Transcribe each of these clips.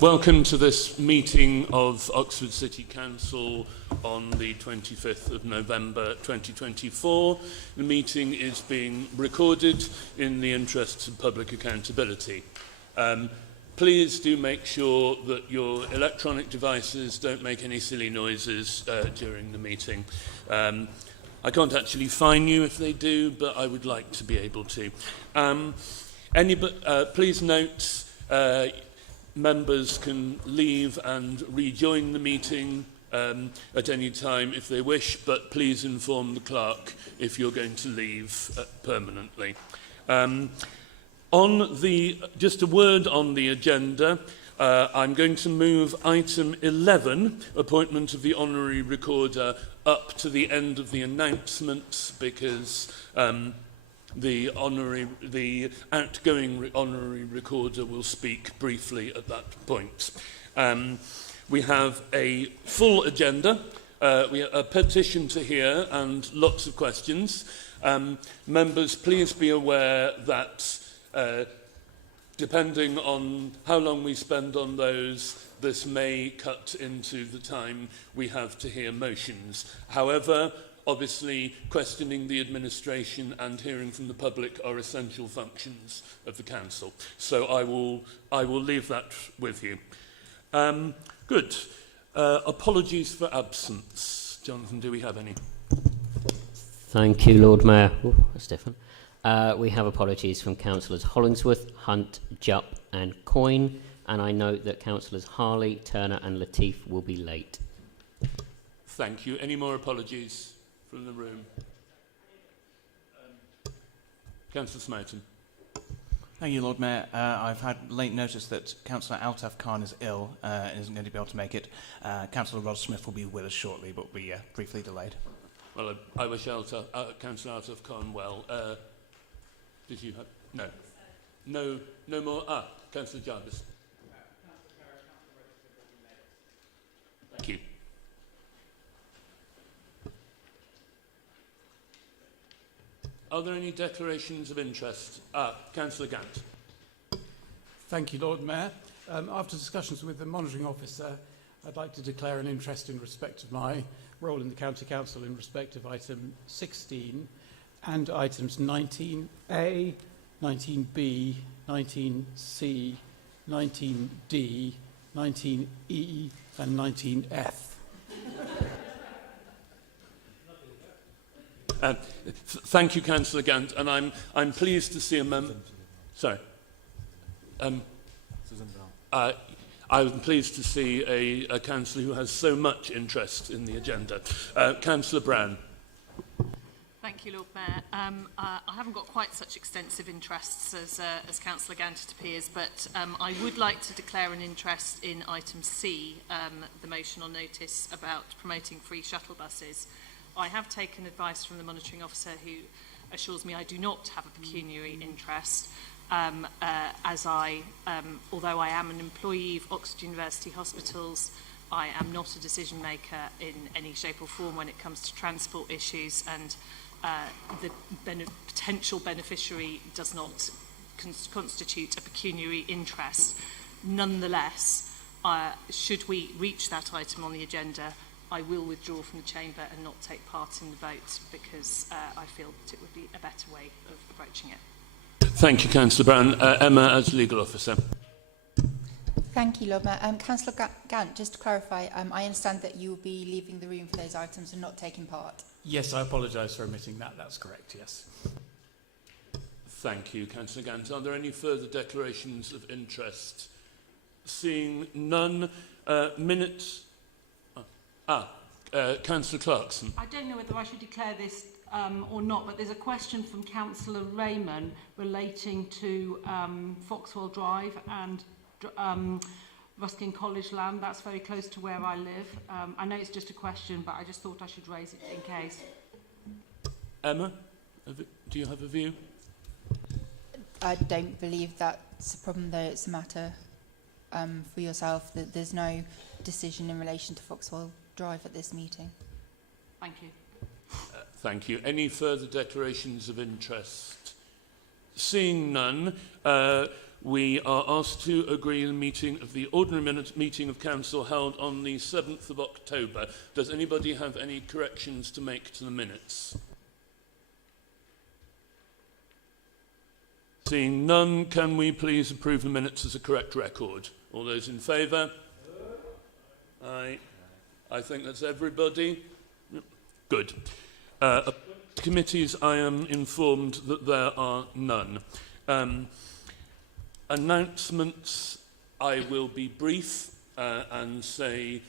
Welcome to this meeting of Oxford City Council on the 25th of November 2024. The meeting is being recorded in the interests of public accountability. Please do make sure that your electronic devices don't make any silly noises during the meeting. I can't actually fine you if they do, but I would like to be able to. Please note, members can leave and rejoin the meeting at any time if they wish, but please inform the clerk if you're going to leave permanently. Just a word on the agenda. I'm going to move item 11, appointment of the Honorary Recorder, up to the end of the announcements because the outgoing Honorary Recorder will speak briefly at that point. We have a full agenda. We have a petition to hear and lots of questions. Members, please be aware that depending on how long we spend on those, this may cut into the time we have to hear motions. However, obviously, questioning the administration and hearing from the public are essential functions of the council. So I will leave that with you. Good. Apologies for absence. Jonathan, do we have any? Thank you, Lord Mayor. Ooh, that's different. We have apologies from councillors Hollingsworth, Hunt, Jupp and Coyne, and I note that councillors Harley, Turner and Latif will be late. Thank you. Any more apologies from the room? Councillor Smoten. Thank you, Lord Mayor. I've had late notice that Councillor Altaf Khan is ill and isn't going to be able to make it. Councillor Rod Smith will be with us shortly, but will be briefly delayed. Well, I wish Councillor Altaf Khan well. Did you have... No. No more... Councillor Jarvis. Thank you. Are there any declarations of interest? Councillor Gant. Thank you, Lord Mayor. After discussions with the monitoring officer, I'd like to declare an interest in respect of my role in the County Council in respect of item 16 and items 19A, 19B, 19C, 19D, 19E and 19F. Thank you, Councillor Gant, and I'm pleased to see a member. Sorry. I'm pleased to see a councillor who has so much interest in the agenda. Councillor Brown. Thank you, Lord Mayor. I haven't got quite such extensive interests as Councillor Gant, it appears, but I would like to declare an interest in item C, the motion on notice about promoting free shuttle buses. I have taken advice from the monitoring officer who assures me I do not have a pecuniary interest, although I am an employee of Oxford University Hospitals, I am not a decision maker in any shape or form when it comes to transport issues, and the potential beneficiary does not constitute a pecuniary interest. Nonetheless, should we reach that item on the agenda, I will withdraw from the chamber and not take part in the vote because I feel that it would be a better way of approaching it. Thank you, Councillor Brown. Emma, as legal officer. Thank you, Lord Mayor. Councillor Gant, just to clarify, I understand that you will be leaving the room for those items and not taking part. Yes, I apologise for omitting that. That's correct, yes. Thank you, Councillor Gant. Are there any further declarations of interest? Seeing none, minutes... Councillor Clarkson. I don't know whether I should declare this or not, but there's a question from Councillor Raymond relating to Foxwell Drive and Ruskin College land. That's very close to where I live. I know it's just a question, but I just thought I should raise it in case. Emma, do you have a view? I don't believe that's a problem, though. It's a matter for yourself. That there's no decision in relation to Foxwell Drive at this meeting. Thank you. Thank you. Any further declarations of interest? Seeing none, we are asked to agree the meeting of the ordinary meeting of council held on the 7th of October. Does anybody have any corrections to make to the minutes? Seeing none, can we please approve the minutes as a correct record? All those in favour? Aye. I think that's everybody. Good. Committees, I am informed that there are none. Announcements, I will be brief and say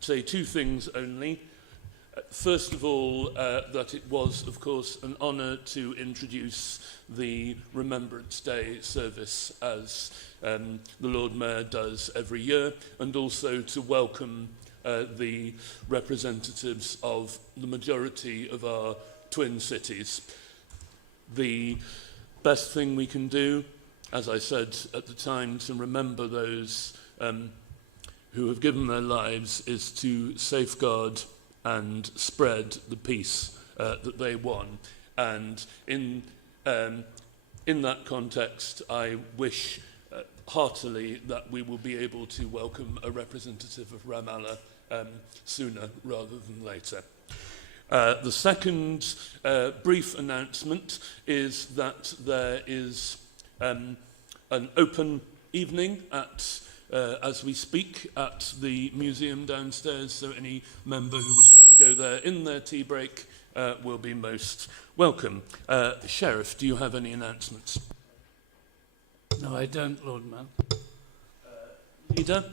two things only. First of all, that it was, of course, an honour to introduce the Remembrance Day service as the Lord Mayor does every year, and also to welcome the representatives of the majority of our twin cities. The best thing we can do, as I said at the time, to remember those who have given their lives is to safeguard and spread the peace that they won. And in that context, I wish heartily that we will be able to welcome a representative of Ramallah sooner rather than later. The second brief announcement is that there is an open evening at as we speak at the museum downstairs, so any member who wishes to go there in their tea break will be most welcome. Sheriff, do you have any announcements? No, I don't, Lord Mayor. Leader?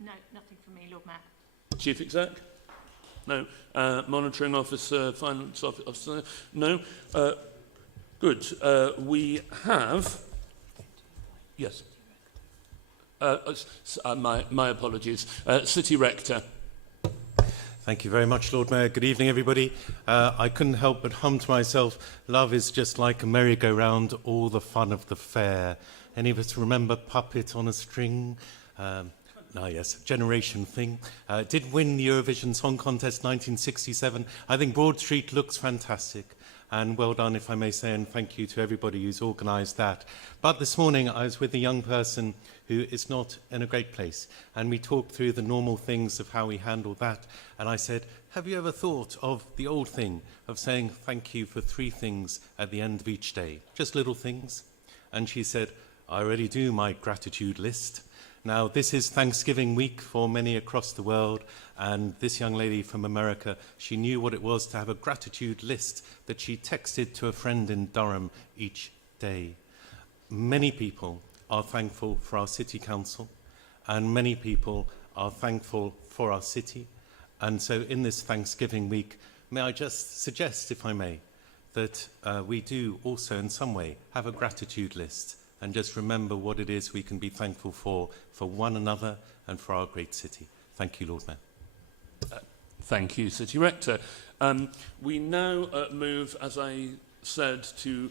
No, nothing from me, Lord Mayor. Chief Exec? No. Monitoring Officer, Finance Officer? No. Good. We have... Yes. My apologies. City Rector. Thank you very much, Lord Mayor. Good evening, everybody. I couldn't help but hum to myself, love is just like a merry-go-round, all the fun of the fair. Any of us remember Puppet on a String? Yes, generation thing. Did win the Eurovision Song Contest 1967. I think Broad Street looks fantastic. And well done, if I may say, and thank you to everybody who's organised that. But this morning I was with a young person who is not in a great place, and we talked through the normal things of how we handle that. And I said, have you ever thought of the old thing of saying thank you for 3 things at the end of each day? Just little things. And she said, I already do my gratitude list. Now, this is Thanksgiving week for many across the world, and this young lady from America, she knew what it was to have a gratitude list that she texted to a friend in Durham each day. Many people are thankful for our city council, and many people are thankful for our city. And so in this Thanksgiving week, may I just suggest, if I may, that we do also in some way have a gratitude list, and just remember what it is we can be thankful for one another and for our great city. Thank you, Lord Mayor. Thank you, City Rector. We now move, as I said, to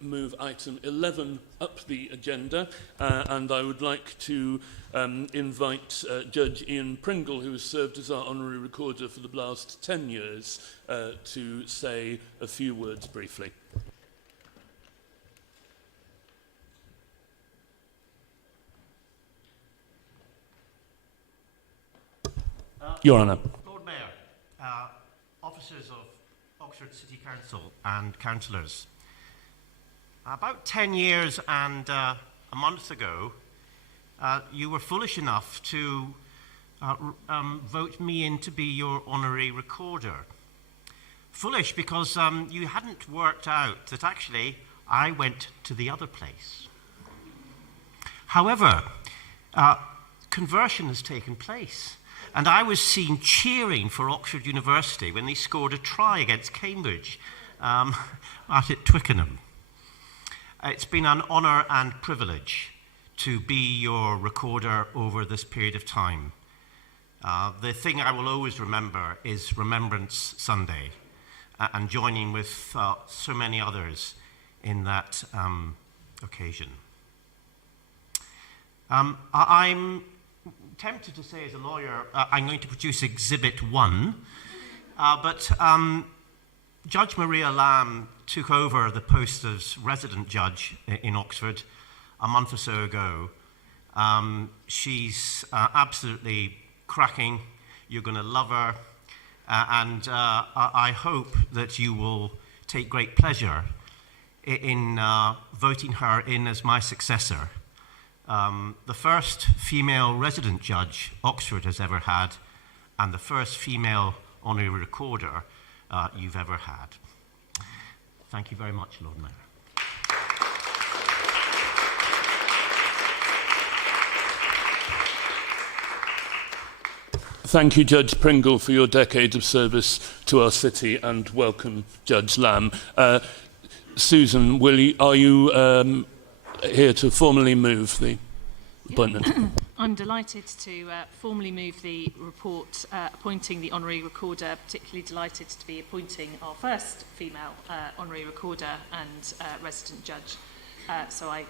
move item 11 up the agenda, and I would like to invite Judge Ian Pringle, who has served as our Honorary Recorder for the last 10 years, to say a few words briefly. Your Honour. Lord Mayor, officers of Oxford City Council and councillors, about 10 years and a month ago, you were foolish enough to vote me in to be your honorary recorder. Foolish because you hadn't worked out that actually I went to the other place. However, conversion has taken place. And I was seen cheering for Oxford University when they scored a try against Cambridge at Twickenham. It's been an honour and privilege to be your recorder over this period of time. The thing I will always remember is Remembrance Sunday and joining with so many others in that occasion. I'm tempted to say as a lawyer, I'm going to produce Exhibit 1, but Judge Maria Lamb took over the post as resident judge in Oxford a month or so ago. She's absolutely cracking. You're going to love her. And I hope that you will take great pleasure in voting her in as my successor. The first female resident judge Oxford has ever had, and the first female honorary recorder you've ever had. Thank you very much, Lord Mayor. Thank you, Judge Pringle, for your decade of service to our city, and welcome, Judge Lamb. Susan, are you here to formally move the appointment? I'm delighted to formally move the report appointing the Honorary Recorder, particularly delighted to be appointing our first female Honorary Recorder and resident judge. So I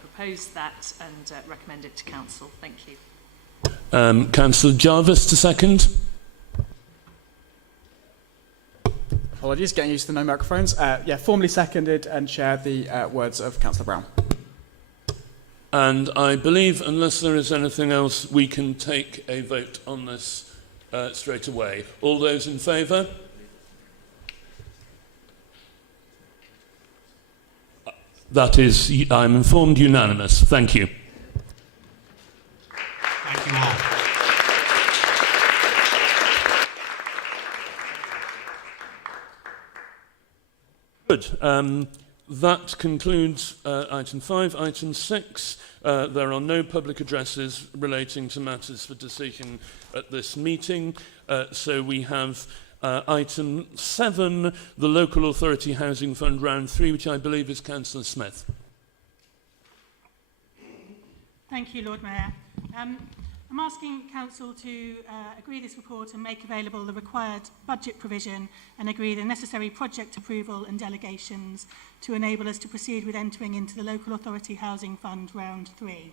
propose that and recommend it to Council. Thank you. Councillor Jarvis to second. Apologies, getting used to the no microphones. Yeah, formally seconded and share the words of Councillor Brown. And I believe, unless there is anything else, we can take a vote on this straight away. All those in favour? That is, I'm informed, unanimous. Thank you. Thank you all. Good. That concludes item 5. Item 6, there are no public addresses relating to matters for decision at this meeting. So we have item 7, the Local Authority Housing Fund Round 3, which I believe is Councillor Smith. Thank you, Lord Mayor. I'm asking Council to agree this report and make available the required budget provision and agree the necessary project approval and delegations to enable us to proceed with entering into the Local Authority Housing Fund Round 3.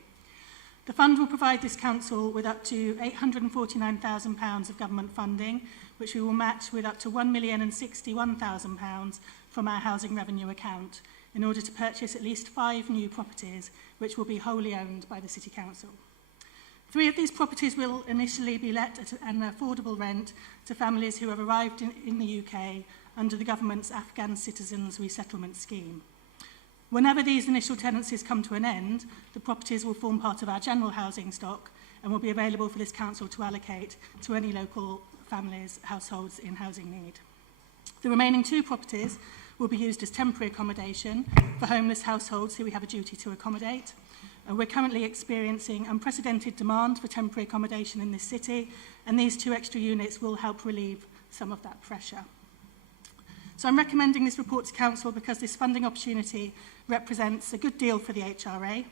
The fund will provide this Council with up to £849,000 of government funding, which we will match with up to £1,061,000 from our housing revenue account in order to purchase at least 5 new properties, which will be wholly owned by the City Council. 3 of these properties will initially be let at an affordable rent to families who have arrived in the UK under the government's Afghan Citizens Resettlement Scheme. Whenever these initial tenancies come to an end, the properties will form part of our general housing stock and will be available for this council to allocate to any local families, households in housing need. The remaining 2 properties will be used as temporary accommodation for homeless households who we have a duty to accommodate. We're currently experiencing unprecedented demand for temporary accommodation in this city, and these 2 extra units will help relieve some of that pressure. So I'm recommending this report to Council because this funding opportunity represents a good deal for the HRA,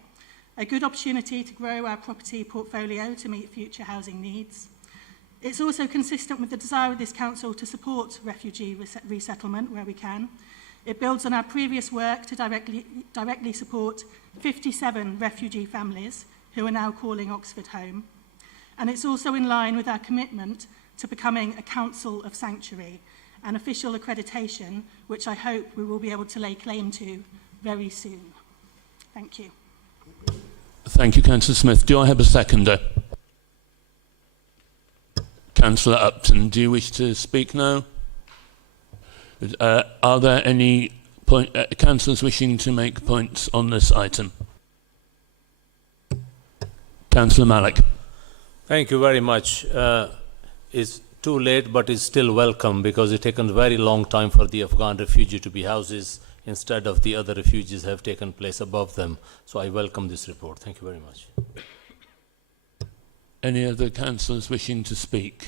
a good opportunity to grow our property portfolio to meet future housing needs. It's also consistent with the desire of this Council to support refugee resettlement where we can. It builds on our previous work to directly support 57 refugee families who are now calling Oxford home. And it's also in line with our commitment to becoming a Council of Sanctuary, an official accreditation which I hope we will be able to lay claim to very soon. Thank you. Thank you, Councillor Smith. Do I have a seconder? Councillor Upton, do you wish to speak now? Are there any councillors wishing to make points on this item? Councillor Malik. Thank you very much. It's too late, but it's still welcome because it's taken a very long time for the Afghan refugee to be houses instead of the other refugees have taken place above them. So I welcome this report. Thank you very much. Any other councillors wishing to speak?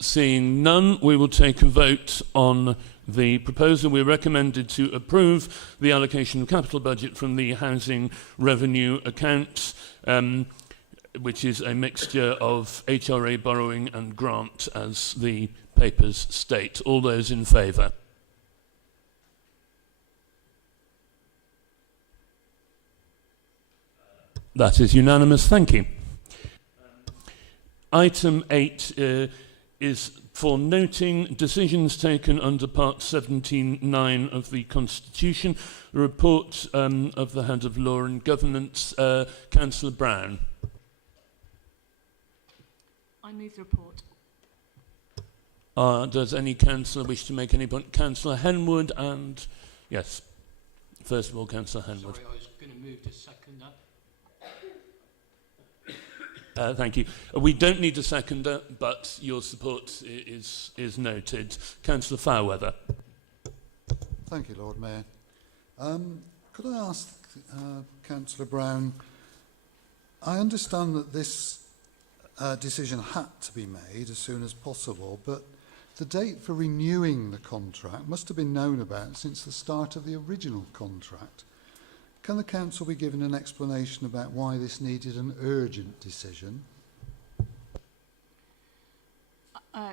Seeing none, we will take a vote on the proposal. We recommended to approve the allocation of capital budget from the housing revenue account, which is a mixture of HRA borrowing and grant, as the papers state. All those in favour? That is unanimous. Thank you. Item 8 is for noting decisions taken under Part 17(9) of the Constitution. The report of the Head of Law and Governance, Councillor Brown. I move the report. Does any councillor wish to make any point? Councillor Henwood and... Yes. First of all, Councillor Henwood. Sorry, I was going to move to second that. Thank you. We don't need a seconder, but your support is noted. Councillor Fairweather. Thank you, Lord Mayor. Could I ask Councillor Brown, I understand that this decision had to be made as soon as possible, but the date for renewing the contract must have been known about since the start of the original contract. Can the council be given an explanation about why this needed an urgent decision?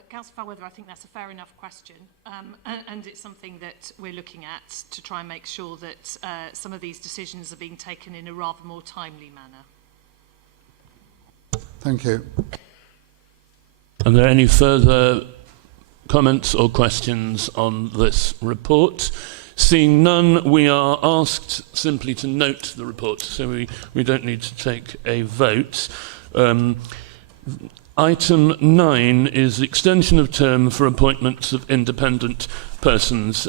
Councillor Fairweather, I think that's a fair enough question, and it's something that we're looking at to try and make sure that some of these decisions are being taken in a rather more timely manner. Thank you. Are there any further comments or questions on this report? Seeing none, we are asked simply to note the report, so we don't need to take a vote. Item 9 is extension of term for appointments of independent persons,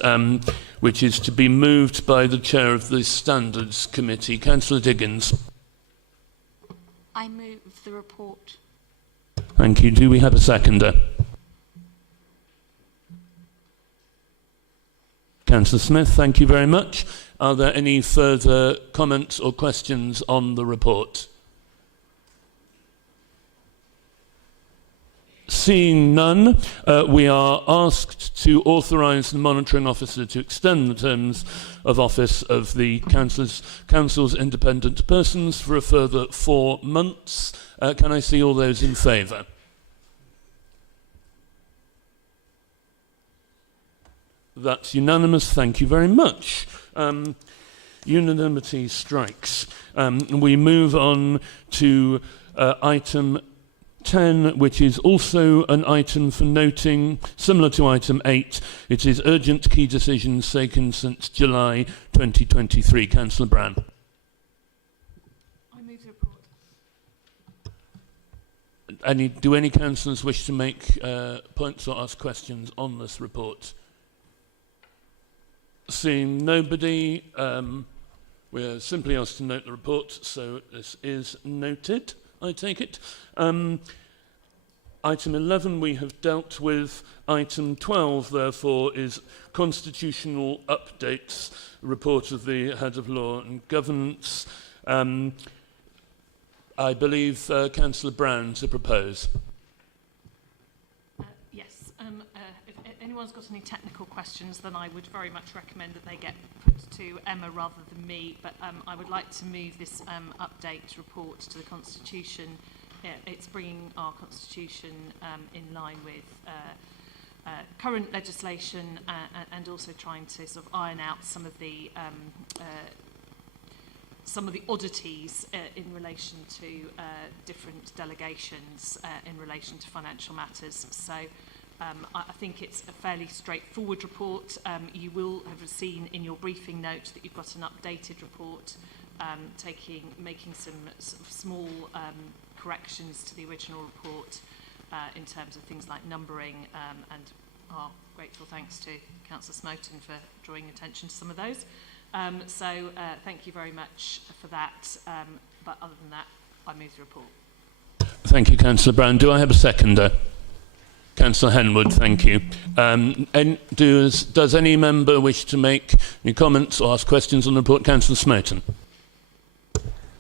which is to be moved by the chair of the Standards Committee. Councillor Diggins. I move the report. Thank you. Do we have a seconder? Councillor Smith, thank you very much. Are there any further comments or questions on the report? Seeing none, we are asked to authorise the monitoring officer to extend the terms of office of the council's independent persons for a further 4 months. Can I see all those in favour? That's unanimous. Thank you very much. Unanimity strikes. We move on to item 10, which is also an item for noting, similar to item 8. It is urgent key decisions taken since July 2023. Councillor Brown. I move the report. Do any councillors wish to make points or ask questions on this report? Seeing nobody, we are simply asked to note the report, so this is noted, I take it. Item 11 we have dealt with. Item 12, therefore, is constitutional updates, report of the Head of Law and Governance. I believe Councillor Brown to propose. Yes, if anyone's got any technical questions, then I would very much recommend that they get put to Emma rather than me, but I would like to move this update report to the Constitution. It's bringing our Constitution in line with current legislation and also trying to sort of iron out some of the oddities in relation to different delegations in relation to financial matters. So I think it's a fairly straightforward report. You will have seen in your briefing note that you've got an updated report making some sort of small corrections to the original report in terms of things like numbering, and our grateful thanks to Councillor Smoten for drawing attention to some of those. So thank you very much for that, but other than that, I move the report. Thank you, Councillor Brown. Do I have a seconder? Councillor Henwood, thank you. Does any member wish to make any comments or ask questions on the report? Councillor Smoten.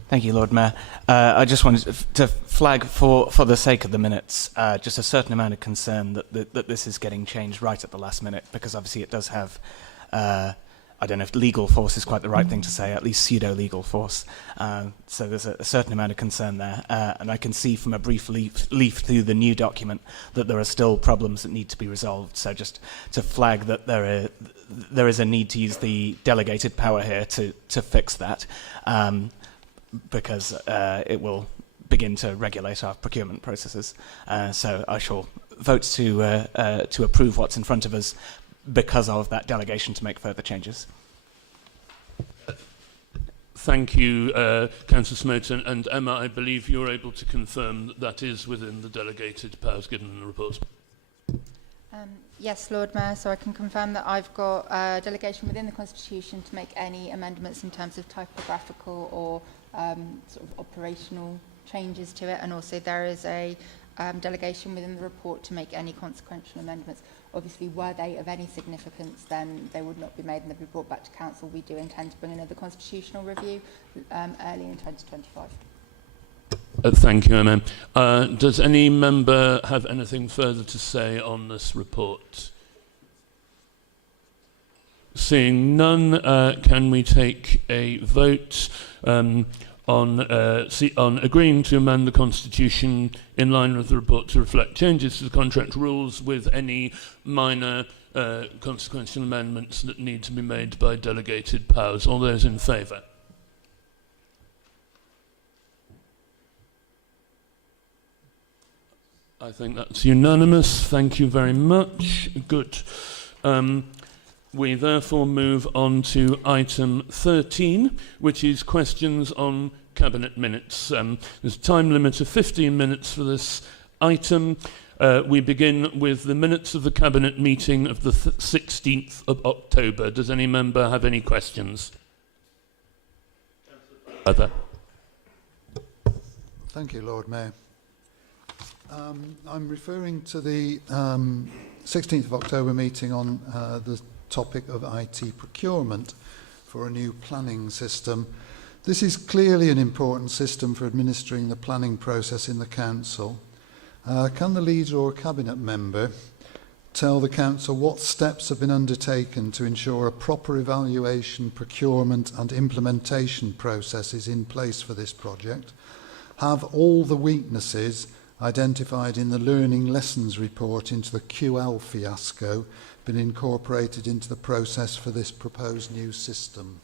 Thank you, Lord Mayor. I just wanted to flag for the sake of the minutes just a certain amount of concern that this is getting changed right at the last minute, because obviously it does have, I don't know if legal force is quite the right thing to say, at least pseudo-legal force. So there's a certain amount of concern there. And I can see from a brief leaf through the new document that there are still problems that need to be resolved. So just to flag that there is a need to use the delegated power here to fix that. Because it will begin to regulate our procurement processes. So I shall vote to approve what's in front of us because of that delegation to make further changes. Thank you, Councillor Smote, and Emma, I believe you're able to confirm that that is within the delegated powers given in the report. Yes, Lord Mayor, so I can confirm that I've got delegation within the Constitution to make any amendments in terms of typographical or sort of operational changes to it, and also there is a delegation within the report to make any consequential amendments. Obviously, were they of any significance, then they would not be made and they'd be brought back to Council. We do intend to bring another constitutional review early in 2025. Thank you, Emma. Does any member have anything further to say on this report? Seeing none, can we take a vote on agreeing to amend the Constitution in line with the report to reflect changes to the contract rules with any minor consequential amendments that need to be made by delegated powers? All those in favour? I think that's unanimous. Thank you very much. Good. We therefore move on to item 13, which is questions on Cabinet minutes. There's a time limit of 15 minutes for this item. We begin with the minutes of the Cabinet meeting of the 16th of October. Does any member have any questions? Thank you, Lord Mayor. I'm referring to the 16th of October meeting on the topic of IT procurement for a new planning system. This is clearly an important system for administering the planning process in the Council. Can the leader or Cabinet member tell the Council what steps have been undertaken to ensure a proper evaluation, procurement and implementation process is in place for this project? Have all the weaknesses identified in the Learning Lessons report into the QL fiasco been incorporated into the process for this proposed new system?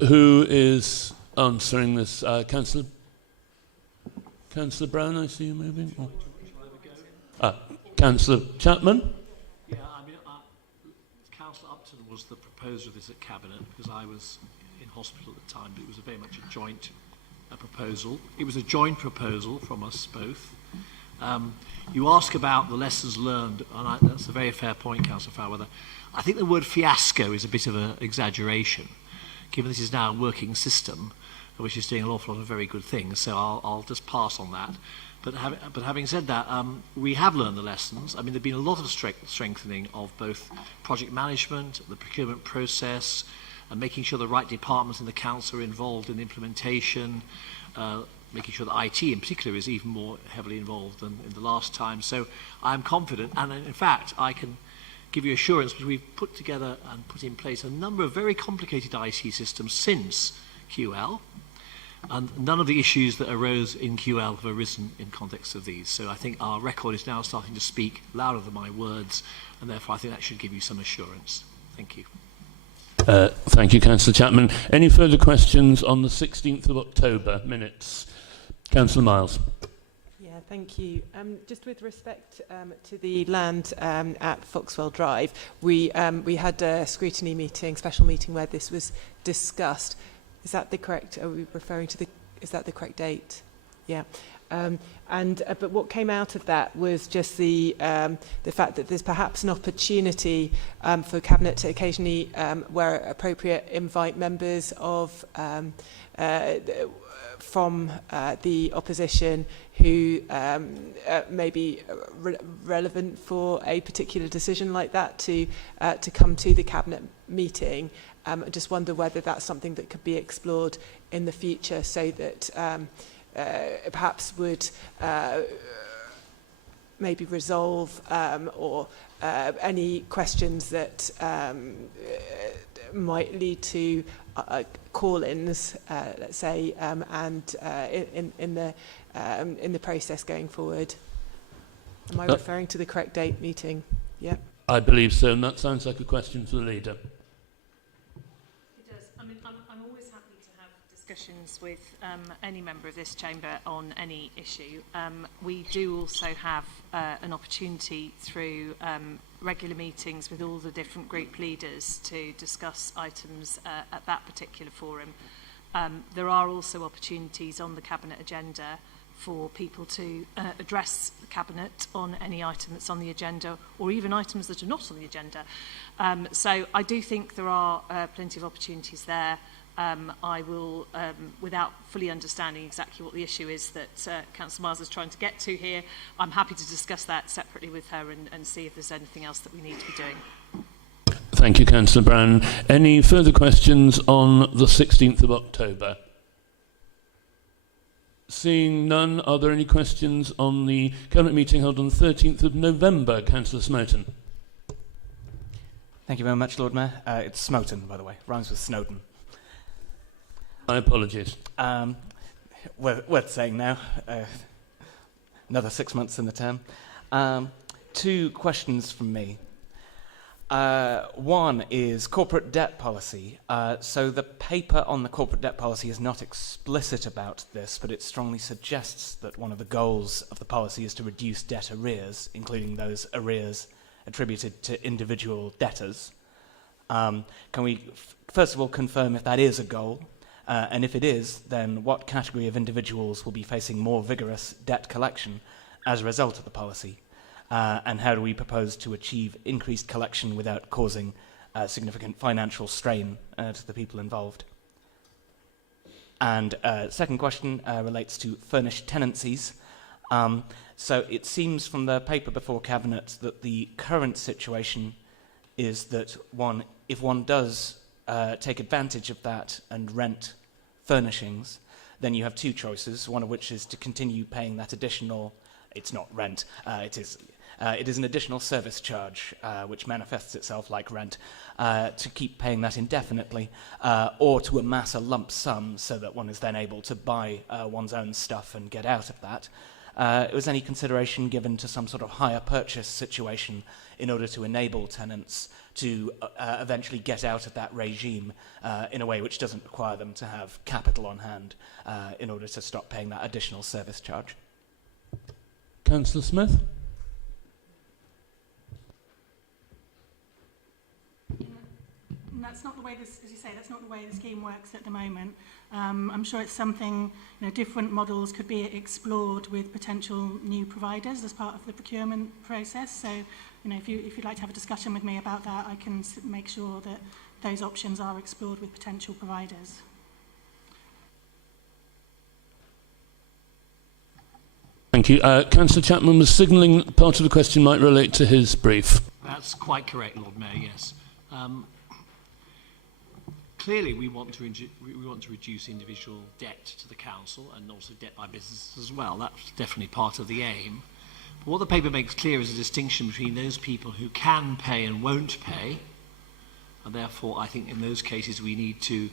Who is answering this? Councillor Brown, I see you moving. Councillor Chapman? Yeah, I mean, Councillor Upton was the proposer of this at Cabinet because I was in hospital at the time, but it was very much a joint proposal. It was a joint proposal from us both. You ask about the lessons learned, and that's a very fair point, Councillor Fairweather. I think the word fiasco is a bit of an exaggeration, given this is now a working system, which is doing an awful lot of very good things, so I'll just pass on that. But having said that, we have learned the lessons. I mean, there's been a lot of strengthening of both project management, the procurement process, and making sure the right departments in the Council are involved in implementation, making sure that IT in particular is even more heavily involved than in the last time. So I'm confident, and in fact, I can give you assurance because we've put together and put in place a number of very complicated IT systems since QL, and none of the issues that arose in QL have arisen in context of these. So I think our record is now starting to speak louder than my words, and therefore I think that should give you some assurance. Thank you. Thank you, Councillor Chapman. Any further questions on the 16th of October minutes? Councillor Miles. Yeah, thank you. Just with respect to the land at Foxwell Drive, we had a scrutiny meeting, special meeting, where this was discussed. Is that the correct? Are we referring to the? Is that the correct date? Yeah. But what came out of that was just the fact that there's perhaps an opportunity for Cabinet to occasionally, where appropriate, invite members of from the opposition who may be relevant for a particular decision like that to come to the Cabinet meeting. I just wonder whether that's something that could be explored in the future, so that perhaps would maybe resolve or any questions that might lead to call-ins, let's say, and in the process going forward. Am I referring to the correct date meeting? Yeah. I believe so, and that sounds like a question for the leader. It does. I mean, I'm always happy to have discussions discussions with any member of this chamber on any issue. We do also have an opportunity through regular meetings with all the different group leaders to discuss items at that particular forum. There are also opportunities on the Cabinet agenda for people to address the Cabinet on any item that's on the agenda, or even items that are not on the agenda. So I do think there are plenty of opportunities there. I will, without fully understanding exactly what the issue is that Councillor Miles is trying to get to here, I'm happy to discuss that separately with her and see if there's anything else that we need to be doing. Thank you, Councillor Brown. Any further questions on the 16th of October? Seeing none, are there any questions on the Cabinet meeting held on the 13th of November? Councillor Smoten. Thank you very much, Lord Mayor. It's Smoten, by the way. Rhymes with Snowden. My apologies. Worth saying now. Another 6 months in the term. 2 questions from me. One is corporate debt policy. So the paper on the corporate debt policy is not explicit about this, but it strongly suggests that one of the goals of the policy is to reduce debt arrears, including those arrears attributed to individual debtors. Can we first of all confirm if that is a goal? And if it is, then what category of individuals will be facing more vigorous debt collection as a result of the policy? And how do we propose to achieve increased collection without causing significant financial strain to the people involved? And second question relates to furnished tenancies. So it seems from the paper before Cabinet that the current situation is that if one does take advantage of that and rent furnishings, then you have 2 choices, one of which is to continue paying that additional, it's not rent, it is an additional service charge, which manifests itself like rent, to keep paying that indefinitely, or to amass a lump sum so that one is then able to buy one's own stuff and get out of that. Was any consideration given to some sort of hire purchase situation in order to enable tenants to eventually get out of that regime in a way which doesn't require them to have capital on hand in order to stop paying that additional service charge? Councillor Smith? That's not the way this, as you say, that's not the way the scheme works at the moment. I'm sure it's something, different models could be explored with potential new providers as part of the procurement process. So, if you'd like to have a discussion with me about that, I can make sure that those options are explored with potential providers. Thank you. Councillor Chapman was signalling part of the question might relate to his brief. That's quite correct, Lord Mayor, yes. Clearly, we want to reduce individual debt to the council and also debt by businesses as well. That's definitely part of the aim. But what the paper makes clear is a distinction between those people who can pay and won't pay, and therefore I think in those cases we need to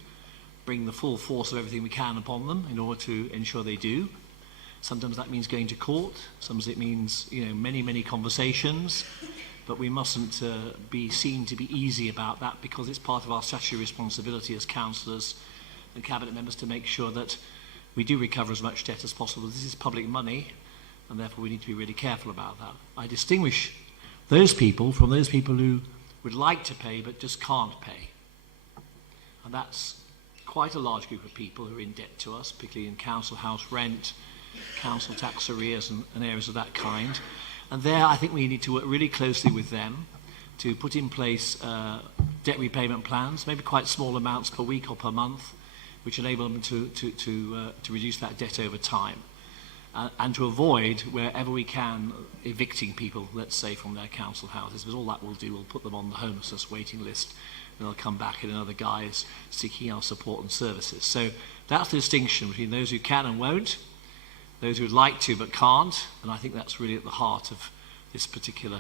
bring the full force of everything we can upon them in order to ensure they do. Sometimes that means going to court. Sometimes it means many conversations. But we mustn't be seen to be easy about that, because it's part of our statutory responsibility as councillors and cabinet members to make sure that we do recover as much debt as possible. This is public money, and therefore we need to be really careful about that. I distinguish those people from those people who would like to pay but just can't pay. And that's quite a large group of people who are in debt to us, particularly in council house rent, council tax arrears and areas of that kind. And there, I think we need to work really closely with them to put in place debt repayment plans, maybe quite small amounts per week or per month, which enable them to reduce that debt over time. And to avoid, wherever we can, evicting people, let's say, from their council houses, because all that will do will put them on the homelessness waiting list, and they'll come back in another guise seeking our support and services. So that's the distinction between those who can and won't, those who would like to but can't, and I think that's really at the heart of this particular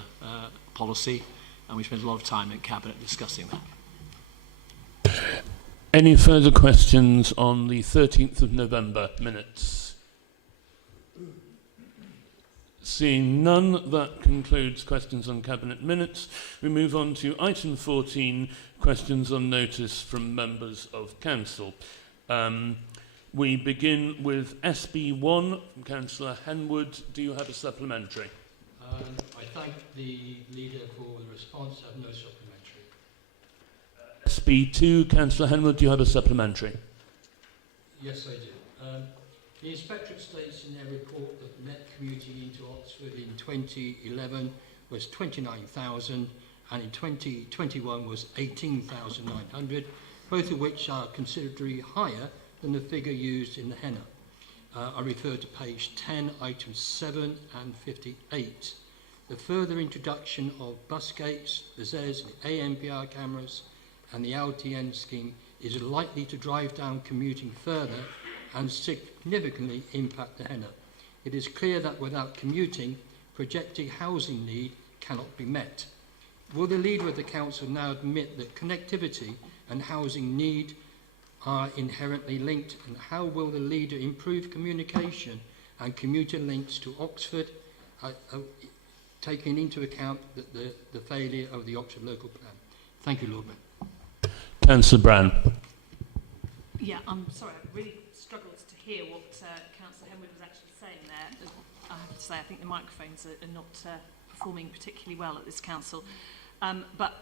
policy, and we spent a lot of time in Cabinet discussing that. Any further questions on the 13th of November minutes? Seeing none, that concludes questions on Cabinet minutes. We move on to item 14, questions on notice from members of Council. We begin with SB1 from Councillor Henwood. Do you have a supplementary? I thank the leader for the response. I have no supplementary. SB2, Councillor Henwood, do you have a supplementary? Yes, I do. The Inspectorate states in their report that net commuting into Oxford in 2011 was 29,000 and in 2021 was 18,900, both of which are considerably higher than the figure used in the HENA. I refer to page 10, items 7 and 58. The further introduction of bus gates, the ZES, the ANPR cameras and the LTN scheme is likely to drive down commuting further and significantly impact the HENA. It is clear that without commuting, projected housing need cannot be met. Will the leader of the council now admit that connectivity and housing need are inherently linked, and how will the leader improve communication and commuter links to Oxford, taking into account the failure of the Oxford local plan? Thank you, Lord Mayor. Councillor Brown. Yeah, I'm sorry, I really struggled to hear what Councillor Henwood was actually saying there. I have to say, I think the microphones are not performing particularly well at this council. But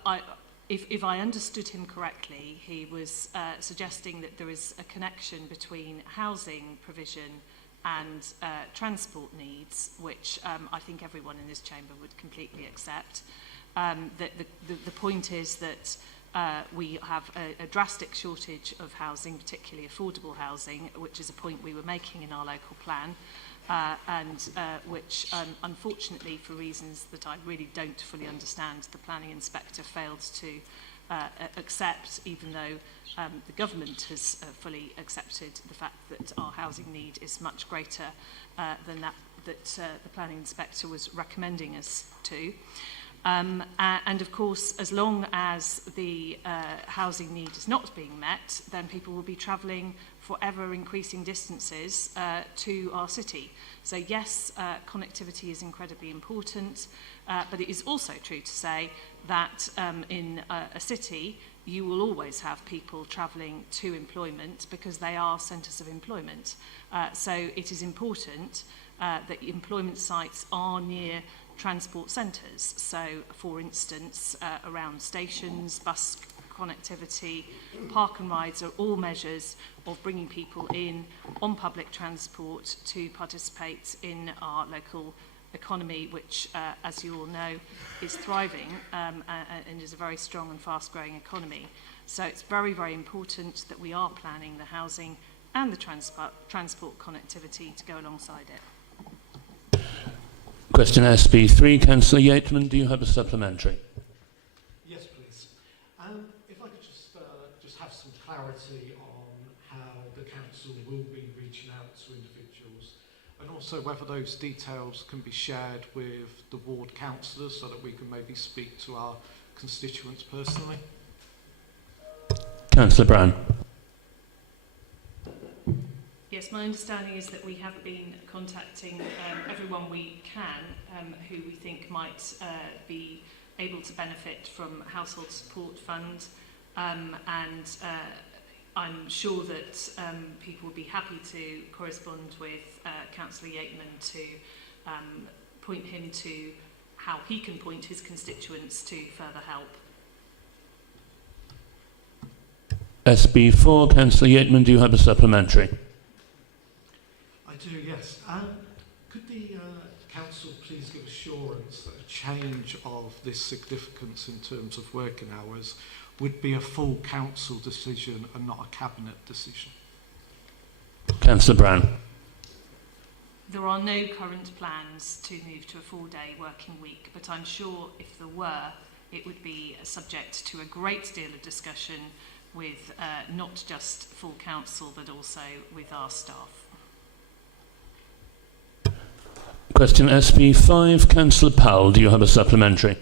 if I understood him correctly, he was suggesting that there is a connection between housing provision and transport needs, which I think everyone in this chamber would completely accept. The point is that we have a drastic shortage of housing, particularly affordable housing, which is a point we were making in our local plan, and which, unfortunately, for reasons that I really don't fully understand, the planning inspector failed to accept, even though the government has fully accepted the fact that our housing need is much greater than that the planning inspector was recommending us to. And of course, as long as the housing need is not being met, then people will be travelling for ever increasing distances to our city. So yes, connectivity is incredibly important, but it is also true to say that in a city, you will always have people travelling to employment because they are centres of employment. So it is important that employment sites are near transport centres. So, for instance, around stations, bus connectivity, park and rides are all measures of bringing people in on public transport to participate in our local economy, which, as you all know, is thriving and is a very strong and fast-growing economy. So it's very, very important that we are planning the housing and the transport connectivity to go alongside it. Question SB3, Councillor Yateman, do you have a supplementary? Yes, please. If I could just have some clarity on how the council will be reaching out to individuals, and also whether those details can be shared with the ward councillors so that we can maybe speak to our constituents personally. Councillor Brown. Yes, my understanding is that we have been contacting everyone we can who we think might be able to benefit from Household Support Fund, and I'm sure that people would be happy to correspond with Councillor Yateman to point him to how he can point his constituents to further help. SB4, Councillor Yateman, do you have a supplementary? I do, yes. Could the council please give assurance that a change of this significance in terms of working hours would be a full council decision and not a cabinet decision? Councillor Brown. There are no current plans to move to a 4-day working week, but I'm sure if there were, it would be subject to a great deal of discussion with not just full council, but also with our staff. Question SB5, Councillor Powell, do you have a supplementary?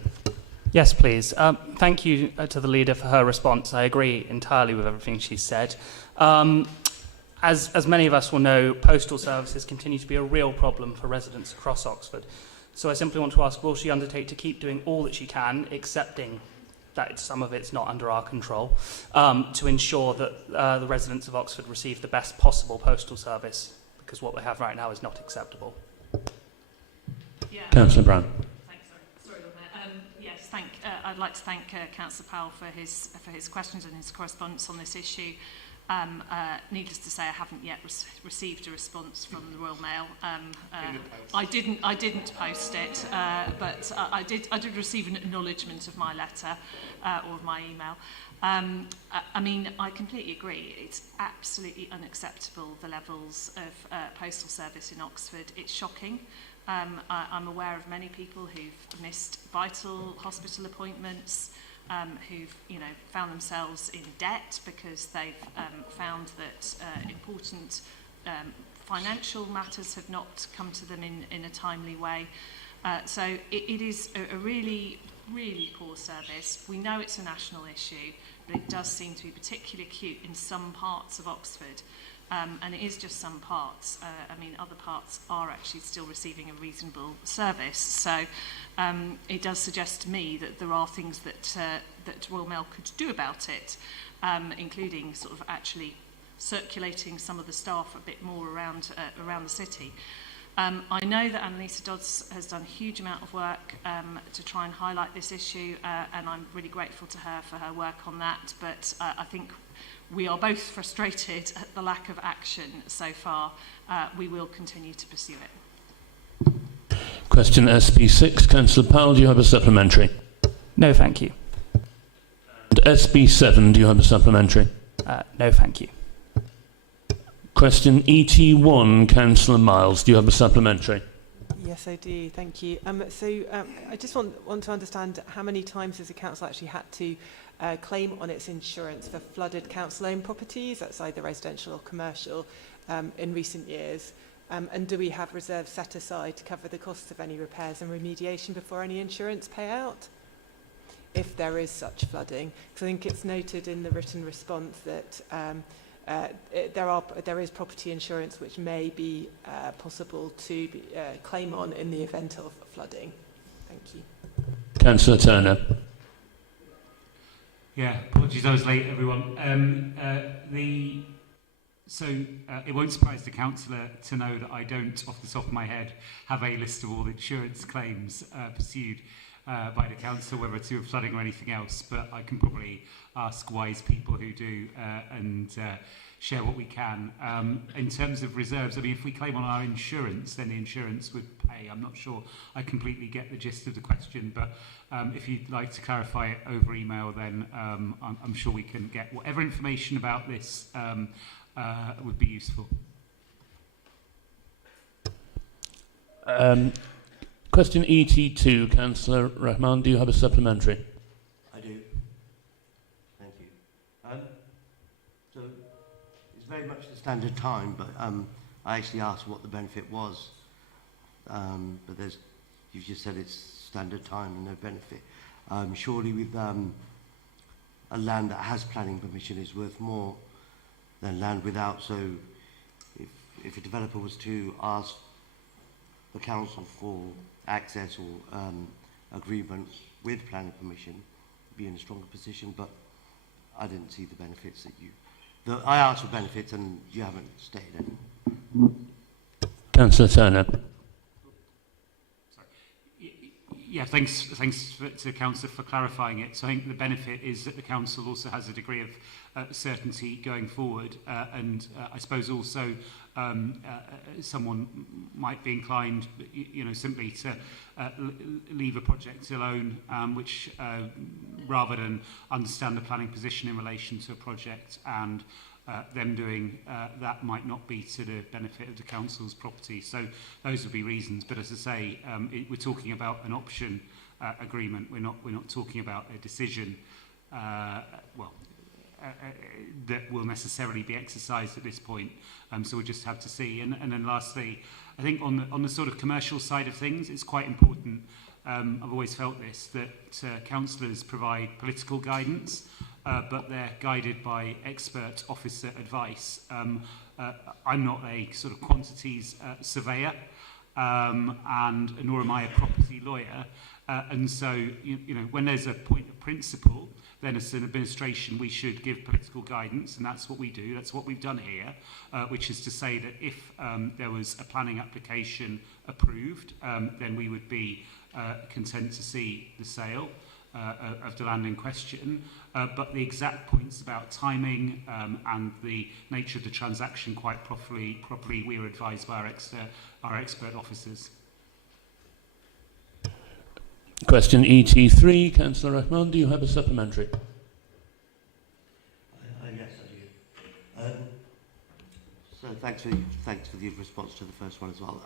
Yes, please. Thank you to the leader for her response. I agree entirely with everything she said. As many of us will know, postal services continue to be a real problem for residents across Oxford. So I simply want to ask, will she undertake to keep doing all that she can, accepting that some of it's not under our control, to ensure that the residents of Oxford receive the best possible postal service, because what we have right now is not acceptable. Yeah. Councillor Brown. Thanks, sorry, Lord Mayor. Yes, I'd like to thank Councillor Powell for his questions and his correspondence on this issue. Needless to say, I haven't yet received a response from the Royal Mail. I didn't post it, but I did receive an acknowledgement of my letter or of my email. I mean, I completely agree. It's absolutely unacceptable, the levels of postal service in Oxford. It's shocking. I'm aware of many people who've missed vital hospital appointments, who've found themselves in debt because they've found that important financial matters have not come to them in a timely way. So it is a really, really poor service. We know it's a national issue, but it does seem to be particularly acute in some parts of Oxford. And it is just some parts. I mean, other parts are actually still receiving a reasonable service. So it does suggest to me that there are things that Royal Mail could do about it, including sort of actually circulating some of the staff a bit more around the city. I know that Annalisa Dodds has done a huge amount of work to try and highlight this issue, and I'm really grateful to her for her work on that. But I think we are both frustrated at the lack of action so far. We will continue to pursue it. Question SB6, Councillor Powell, do you have a supplementary? No, thank you. And SB7, do you have a supplementary? No, thank you. Question ET1, Councillor Miles, do you have a supplementary? Yes, I do. Thank you. I just want to understand how many times has the council actually had to claim on its insurance for flooded council-owned properties, that's either residential or commercial, in recent years? And do we have reserves set aside to cover the costs of any repairs and remediation before any insurance payout, if there is such flooding? Because I think it's noted in the written response that there is property insurance which may be possible to claim on in the event of flooding. Thank you. Councillor Turner. Yeah, apologies I was late, everyone. It won't surprise the councillor to know that I don't, off the top of my head, have a list of all the insurance claims pursued by the council, whether to flooding or anything else, but I can probably ask wise people who do and share what we can. In terms of reserves, I mean, if we claim on our insurance, then the insurance would pay. I'm not sure I completely get the gist of the question, but if you'd like to clarify it over email, then I'm sure we can get whatever information about this would be useful. Question ET2, Councillor Rahman, do you have a supplementary? I do. Thank you. So it's very much the standard time, but I actually asked what the benefit was. But you've just said it's standard time and no benefit. Surely with a land that has planning permission is worth more than land without. So if a developer was to ask the council for access or agreement with planning permission, be in a stronger position, but I didn't see the benefits that I asked for benefits and you haven't stated any. Councillor Turner. Yeah, thanks to the council for clarifying it. So I think the benefit is that the council also has a degree of certainty going forward, and I suppose also someone might be inclined, simply to leave a project alone, which rather than understand the planning position in relation to a project and them doing that might not be to the benefit of the council's property. So those would be reasons. But as I say, we're talking about an option agreement. We're not talking about a decision. That will necessarily be exercised at this point. So we'll just have to see. And then lastly, I think on the sort of commercial side of things, it's quite important. I've always felt this, that councillors provide political guidance, but they're guided by expert officer advice. I'm not a sort of quantities surveyor, and nor am I a property lawyer. And so, you know, when there's a point of principle, then as an administration we should give political guidance, and that's what we do. That's what we've done here, which is to say that if there was a planning application approved, then we would be content to see the sale of the land in question. But the exact points about timing and the nature of the transaction, quite properly we are advised by our expert officers. Question ET3, Councillor Rahman, do you have a supplementary? Yes, I do. So thanks for the response to the first one as well.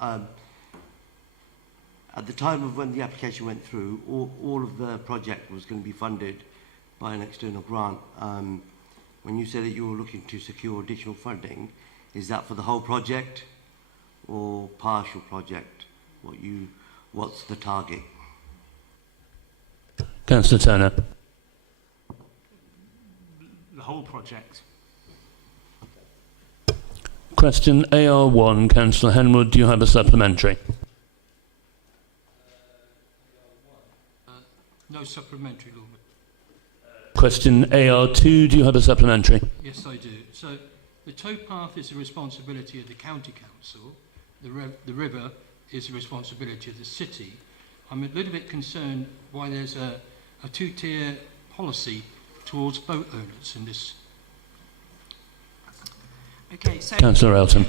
At the time of when the application went through, all of the project was going to be funded by an external grant. When you said that you were looking to secure additional funding, is that for the whole project or partial project? What's the target? Councillor Turner. The whole project. Question AR1, Councillor Henwood, do you have a supplementary? No supplementary, Lord. Question AR2, do you have a supplementary? Yes, I do. So the towpath is the responsibility of the county council. The river is the responsibility of the city. I'm a little bit concerned why there's a two-tier policy towards boat owners in this. Okay, so Councillor Elton.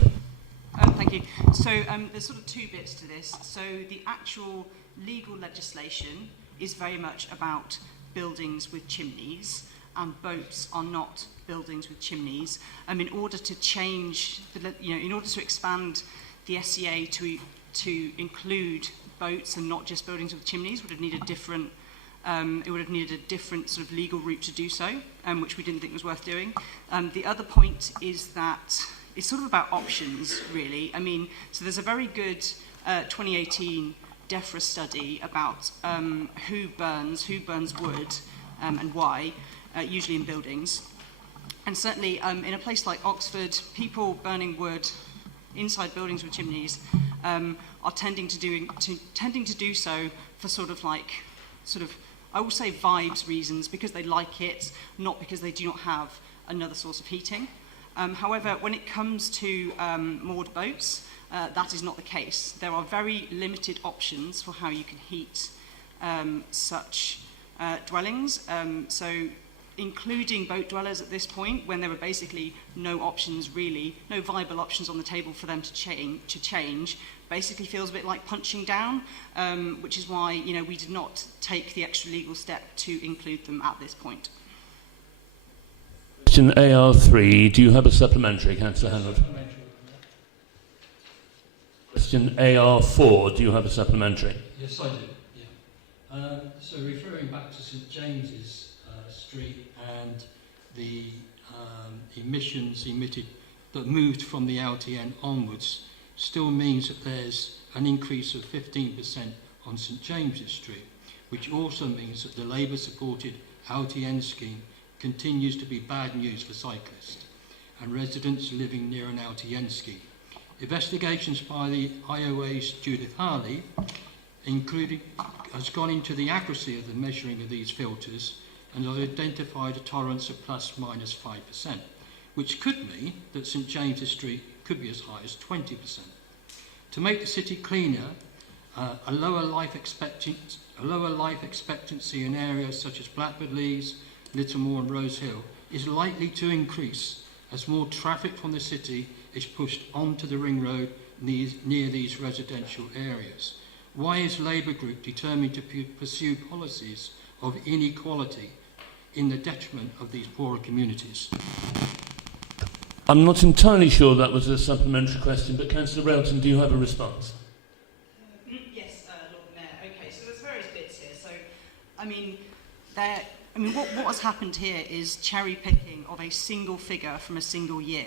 thank you. So there's sort of two bits to this. So the actual legal legislation is very much about buildings with chimneys, and boats are not buildings with chimneys. In order to change, in order to expand the SEA to include boats and not just buildings with chimneys, would have needed different. It would have needed a different sort of legal route to do so, which we didn't think was worth doing. The other point is that it's sort of about options, really. So there's a very good 2018 DEFRA study about who burns wood and why, usually in buildings. And certainly in a place like Oxford, people burning wood inside buildings with chimneys are tending to do so for I will say vibes reasons, because they like it, not because they do not have another source of heating. However, when it comes to moored boats, that is not the case. There are very limited options for how you can heat such dwellings. So including boat dwellers at this point, when there were basically no options really, no viable options on the table for them to change, basically feels a bit like punching down, which is why we did not take the extra legal step to include them at this point. Question AR3, do you have a supplementary, Councillor Henwood? Question AR4, do you have a supplementary? Yes, I do, yeah. So referring back to St James's Street and the emissions emitted that moved from the LTN onwards still means that there's an increase of 15% on St James's Street, which also means that the Labour-supported LTN scheme continues to be bad news for cyclists and residents living near an LTN scheme. Investigations by the IOA's Judith Harley has gone into the accuracy of the measuring of these filters and has identified a tolerance of plus minus 5%, which could mean that St James's Street could be as high as 20%. To make the city cleaner, a lower life expectancy in areas such as Blackbird Leys, Littlemore and Rose Hill is likely to increase as more traffic from the city is pushed onto the ring road near these residential areas. Why is Labour Group determined to pursue policies of inequality in the detriment of these poorer communities? I'm not entirely sure that was a supplementary question, but Councillor Railton, do you have a response? Yes, Lord Mayor. Okay, so there's various bits here. So, what has happened here is cherry picking of a single figure from a single year,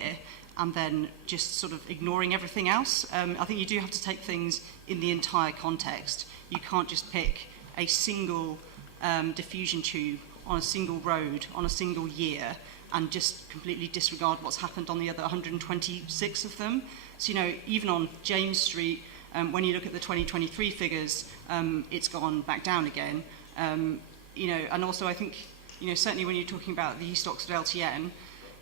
and then just sort of ignoring everything else. I think you do have to take things in the entire context. You can't just pick a single diffusion tube on a single road on a single year and just completely disregard what's happened on the other 126 of them. So, even on James Street, When you look at the 2023 figures, it's gone back down again. You know, and also I think, you know, certainly when you're talking about the East Oxford LTN,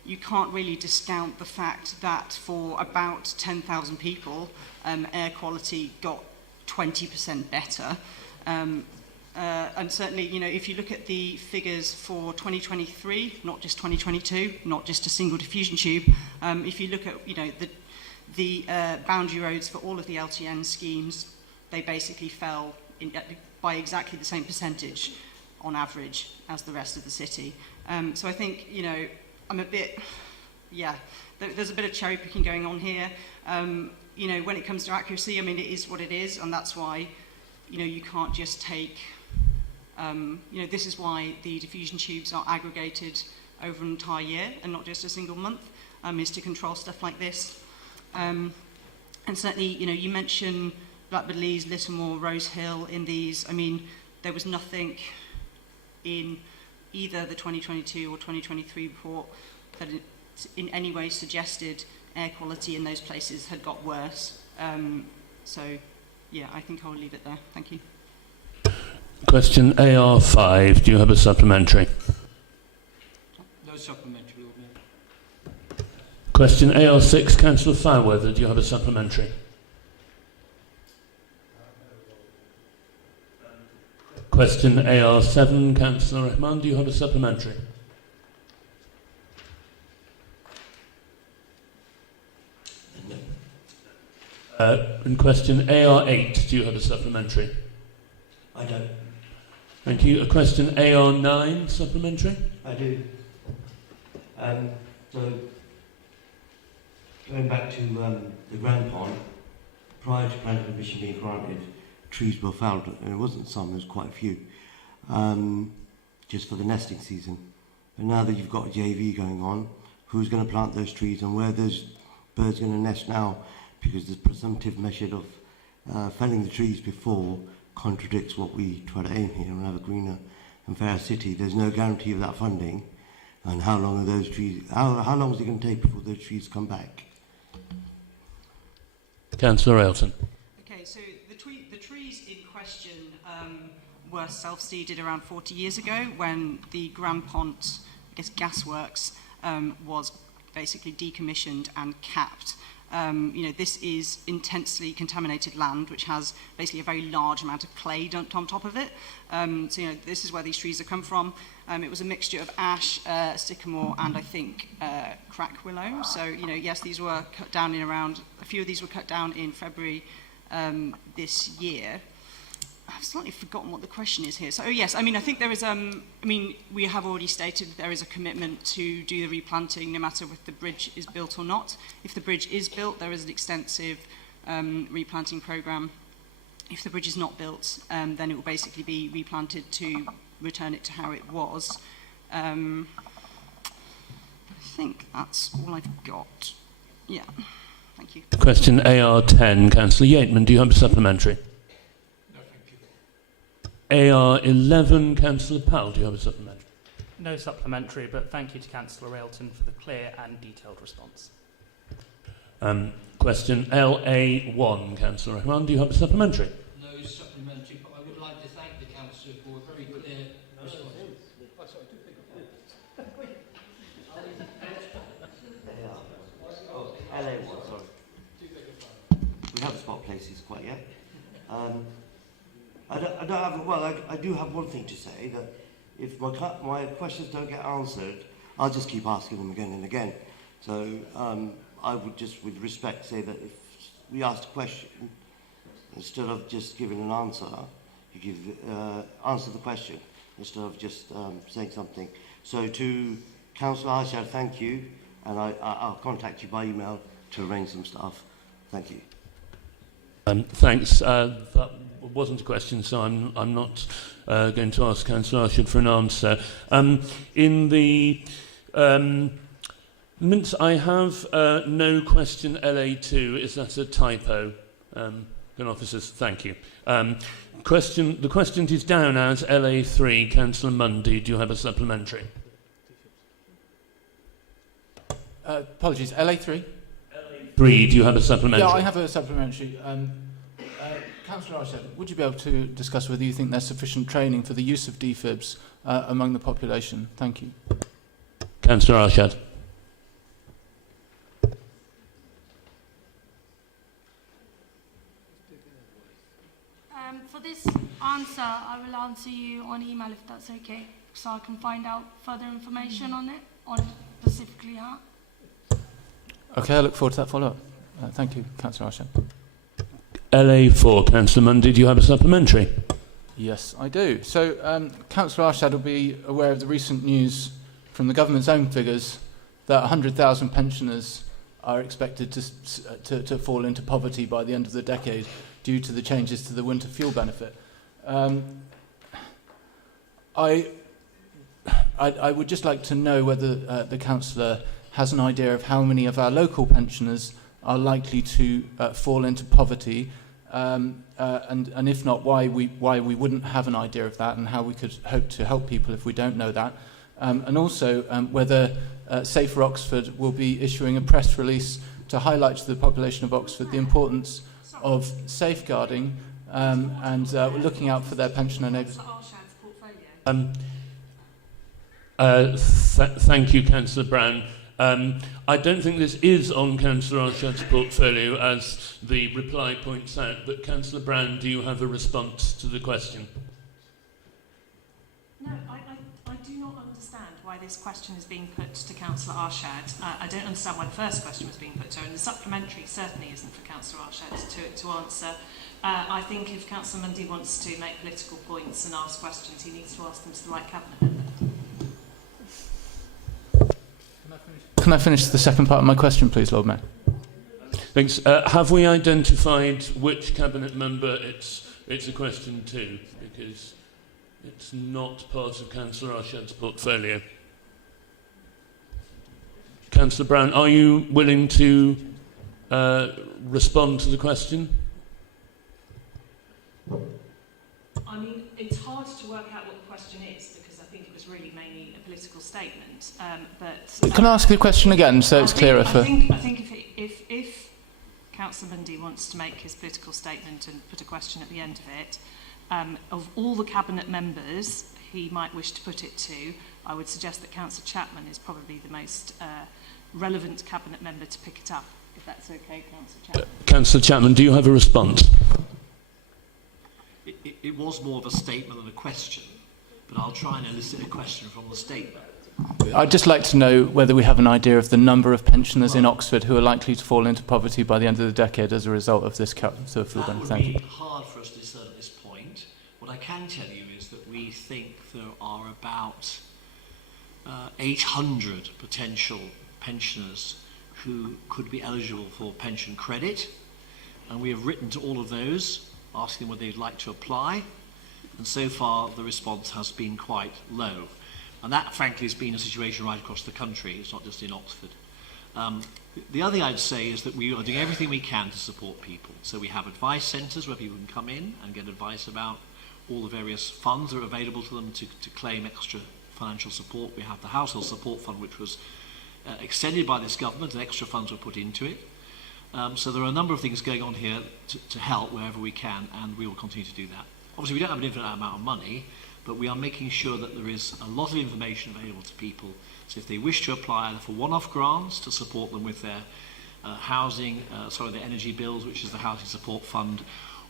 you can't really discount the fact that for about 10,000 people, air quality got 20% better. And certainly, you know, if you look at the figures for 2023, not just 2022, not just a single diffusion tube, if you look at, you know, the boundary roads for all of the LTN schemes, they basically fell by exactly the same percentage on average as the rest of the city. So I think, you know, I'm a bit, yeah, there's a bit of cherry picking going on here. You know, when it comes to accuracy, I mean, it is what it is, and that's why, you know, you can't just take, you know, this is why the diffusion tubes are aggregated over an entire year and not just a single month, is to control stuff like this. And certainly, you know, you mentioned Blackbird Leys, Littlemore, Rose Hill in these. I mean, there was nothing in either the 2022 or 2023 report that it in any way suggested air quality in those places had got worse. So, yeah, I think I'll leave it there. Thank you. Question AR5, do you have a supplementary? No supplementary, Lord Mayor. Question AR6, Councillor Fairweather, do you have a supplementary? Question AR7, Councillor Rahman, do you have a supplementary? And question AR8, do you have a supplementary? I don't. Thank you. A question AR9, supplementary? I do. So, going back to the Grand Pond, prior to planning permission being granted, trees were felled, and it wasn't some, there was quite a few, just for the nesting season. And now that you've got a JV going on, who's going to plant those trees and where are those birds going to nest now? Because the presumptive method of felling the trees before contradicts what we try to aim here and have a greener and fairer city. There's no guarantee of that funding, and how long are those trees? How long is it going to take before those trees come back? Councillor Ailton. Okay, so the trees in question were self-seeded around 40 years ago when the Grand Pond, I guess, gasworks was basically decommissioned and capped. You know, this is intensely contaminated land, which has basically a very large amount of clay dumped on top of it. So, you know, this is where these trees have come from. It was a mixture of ash, sycamore, and I think crack willow. So, you know, yes, these were cut down in around, a few of these were cut down in February this year. I've slightly forgotten what the question is here. So, oh yes, I mean, I think there is, I mean, we have already stated there is a commitment to do the replanting no matter if the bridge is built or not. If the bridge is built, there is an extensive replanting programme. If the bridge is not built, then it will basically be replanted to return it to how it was. I think that's all I've got. Yeah, thank you. Question AR10, Councillor Yateman, do you have a supplementary? AR11, Councillor Powell, do you have a supplementary? No supplementary, but thank you to Councillor Ailton for the clear and detailed response. Question LA1, Councillor Rahman, do you have a supplementary? No supplementary, but I would like to thank the Councillor for a very clear response. LA1, sorry. We have spot places quite yet. I do have one thing to say, that if my questions don't get answered, I'll just keep asking them again and again. So I would just, with respect, say that if we asked a question, instead of just giving an answer, you answer the question instead of just saying something. So to Councillor Arshad, thank you, and I'll contact you by email to arrange some stuff. Thank you. Thanks. That wasn't a question, so I'm not going to ask Councillor Arshad for an answer. In the minutes, I have no question LA2. Is that a typo? Officers, thank you. The question is down as LA3. Councillor Mundy, do you have a supplementary? Apologies, LA3? LA3, do you have a supplementary? Yeah, I have a supplementary. Councillor Arshad, would you be able to discuss whether you think there's sufficient training for the use of defibs among the population? Thank you. Councillor Arshad. For this answer, I will answer you on email if that's okay, so I can find out further information on it, on specifically how. Okay, I look forward to that follow-up. Thank you, Councillor Arshad. LA4, Councillor Munn, did you have a supplementary? Yes, I do. So, Councillor Arshad will be aware of the recent news from the government's own figures that 100,000 pensioners are expected to fall into poverty by the end of the decade due to the changes to the winter fuel benefit. I would just like to know whether the councillor has an idea of how many of our local pensioners are likely to fall into poverty, and if not, why we wouldn't have an idea of that, and how we could hope to help people if we don't know that, and also whether Safer Oxford will be issuing a press release to highlight to the population of Oxford the importance of safeguarding and looking out for their pensioner neighbours. Thank you, Councillor Brown. I don't think this is on Councillor Arshad's portfolio, as the reply points out, but Councillor Brown, do you have a response to the question? No, I do not understand why this question is being put to Councillor Arshad. I don't understand why the first question was being put to her, and the supplementary certainly isn't for Councillor Arshad to answer. I think if Councillor Mundy wants to make political points and ask questions, he needs to ask them to the right cabinet member. Can I finish the second part of my question, please, Lord Mayor? Thanks. Have we identified which cabinet member it's a question to? Because it's not part of Councillor Arshad's portfolio. Councillor Brown, are you willing to respond to the question? I mean, it's hard to work out what the question is, because I think it was really mainly a political statement. Can I ask the question again so it's clearer for... I think if Councillor Mundy wants to make his political statement and put a question at the end of it, of all the cabinet members he might wish to put it to, I would suggest that Councillor Chapman is probably the most relevant cabinet member to pick it up, if that's okay, Councillor Chapman. Councillor Chapman, do you have a response? It was more of a statement than a question, but I'll try and elicit a question from the statement. I'd just like to know whether we have an idea of the number of pensioners in Oxford who are likely to fall into poverty by the end of the decade as a result of this cut. So That would be hard for us to discern at this point. What I can tell you is that we think there are about 800 potential pensioners who could be eligible for pension credit, and we have written to all of those asking whether they'd like to apply, and so far the response has been quite low. And that, frankly, has been a situation right across the country. It's not just in Oxford. The other thing I'd say is that we are doing everything we can to support people. So we have advice centres where people can come in and get advice about all the various funds that are available to them to claim extra financial support. We have the Household Support Fund, which was extended by this government, and extra funds were put into it. So there are a number of things going on here to help wherever we can, and we will continue to do that. Obviously, we don't have an infinite amount of money, but we are making sure that there is a lot of information available to people. So if they wish to apply either for one-off grants to support them with their their energy bills, which is the Housing Support Fund,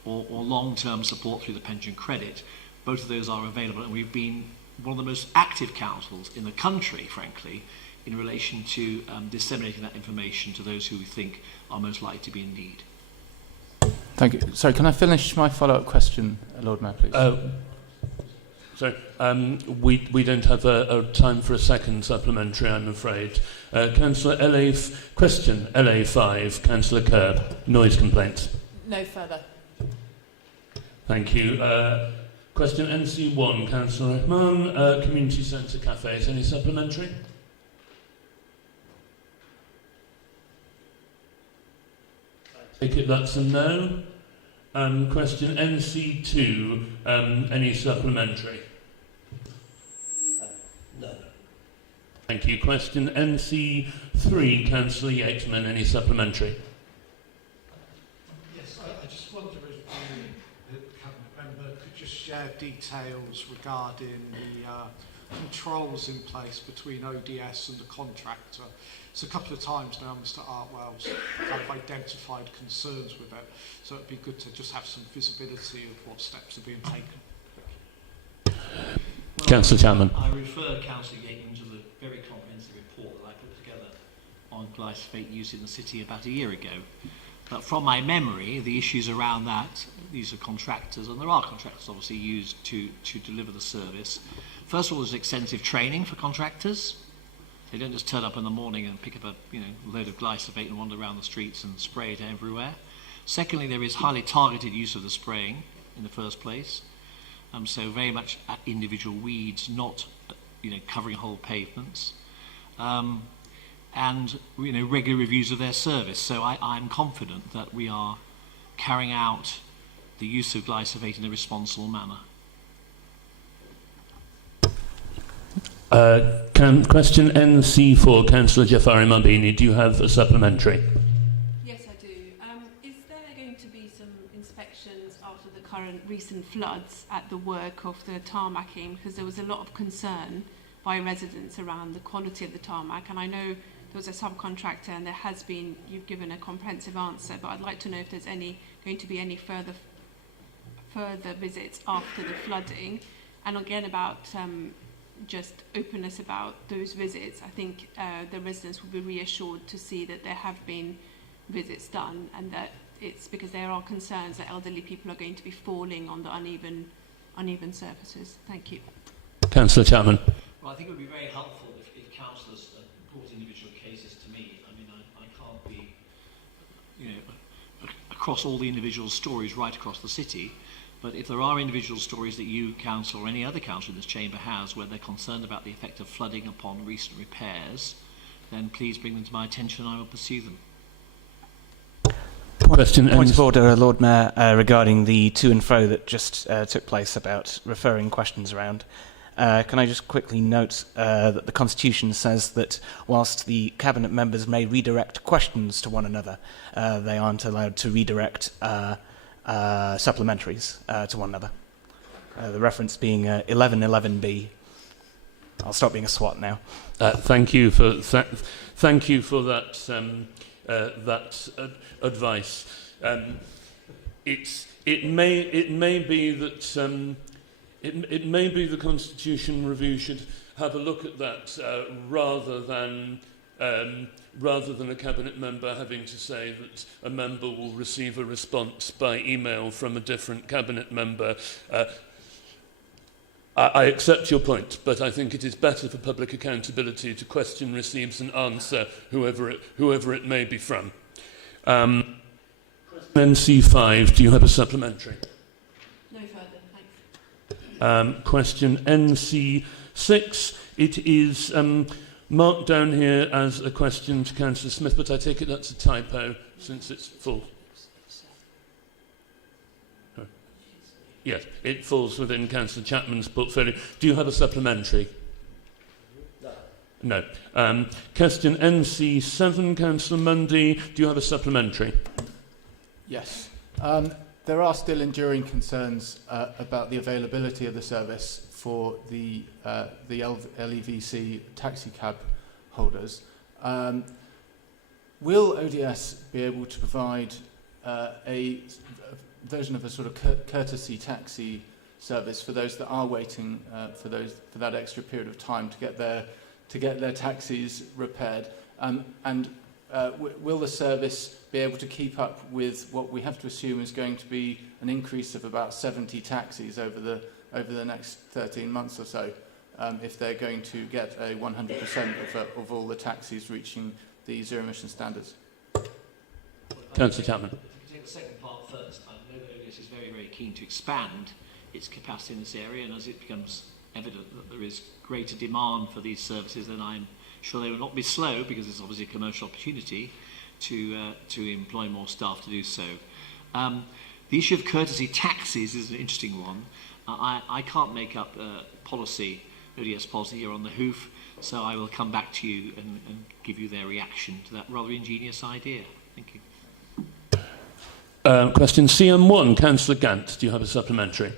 or long-term support through the pension credit, both of those are available. And we've been one of the most active councils in the country, frankly, in relation to disseminating that information to those who we think are most likely to be in need. Thank you. Sorry, can I finish my follow-up question, Lord Mayor, please? Sorry, we don't have a time for a second supplementary, I'm afraid. Councillor question LA5, Councillor Kerr, noise complaints. No further. Thank you. Question NC1, Councillor Rahman, community centre cafes, any supplementary? I take it that's a no. Question NC2, any supplementary? No. Thank you. Question NC3, Councillor Yatesman, any supplementary? Yes, I just want to share details regarding the controls in place between ODS and the contractor. It's a couple of times now Mr. Artwell's kind of identified concerns with it, so it'd be good to just have some visibility of what steps are being taken. Well, Councillor Chapman. I refer Councillor Yateman to the very comprehensive report that I put together on glyphosate use in the city about a year ago. But from my memory, the issues around that, these are contractors, and there are contractors obviously used to deliver the service. First of all, there's extensive training for contractors. They don't just turn up in the morning and pick up a load of glyphosate and wander around the streets and spray it everywhere. Secondly, there is highly targeted use of the spraying in the first place. So very much at individual weeds, not covering whole pavements. And regular reviews of their service. So I'm confident that we are carrying out the use of glyphosate in a responsible manner. Question NC4, Councillor Jafari Mabini. Do you have a supplementary? Yes, I do. Is there going to be some inspections after the current recent floods at the work of the tarmacking? Because there was a lot of concern by residents around the quality of the tarmac, and I know there was a subcontractor and there has been, you've given a comprehensive answer, but I'd like to know if there's going to be any further visits after the flooding. And again about just openness about those visits. I think the residents will be reassured to see that there have been visits done, and that it's because there are concerns that elderly people are going to be falling on the uneven surfaces. Thank you. Councillor Chapman. Well, I think it would be very helpful if councillors brought individual cases to me. I mean, I can't be, across all the individual stories right across the city, but if there are individual stories that you, council, or any other council in this chamber has where they're concerned about the effect of flooding upon recent repairs, then please bring them to my attention and I will pursue them. Point of order, Lord Mayor, regarding the to and fro that just took place about referring questions around. Can I just quickly note that the Constitution says that whilst the Cabinet members may redirect questions to one another, they aren't allowed to redirect supplementaries to one another. The reference being 1111B. I'll stop being a SWAT now. Thank you for that advice. It may be that it may be the Constitution Review should have a look at that rather than a Cabinet member having to say that a member will receive a response by email from a different Cabinet member. I accept your point, but I think it is better for public accountability to question receives an answer, whoever it may be from. NC5, do you have a supplementary? No further, thanks. Question NC6, it is marked down here as a question to Councillor Smith, but I take it that's a typo since it's full. Yes, it falls within Councillor Chapman's portfolio. Do you have a supplementary? No. Question NC7, Councillor Mundy. Do you have a supplementary? Yes. There are still enduring concerns about the availability of the service for the LEVC taxi cab holders. Will ODS be able to provide a version of a sort of courtesy taxi service for those that are waiting for that extra period of time to get their taxis repaired? Will the service be able to keep up with what we have to assume is going to be an increase of about 70 taxis over the next 13 months or so, if they're going to get a 100% of all the taxis reaching the zero emission standards? Councillor Chapman. Take the second part first. I know that ODS is very, very keen to expand its capacity in this area, and as it becomes evident that there is greater demand for these services, then I'm sure they will not be slow, because it's obviously a commercial opportunity to employ more staff to do so. The issue of courtesy taxis is an interesting one. I can't make up policy, ODS policy here on the hoof, so I will come back to you and give you their reaction to that rather ingenious idea. Thank you. Question CM1, Councillor Gant. Do you have a supplementary?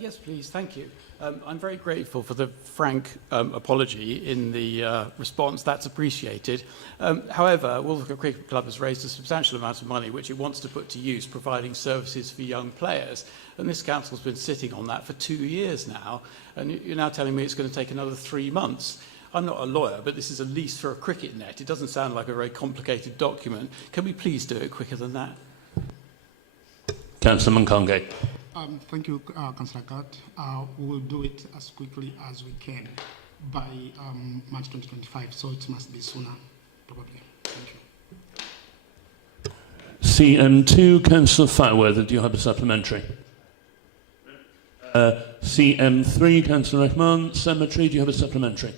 Yes, please. Thank you. I'm very grateful for the frank apology in the response. That's appreciated. However, Wolverhampton Cricket Club has raised a substantial amount of money which it wants to put to use providing services for young players. And this council's been sitting on that for 2 years now. And you're now telling me it's going to take another 3 months. I'm not a lawyer, but this is a lease for a cricket net. It doesn't sound like a very complicated document. Can we please do it quicker than that? Councillor Mnkange. Thank you, Councillor Gatt. We will do it as quickly as we can by March 2025, so it must be sooner, probably. Thank you. CM2, Councillor Fatworthy, do you have a supplementary? CM3, Councillor Rahman, Cemetery, do you have a supplementary?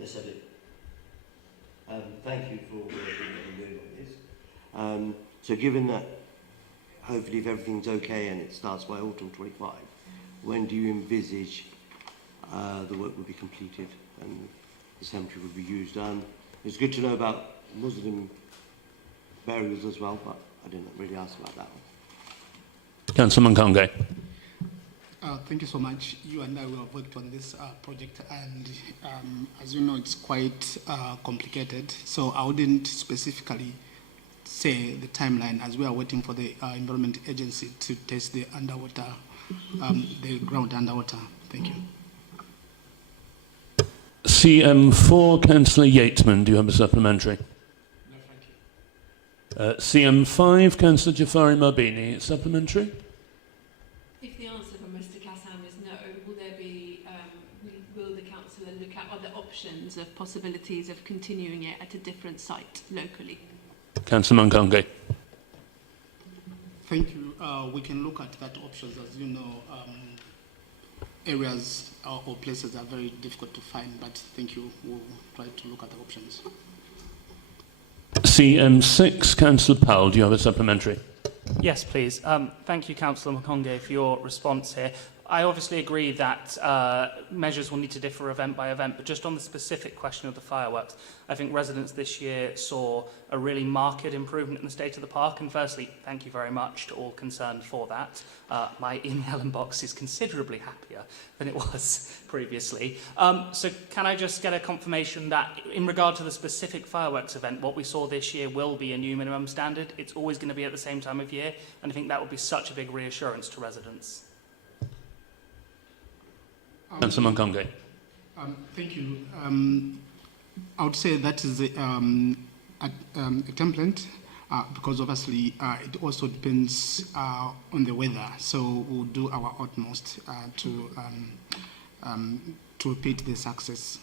Yes, I do. Thank you for what you're doing on this. So given that, hopefully if everything's okay and it starts by autumn 25, when do you envisage the work will be completed and the cemetery will be used? It's good to know about Muslim burials as well, but I didn't really ask about that one. Councillor Mnkange. Thank you so much. You and I will have worked on this project, and as you know, it's quite complicated, so I wouldn't specifically say the timeline, as we are waiting for the Environment Agency to test the underwater, the ground underwater. Thank you. CM4, Councillor Yateman, do you have a supplementary? No, thank you. CM5, Councillor Jafari Mabini, supplementary? If the answer from Mr. Kassam is no, will there be, will the councillor look at other options of possibilities of continuing it at a different site locally? Councillor Mnkange. Thank you. We can look at that options. As you know, areas or places are very difficult to find, but thank you. We'll try to look at the options. CM6, Councillor Powell, do you have a supplementary? Yes, please. Thank you, Councillor Mnkange, for your response here. I obviously agree that measures will need to differ event by event, but just on the specific question of the fireworks, I think residents this year saw a really marked improvement in the state of the park, and firstly, thank you very much to all concerned for that. My email inbox is considerably happier than it was previously. So can I just get a confirmation that in regard to the specific fireworks event, what we saw this year will be a new minimum standard? It's always going to be at the same time of year, and I think that would be such a big reassurance to residents. Councillor Mnkange. Thank you. I would say that is a template because obviously it also depends on the weather. So we'll do our utmost to repeat the success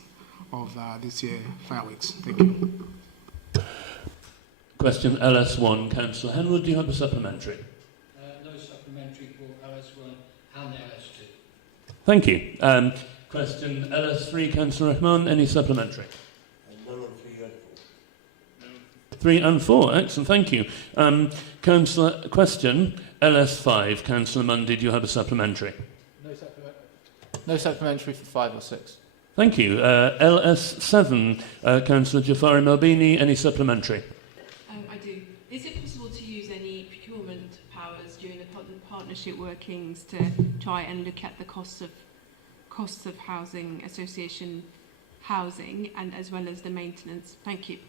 of this year fireworks. Thank you. Question LS1, Councillor Henwood, do you have a supplementary? No supplementary for LS1 and LS2. Thank you. Question LS3, Councillor Rahman, any supplementary? None on 3 and 4. 3 and 4, excellent, thank you. Question LS5, Councillor Mundy, do you have a supplementary? No supplementary. No supplementary for 5 or 6. Thank you. LS7, Councillor Jafari Mabini, any supplementary? I do. Is it possible to use any procurement powers during the partnership workings to try and look at the costs of housing association housing and as well as the maintenance? Thank you.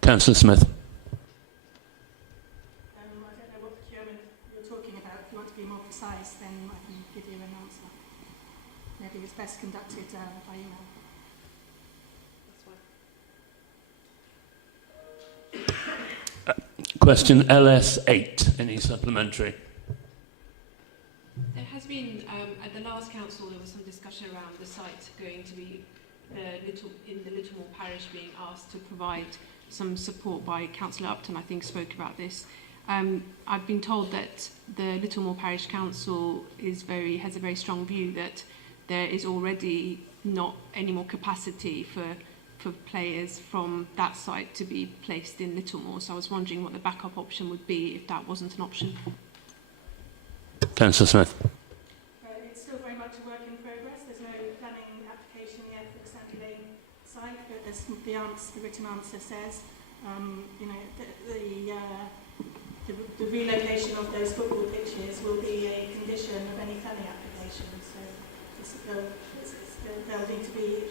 Councillor Smith. I don't know what procurement you're talking about. If you want to be more precise, then I can give you an answer. Maybe it's best conducted by email. That's fine. Question LS8, any supplementary? There has been, at the last council, there was some discussion around the site going to be in the Littlemore parish being asked to provide some support by Councillor Upton, I think, spoke about this. I've been told that the Littlemore Parish Council has a very strong view that there is already not any more capacity for players from that site to be placed in Littlemore. So I was wondering what the backup option would be if that wasn't an option. Councillor Smith. It's still very much a work in progress. There's no planning application yet for the Sandy Lane site, but as the written answer says, you know, the relocation of those football pitches will be a condition of any planning application. So there'll need to be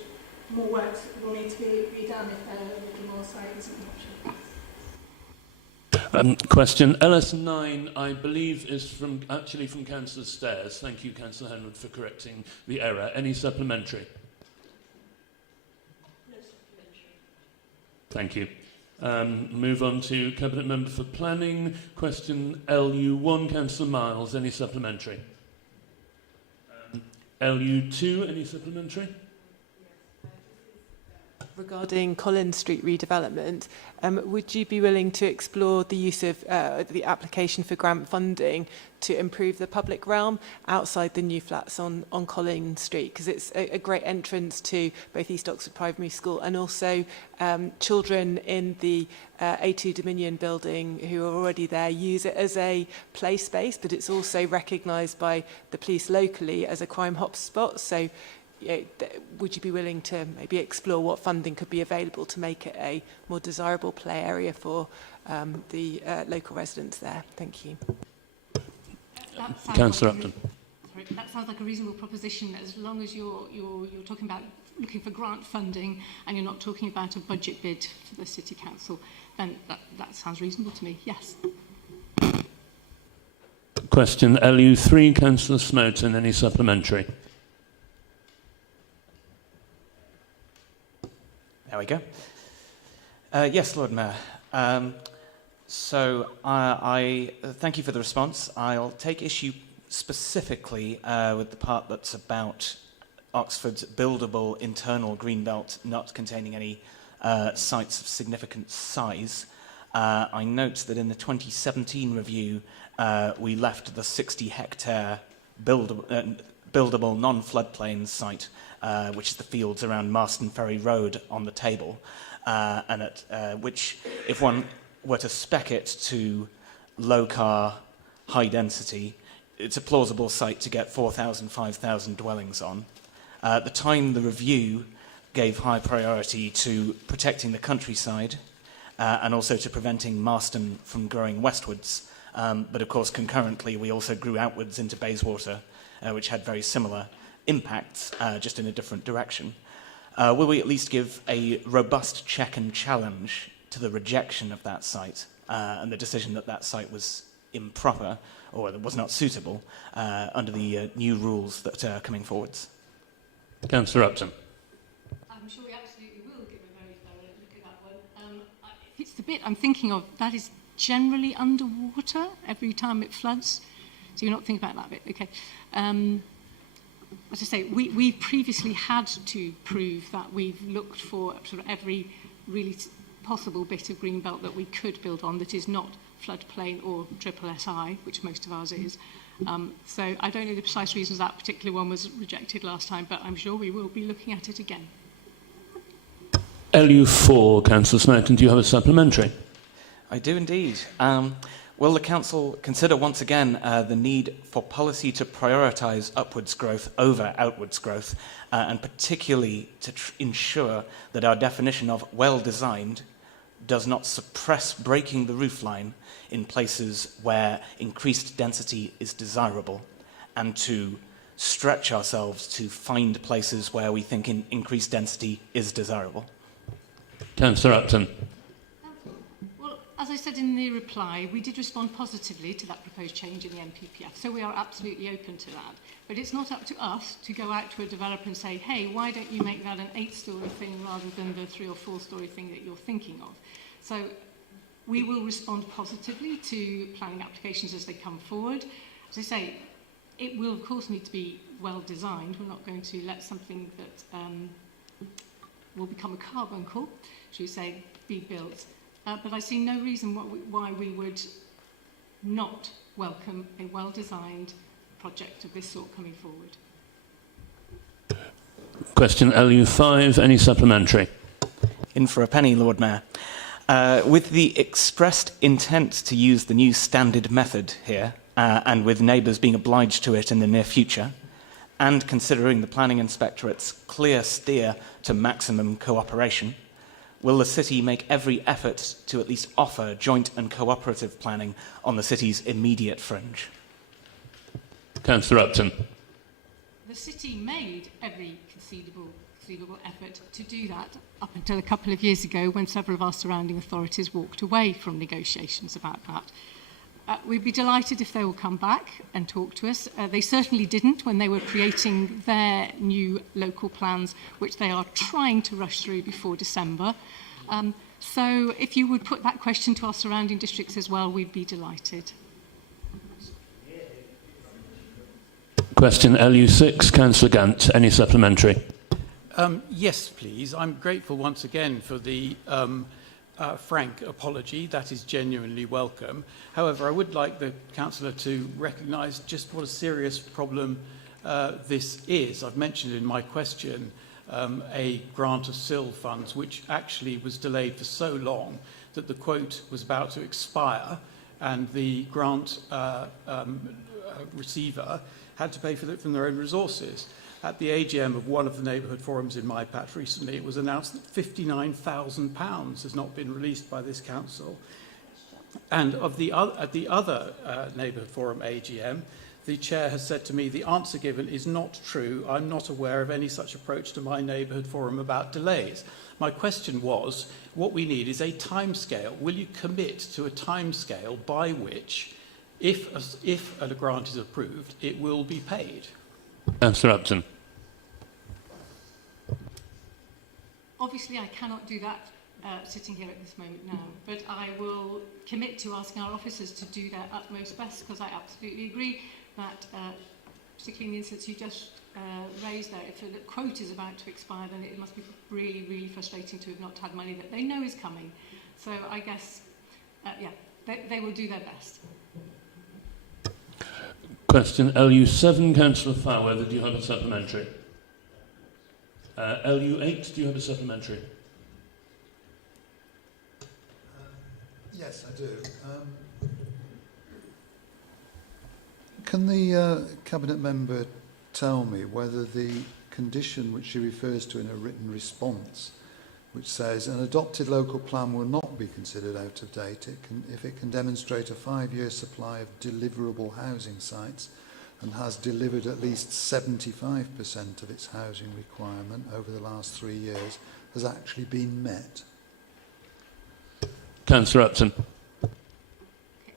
more work will need to be done if a little more site isn't an option. Question LS9, I believe, is actually from Councillor Stairs. Thank you, Councillor Henwood, for correcting the error. Any supplementary? No supplementary. Thank you. Move on to Cabinet Member for Planning. Question LU1, Councillor Miles. Any supplementary? LU2, any supplementary? Regarding Collins Street redevelopment, would you be willing to explore the use of the application for grant funding to improve the public realm outside the new flats on Collins Street? Because it's a great entrance to both East Oxford Primary School and also children in the A2 Dominion building who are already there use it as a play space, but it's also recognised by the police locally as a crime hotspot. So would you be willing to maybe explore what funding could be available to make it a more desirable play area for the local residents there? Thank you. Councillor Upton. Sorry, that sounds like a reasonable proposition as long as you're talking about looking for grant funding and you're not talking about a budget bid for the City Council, then that sounds reasonable to me, yes. Question LU3, Councillor Smoten. Any supplementary? There we go. Yes, Lord Mayor. So I thank you for the response. I'll take issue specifically with the part that's about Oxford's buildable internal green belt not containing any sites of significant size. I note that in the 2017 review, we left the 60-hectare buildable non-floodplain site, which is the fields around Marston Ferry Road, on the table, and at which, if one were to spec it to low car, high density, it's a plausible site to get 4,000, 5,000 dwellings on. At the time, the review gave high priority to protecting the countryside and also to preventing Marston from growing westwards. But of course, concurrently, we also grew outwards into Bayswater, which had very similar impacts, just in a different direction. Will we at least give a robust check and challenge to the rejection of that site and the decision that that site was improper or that was not suitable under the new rules that are coming forwards? Councillor Upton. I'm sure we absolutely will give a very thorough look at that one. It's the bit I'm thinking of, that is generally underwater every time it floods. So you're not thinking about that bit, okay. As I say, we previously had to prove that we've looked for sort of every really possible bit of green belt that we could build on that is not floodplain or triple SI, which most of ours is. So I don't know the precise reasons that particular one was rejected last time, but I'm sure we will be looking at it again. LU4, Councillor Smoten, do you have a supplementary? I do indeed. Will the Council consider once again the need for policy to prioritise upwards growth over outwards growth, and particularly to ensure that our definition of well-designed does not suppress breaking the roofline in places where increased density is desirable, and to stretch ourselves to find places where we think increased density is desirable? Councillor Upton. Well, as I said in the reply, we did respond positively to that proposed change in the NPPF, so we are absolutely open to that. But it's not up to us to go out to a developer and say, hey, why don't you make that an 8-storey thing rather than the 3- or 4-storey thing that you're thinking of? So we will respond positively to planning applications as they come forward. As I say, it will of course need to be well designed. We're not going to let something that will become a carbuncle, should we say, be built. But I see no reason why we would not welcome a well-designed project of this sort coming forward. Question LU5, any supplementary? In for a penny, Lord Mayor. With the expressed intent to use the new standard method here, and with neighbours being obliged to it in the near future, and considering the Planning Inspectorate's clear steer to maximum cooperation, will the city make every effort to at least offer joint and cooperative planning on the city's immediate fringe? Councillor Upton. The city made every conceivable effort to do that up until a couple of years ago when several of our surrounding authorities walked away from negotiations about that. We'd be delighted if they will come back and talk to us. They certainly didn't when they were creating their new local plans, which they are trying to rush through before December. So if you would put that question to our surrounding districts as well, we'd be delighted. Question LU6, Councillor Gant. Any supplementary? Yes, please. I'm grateful once again for the frank apology. That is genuinely welcome. However, I would like the councillor to recognise just what a serious problem this is. I've mentioned in my question a grant of SIL funds, which actually was delayed for so long that the quote was about to expire, and the grant receiver had to pay for it from their own resources. At the AGM of one of the neighbourhood forums in my patch recently, it was announced that £59,000 has not been released by this council. And at the other neighbourhood forum AGM, the chair has said to me, the answer given is not true. I'm not aware of any such approach to my neighbourhood forum about delays. My question was, what we need is a timescale. Will you commit to a timescale by which, if a grant is approved, it will be paid? Councillor Upton. Obviously, I cannot do that sitting here at this moment now, but I will commit to asking our officers to do their utmost best, because I absolutely agree that, particularly in the instance you just raised there, if a quote is about to expire, then it must be really, really frustrating to have not had money that they know is coming. So I guess, yeah, they will do their best. Question LU7, Councillor Fairweather. Do you have a supplementary? LU8, do you have a supplementary? Yes, I do. Can the Cabinet member tell me whether the condition which she refers to in a written response, which says an adopted local plan will not be considered out of date if it can demonstrate a 5-year supply of deliverable housing sites and has delivered at least 75% of its housing requirement over the last 3 years, has actually been met? Councillor Upton.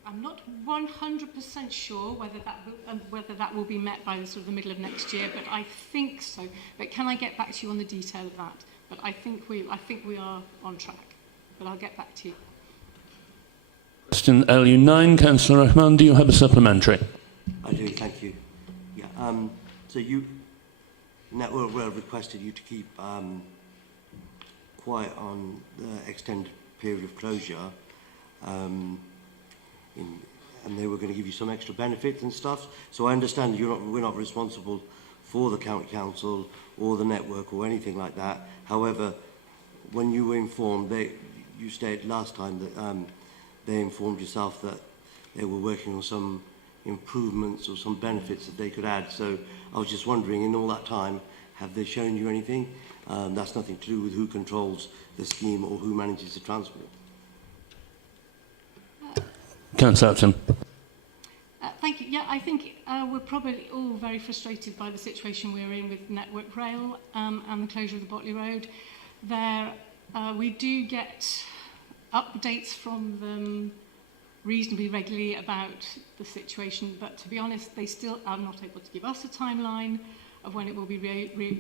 I'm not 100% sure whether that will be met by the middle of next year, but I think so. But can I get back to you on the detail of that? But I think we are on track. But I'll get back to you. Question LU9, Councillor Rahman. Do you have a supplementary? I do, thank you. Yeah. So Network Rail requested you to keep quiet on the extended period of closure. And they were going to give you some extra benefits and stuff. So I understand we're not responsible for the county council or the network or anything like that. However, when you were informed, you stated last time that they informed yourself that they were working on some improvements or some benefits that they could add. So I was just wondering, in all that time, have they shown you anything? That's nothing to do with who controls the scheme or who manages the transport. Councillor Upton. Thank you. Yeah, I think we're probably all very frustrated by the situation we're in with Network Rail and the closure of the Botley Road. We do get updates from them reasonably regularly about the situation, but to be honest, they still are not able to give us a timeline of when it will be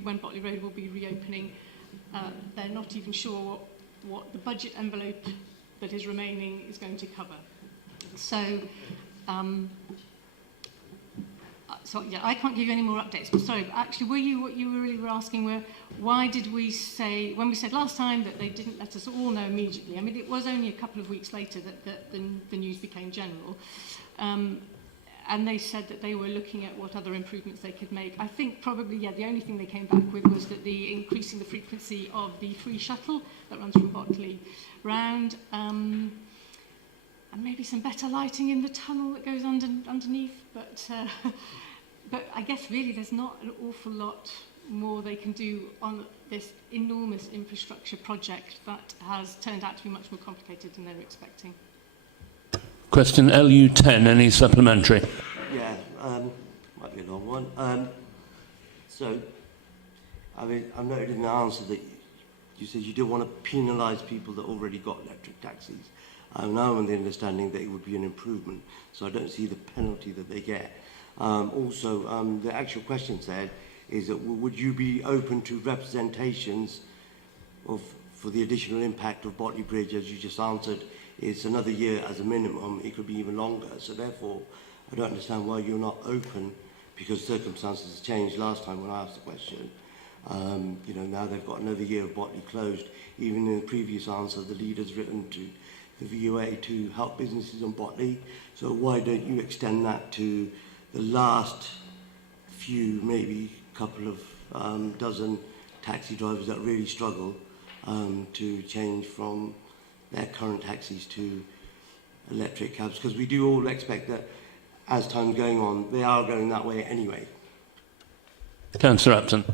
when Botley Road will be reopening. They're not even sure what the budget envelope that is remaining is going to cover. So, yeah, I can't give you any more updates. But sorry, but actually, what you really were asking were, why did we say, when we said last time that they didn't let us all know immediately? I mean, it was only a couple of weeks later that the news became general. And they said that they were looking at what other improvements they could make. I think probably, yeah, the only thing they came back with was that increasing the frequency of the free shuttle that runs from Botley round. And maybe some better lighting in the tunnel that goes underneath, but I guess really there's not an awful lot more they can do on this enormous infrastructure project that has turned out to be much more complicated than they were expecting. Question LU10, any supplementary? Yeah, might be a long one. So, I mean, I've noted in the answer that you said you don't want to penalise people that already got electric taxis. I'm now on the understanding that it would be an improvement, so I don't see the penalty that they get. Also, the actual question said is that would you be open to representations for the additional impact of Botley Bridge, as you just answered? It's another year as a minimum, it could be even longer, so therefore I don't understand why you're not open, because circumstances have changed last time when I asked the question. You know, now they've got another year of Botley closed. Even in the previous answer, the leader's written to the VOA to help businesses on Botley. So why don't you extend that to the last few, maybe couple of dozen taxi drivers that really struggle to change from their current taxis to electric cabs? Because we do all expect that as time's going on, they are going that way anyway. Councillor Upton.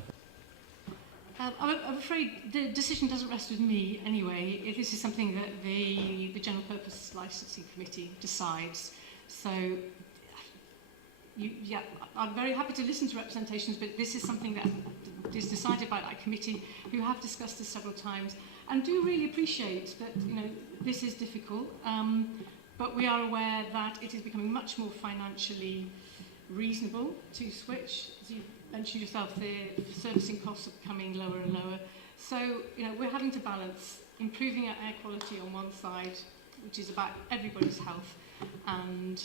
I'm afraid the decision doesn't rest with me anyway. This is something that the General Purpose Licensing Committee decides. So, yeah, I'm very happy to listen to representations, but this is something that is decided by that committee, who have discussed this several times and do really appreciate that, you know, this is difficult. But we are aware that it is becoming much more financially reasonable to switch. As you mentioned yourself, the servicing costs are becoming lower and lower. So, you know, we're having to balance improving our air quality on one side, which is about everybody's health, and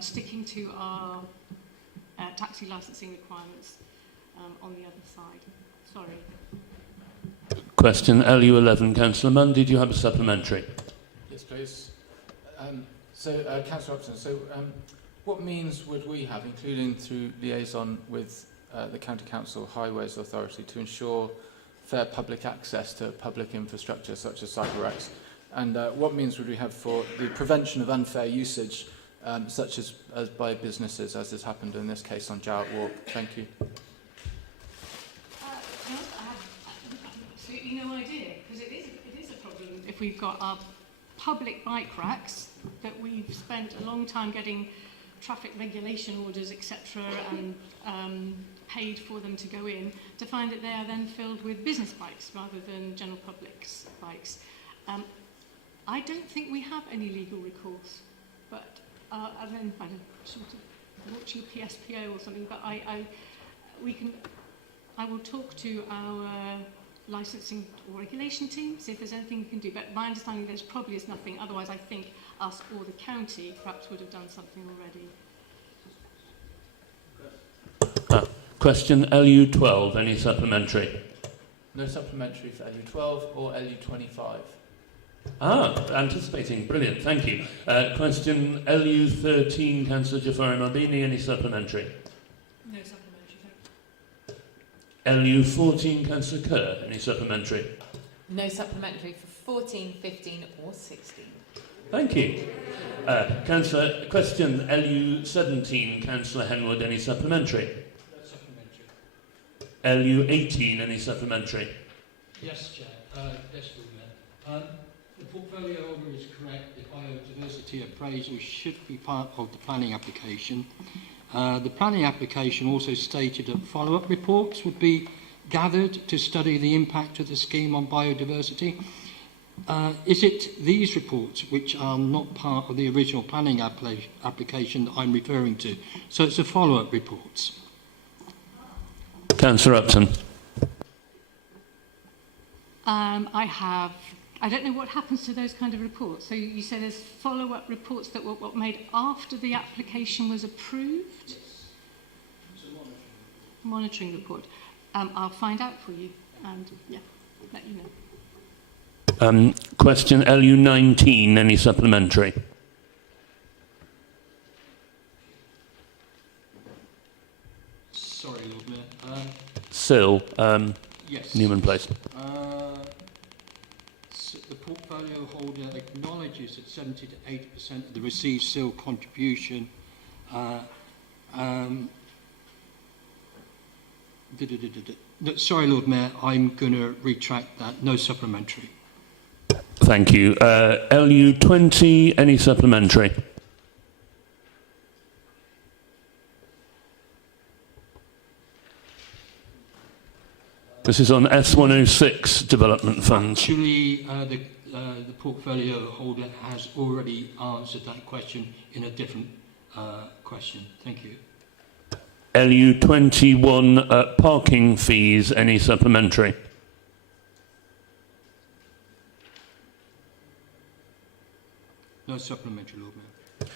sticking to our taxi licensing requirements on the other side. Sorry. Question LU11, Councillor Munn, did you have a supplementary? Yes, please. Councillor Upton, what means would we have, including through liaison with the County Council Highways Authority, to ensure fair public access to public infrastructure such as cycle racks? And what means would we have for the prevention of unfair usage, such as by businesses, as has happened in this case on Jowett Walk? Thank you. I have absolutely no idea, because it is a problem if we've got our public bike racks that we've spent a long time getting traffic regulation orders, etc., and paid for them to go in, to find that they are then filled with business bikes rather than general public's bikes. I don't think we have any legal recourse, but and then I don't sort of watching a PSPO or something. But I will talk to our licensing or regulation team, see if there's anything we can do. But my understanding there's probably is nothing. Otherwise, I think us or the county perhaps would have done something already. Question LU12, any supplementary? No supplementary for LU12 or LU25. Anticipating. Brilliant, thank you. Question LU13, Councillor Jafari Mabini, any supplementary? No supplementary, thank you. LU14, Councillor Kerr, any supplementary? No supplementary for 14, 15 or 16. Thank you. Councillor, question LU17, Councillor Henwood, any supplementary? No supplementary. LU18, any supplementary? Yes, Chair. Yes, Lord Mayor. The portfolio holder is correct. The biodiversity appraisal should be part of the planning application. The planning application also stated that follow-up reports would be gathered to study the impact of the scheme on biodiversity. Is it these reports which are not part of the original planning application that I'm referring to? So it's the follow-up reports. Councillor Upton. I don't know what happens to those kind of reports. So you say there's follow-up reports that were made after the application was approved? Yes. It's a monitoring report. I'll find out for you and, yeah, let you know. Question LU19, any supplementary? Sorry, Lord Mayor. Sill, yes. Newman Place. The portfolio holder acknowledges that 70 to 80% of the received SIL contribution No, sorry, Lord Mayor, I'm going to retract that. No supplementary. Thank you. LU20, any supplementary? This is on S106 development funds. Actually, the portfolio holder has already answered that question in a different question. Thank you. LU21, parking fees, any supplementary? No supplementary, Lord Mayor.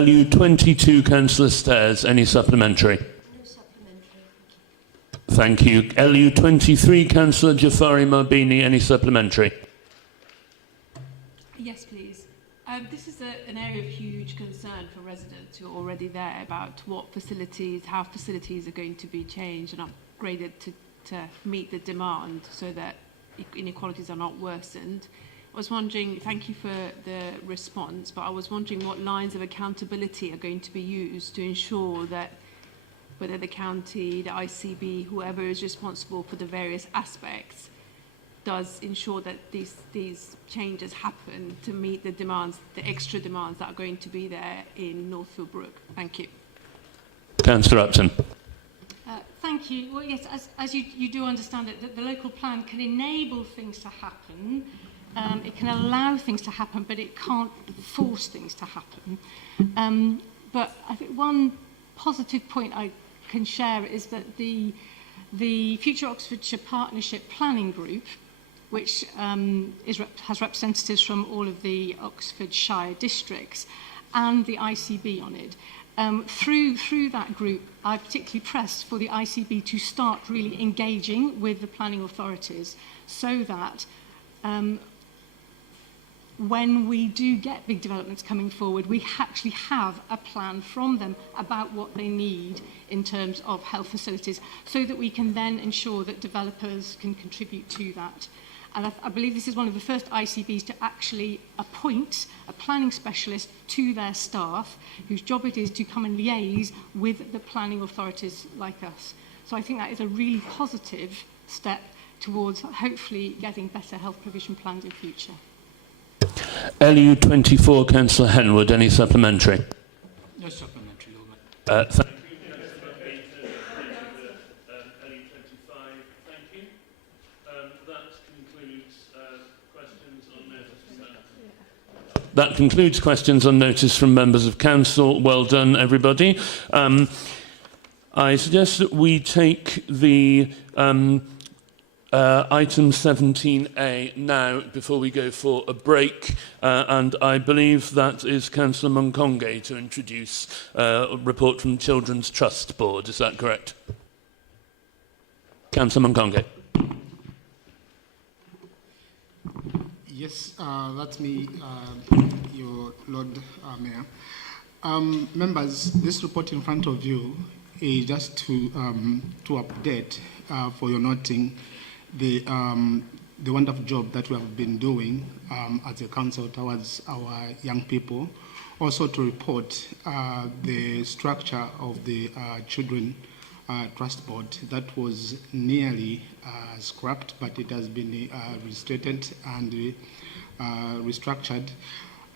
LU22, Councillor Stairs, any supplementary? No supplementary. Thank you. LU23, Councillor Jafari Marbini, any supplementary? Yes, please. This is an area of huge concern for residents who are already there about what facilities, how facilities are going to be changed and upgraded to meet the demand so that inequalities are not worsened. I was wondering, thank you for the response, but I was wondering what lines of accountability are going to be used to ensure that whether the county, the ICB, whoever is responsible for the various aspects, does ensure that these changes happen to meet the demands, the extra demands that are going to be there in Northfield Brook. Thank you. Councillor Upton. Thank you. Well, yes, as you do understand it, that the local plan can enable things to happen. It can allow things to happen, but it can't force things to happen. But I think one positive point I can share is that the Future Oxfordshire Partnership Planning Group, which has representatives from all of the Oxfordshire districts and the ICB on it, through that group, I particularly pressed for the ICB to start really engaging with the planning authorities so that when we do get big developments coming forward, we actually have a plan from them about what they need in terms of health facilities so that we can then ensure that developers can contribute to that. And I believe this is one of the first ICBs to actually appoint a planning specialist to their staff, whose job it is to come and liaise with the planning authorities like us. So I think that is a really positive step towards hopefully getting better health provision plans in future. LU24, Councillor Henwood, any supplementary? No supplementary, Lord Mayor. Thank you. That concludes questions on notice from members of council. Well done, everybody. I suggest that we take the item 17A now before we go for a break, and I believe that is Councillor Munkonge to introduce a report from Children's Trust Board. Is that correct? Councillor Munkonge. Yes, that's me, your Lord Mayor. Members, this report in front of you is just to update for your noting the wonderful job that we have been doing as a council towards our young people. Also to report the structure of the Children Trust Board that was nearly scrapped, but it has been restated and restructured.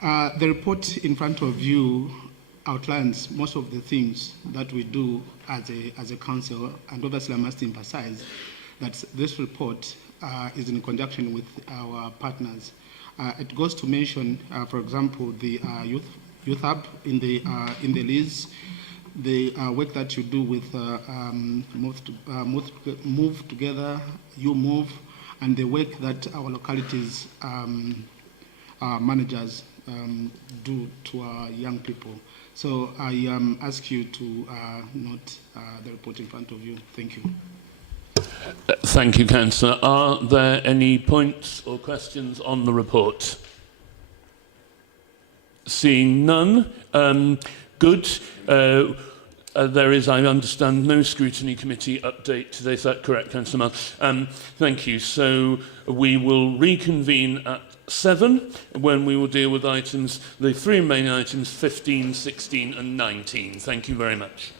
The report in front of you outlines most of the things that we do as a council, and obviously I must emphasize that this report is in conjunction with our partners. It goes to mention, for example, the youth hub in the lease, the work that you do with Move Together, You Move, and the work that our localities managers do to our young people. So I ask you to note the report in front of you. Thank you. Thank you, Councillor. Are there any points or questions on the report? Seeing none, good. There is, I understand, no scrutiny committee update today. Is that correct, Councillor Mann? Thank you. So we will reconvene at 7 when we will deal with items, the three main items, 15, 16 and 19. Thank you very much.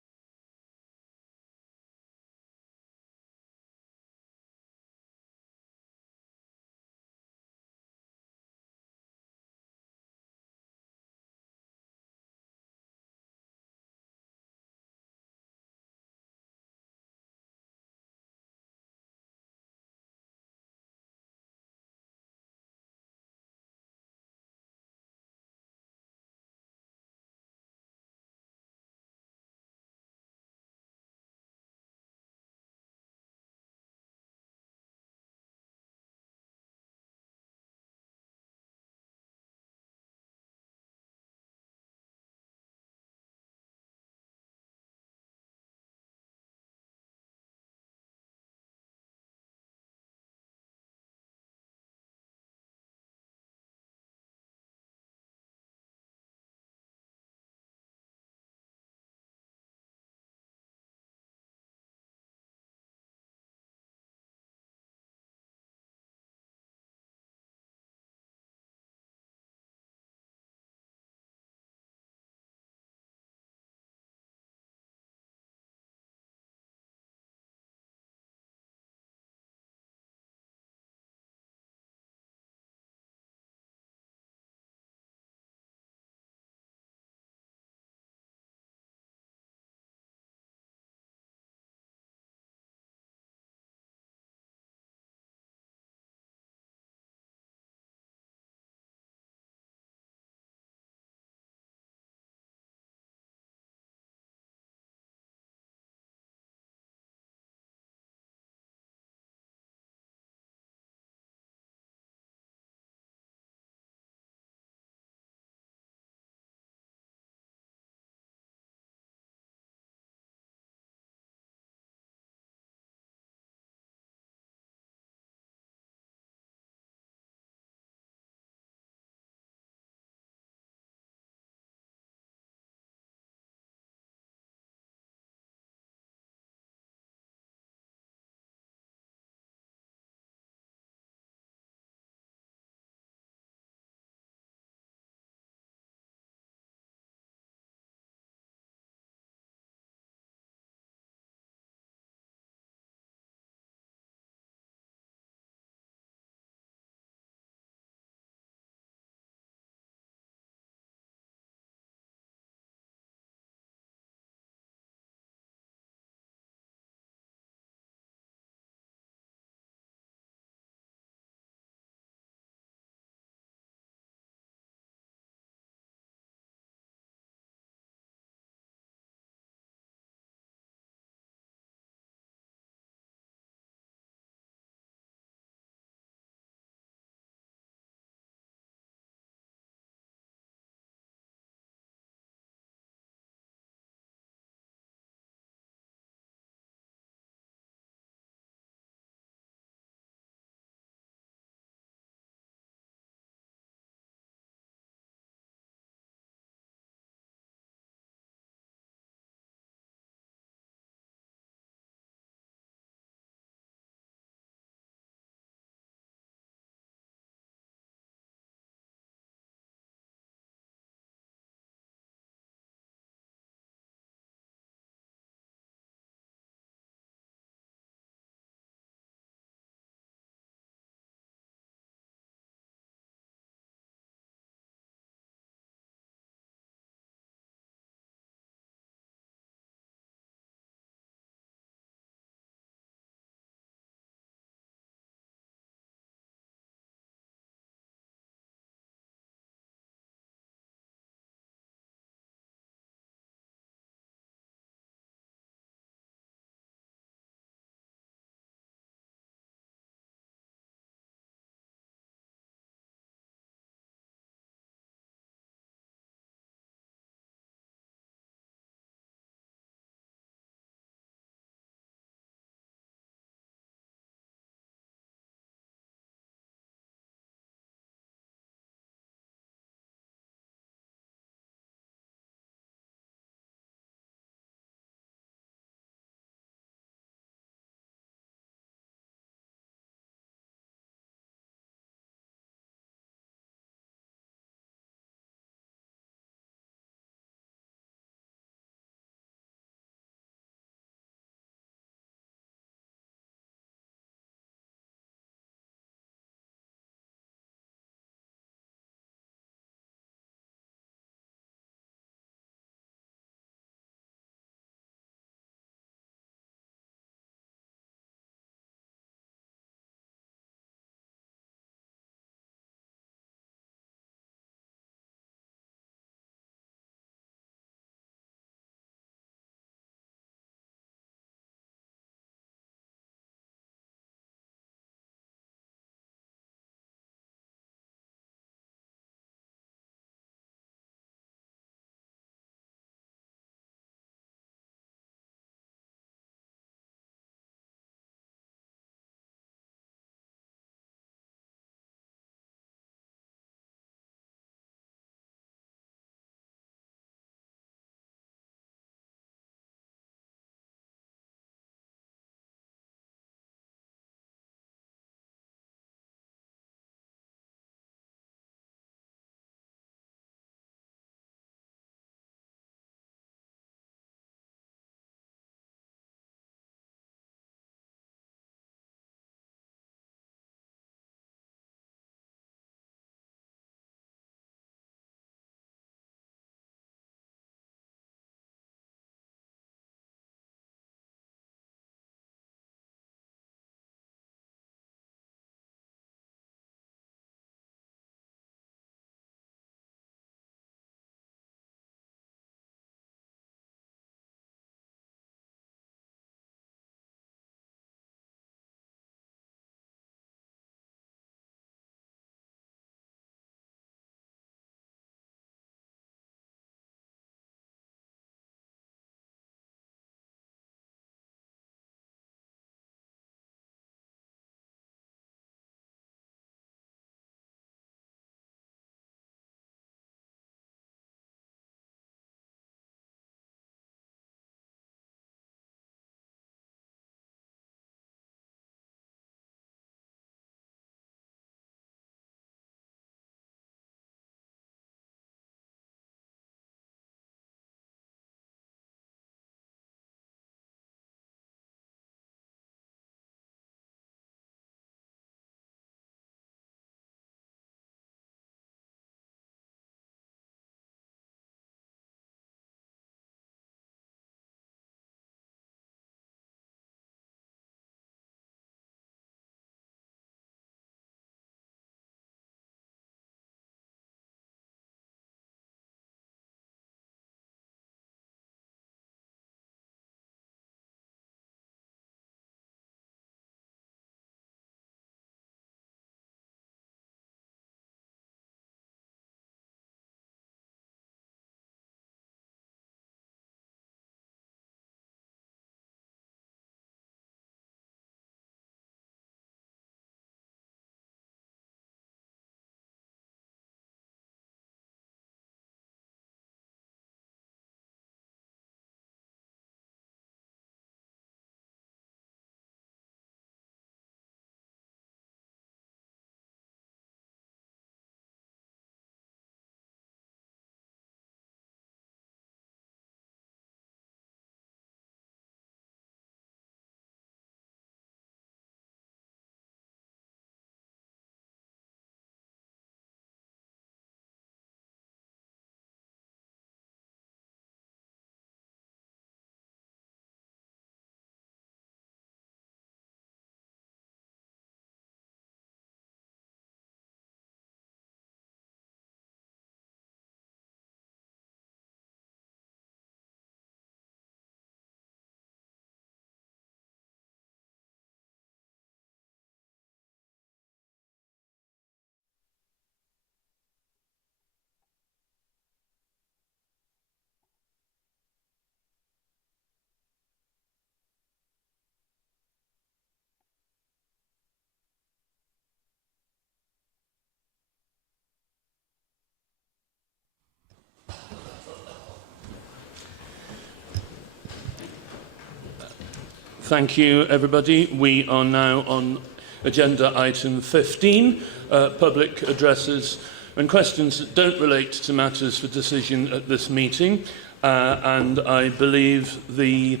Thank you, everybody. We are now on agenda item 15, public addresses and questions that don't relate to matters for decision at this meeting. And I believe the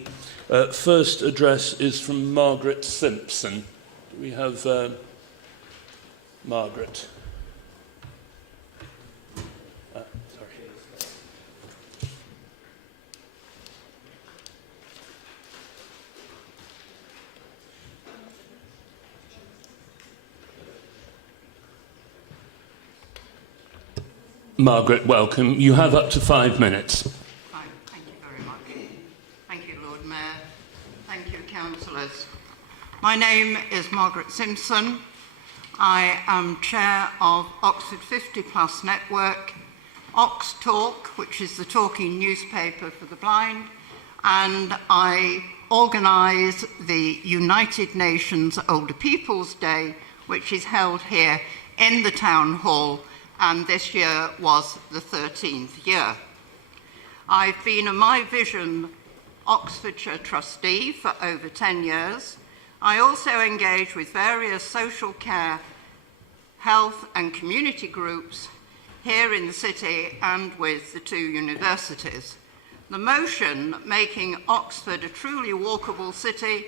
first address is from Margaret Simpson. Do we have Margaret? Margaret, welcome. You have up to 5 minutes. Thank you very much. Thank you, Lord Mayor. Thank you, councillors. My name is Margaret Simpson. I am chair of Oxford 50 Plus Network, Ox Talk, which is the talking newspaper for the blind, and I organise the United Nations Older People's Day, which is held here in the town hall, and this year was the 13th year. I've been a My Vision Oxfordshire trustee for over 10 years. I also engage with various social care, health and community groups here in the city and with the two universities. The motion making Oxford a truly walkable city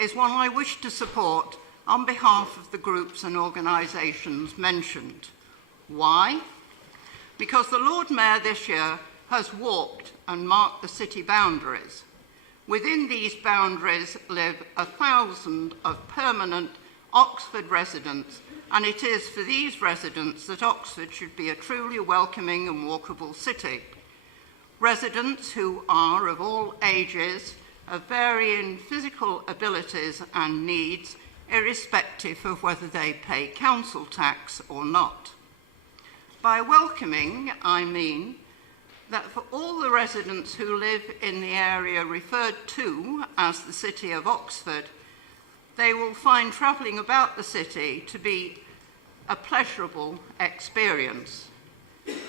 is one I wish to support on behalf of the groups and organisations mentioned. Why? Because the Lord Mayor this year has walked and marked the city boundaries. Within these boundaries live 1,000 of permanent Oxford residents, and it is for these residents that Oxford should be a truly welcoming and walkable city. Residents who are of all ages, of varying physical abilities and needs, irrespective of whether they pay council tax or not. By welcoming, I mean that for all the residents who live in the area referred to as the City of Oxford, they will find travelling about the city to be a pleasurable experience.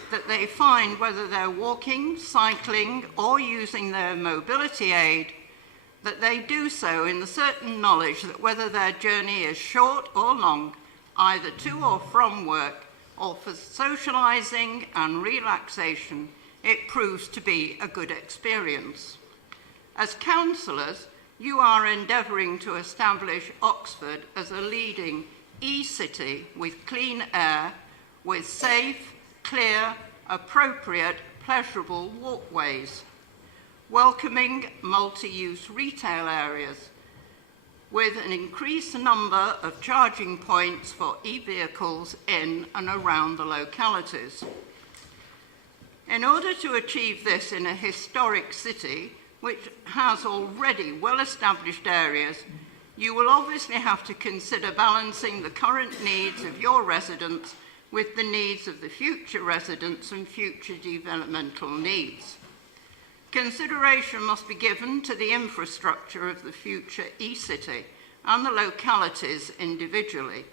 That they find, whether they're walking, cycling, or using their mobility aid, that they do so in the certain knowledge that whether their journey is short or long, either to or from work, or for socialising and relaxation, it proves to be a good experience. As councillors, you are endeavouring to establish Oxford as a leading e-city with clean air, with safe, clear, appropriate, pleasurable walkways, welcoming multi-use retail areas, with an increased number of charging points for e-vehicles in and around the localities. In order to achieve this in a historic city, which has already well-established areas, you will obviously have to consider balancing the current needs of your residents with the needs of the future residents and future developmental needs. Consideration must be given to the infrastructure of the future e-city and the localities individually,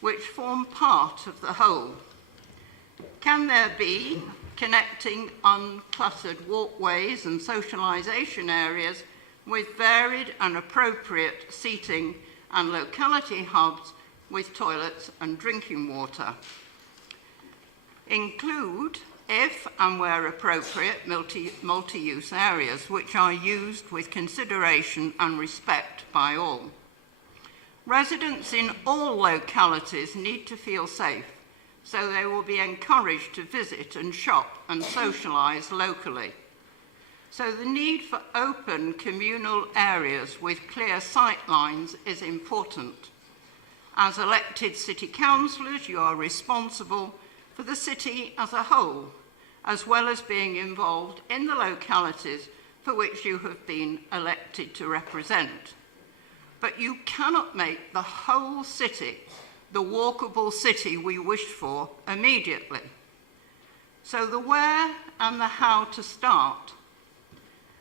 which form part of the whole. Can there be connecting uncluttered walkways and socialisation areas with varied and appropriate seating and locality hubs with toilets and drinking water? Include, if and where appropriate, multi-use areas which are used with consideration and respect by all. Residents in all localities need to feel safe, so they will be encouraged to visit and shop and socialise locally. So the need for open communal areas with clear sight lines is important. As elected city councillors, you are responsible for the city as a whole, as well as being involved in the localities for which you have been elected to represent. But you cannot make the whole city the walkable city we wish for immediately. So the where and the how to start,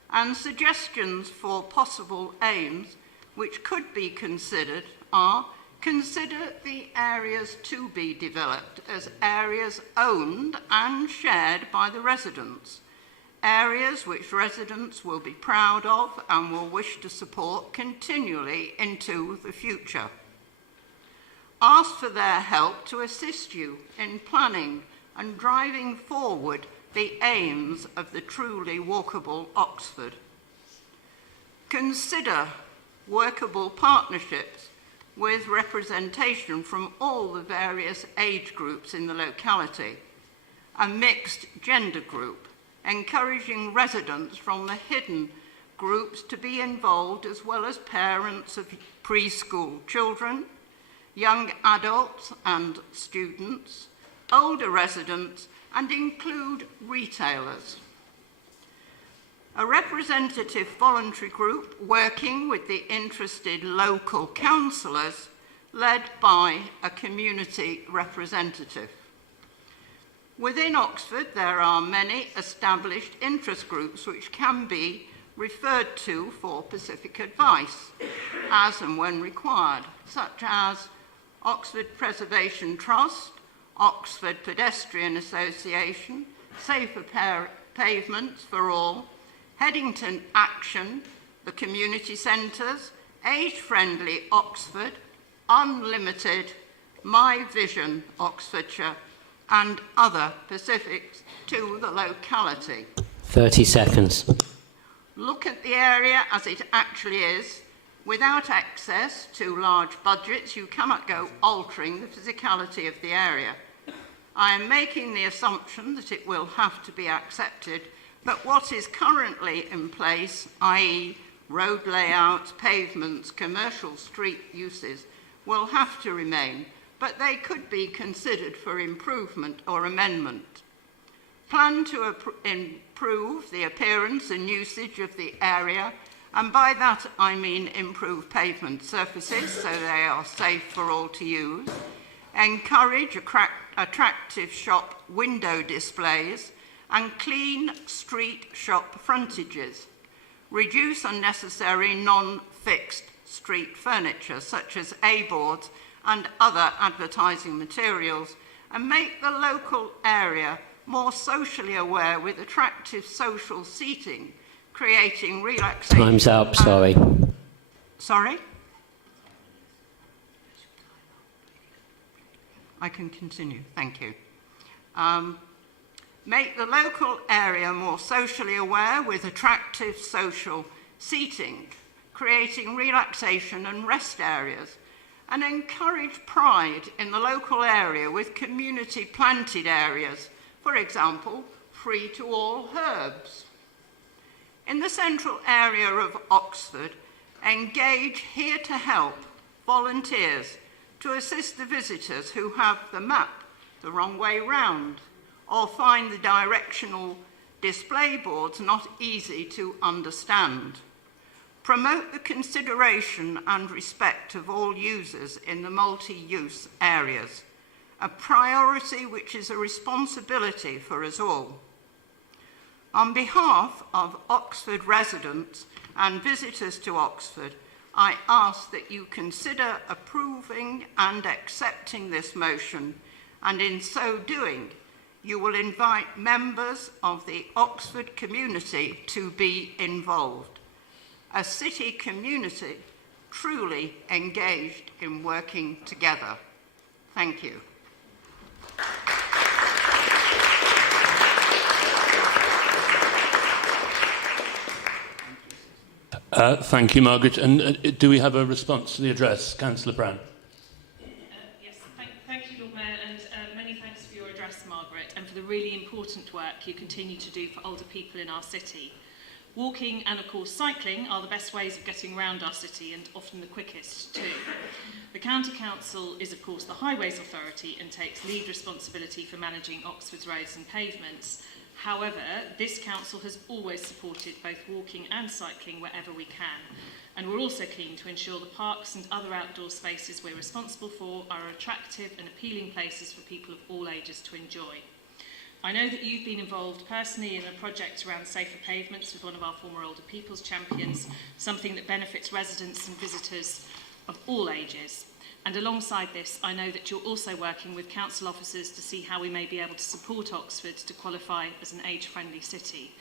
and suggestions for possible aims which could be considered are: consider the areas to be developed as areas owned and shared by the residents, areas which residents will be proud of and will wish to support continually into the future. Ask for their help to assist you in planning and driving forward the aims of the truly walkable Oxford. Consider workable partnerships with representation from all the various age groups in the locality, a mixed gender group, encouraging residents from the hidden groups to be involved, as well as parents of preschool children, young adults and students, older residents, and include retailers. A representative voluntary group working with the interested local councillors, led by a community representative. Within Oxford, there are many established interest groups which can be referred to for specific advice, as and when required, such as Oxford Preservation Trust, Oxford Pedestrian Association, Safer Pavements for All, Headington Action, the community centres, Age-Friendly Oxford, Unlimited, My Vision Oxfordshire, and other specifics to the locality. 30 seconds. Look at the area as it actually is. Without access to large budgets, you cannot go altering the physicality of the area. I am making the assumption that it will have to be accepted, but what is currently in place, i.e. road layouts, pavements, commercial street uses, will have to remain, but they could be considered for improvement or amendment. Plan to improve the appearance and usage of the area, and by that I mean improve pavement surfaces so they are safe for all to use, encourage attractive shop window displays, and clean street shop frontages, reduce unnecessary non-fixed street furniture such as A-boards and other advertising materials, and make the local area more socially aware with attractive social seating, creating relaxation. Time's up, sorry. Sorry? I can continue, thank you. Make the local area more socially aware with attractive social seating, creating relaxation and rest areas, and encourage pride in the local area with community planted areas, for example, free to all herbs. In the central area of Oxford, engage Here to Help volunteers to assist the visitors who have the map the wrong way round or find the directional display boards not easy to understand. Promote the consideration and respect of all users in the multi-use areas, a priority which is a responsibility for us all. On behalf of Oxford residents and visitors to Oxford, I ask that you consider approving and accepting this motion, and in so doing, you will invite members of the Oxford community to be involved. A city community truly engaged in working together. Thank you. Thank you, Margaret. And do we have a response to the address? Councillor Brown. Yes, thank you, Lord Mayor, and many thanks for your address, Margaret, and for the really important work you continue to do for older people in our city. Walking and, of course, cycling are the best ways of getting around our city, and often the quickest too. The County Council is, of course, the Highways Authority and takes lead responsibility for managing Oxford's roads and pavements. However, this council has always supported both walking and cycling wherever we can, and we're also keen to ensure the parks and other outdoor spaces we're responsible for are attractive and appealing places for people of all ages to enjoy. I know that you've been involved personally in a project around safer pavements with one of our former older people's champions, something that benefits residents and visitors of all ages. And alongside this, I know that you're also working with council officers to see how we may be able to support Oxford to qualify as an age-friendly city.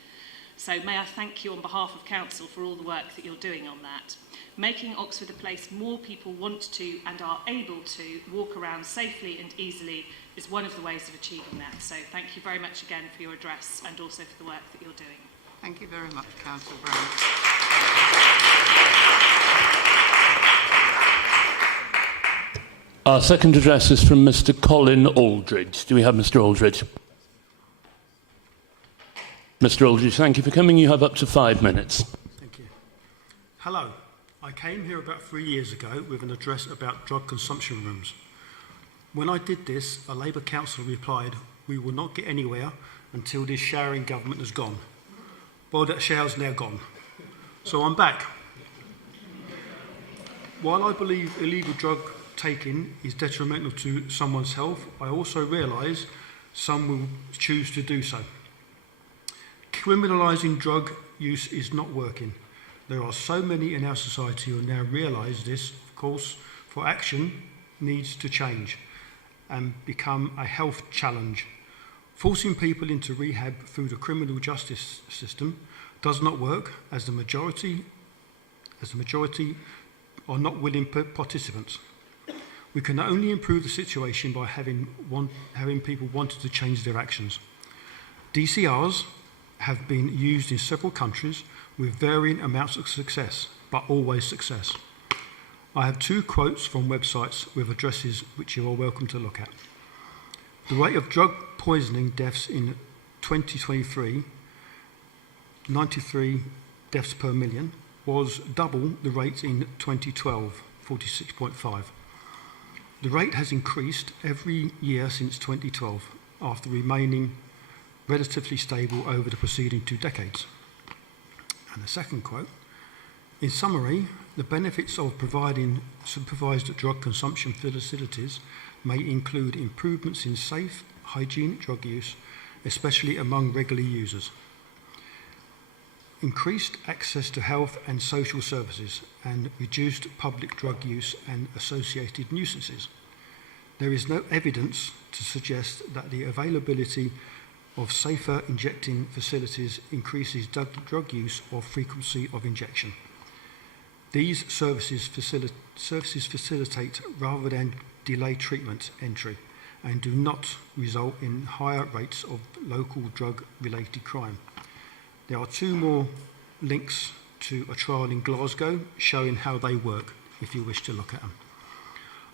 So may I thank you on behalf of Council for all the work that you're doing on that. Making Oxford a place more people want to and are able to walk around safely and easily is one of the ways of achieving that. So thank you very much again for your address and also for the work that you're doing. Thank you very much, Councillor Brown. Our second address is from Mr. Colin Aldridge. Do we have Mr. Aldridge? Mr. Aldridge, thank you for coming. You have up to 5 minutes. Thank you. Hello. I came here about 3 years ago with an address about drug consumption rooms. When I did this, a Labour councillor replied, "We will not get anywhere until this showering government has gone." Well, that shower's now gone. So I'm back. While I believe illegal drug taking is detrimental to someone's health, I also realise some will choose to do so. Criminalising drug use is not working. There are so many in our society who now realise this. Of course, for action needs to change and become a health challenge. Forcing people into rehab through the criminal justice system does not work, as the majority are not willing participants. We can only improve the situation by having people wanting to change their actions. DCRs have been used in several countries with varying amounts of success, but always success. I have 2 quotes from websites with addresses which you are welcome to look at. The rate of drug poisoning deaths in 2023, 93 deaths per million, was double the rate in 2012, 46.5. The rate has increased every year since 2012, after remaining relatively stable over the preceding 2 decades. And the second quote, in summary, the benefits of providing supervised drug consumption facilities may include improvements in safe, hygienic drug use, especially among regular users, increased access to health and social services, and reduced public drug use and associated nuisances. There is no evidence to suggest that the availability of safer injecting facilities increases drug use or frequency of injection. These services facilitate rather than delay treatment entry and do not result in higher rates of local drug-related crime. There are 2 more links to a trial in Glasgow showing how they work, if you wish to look at them.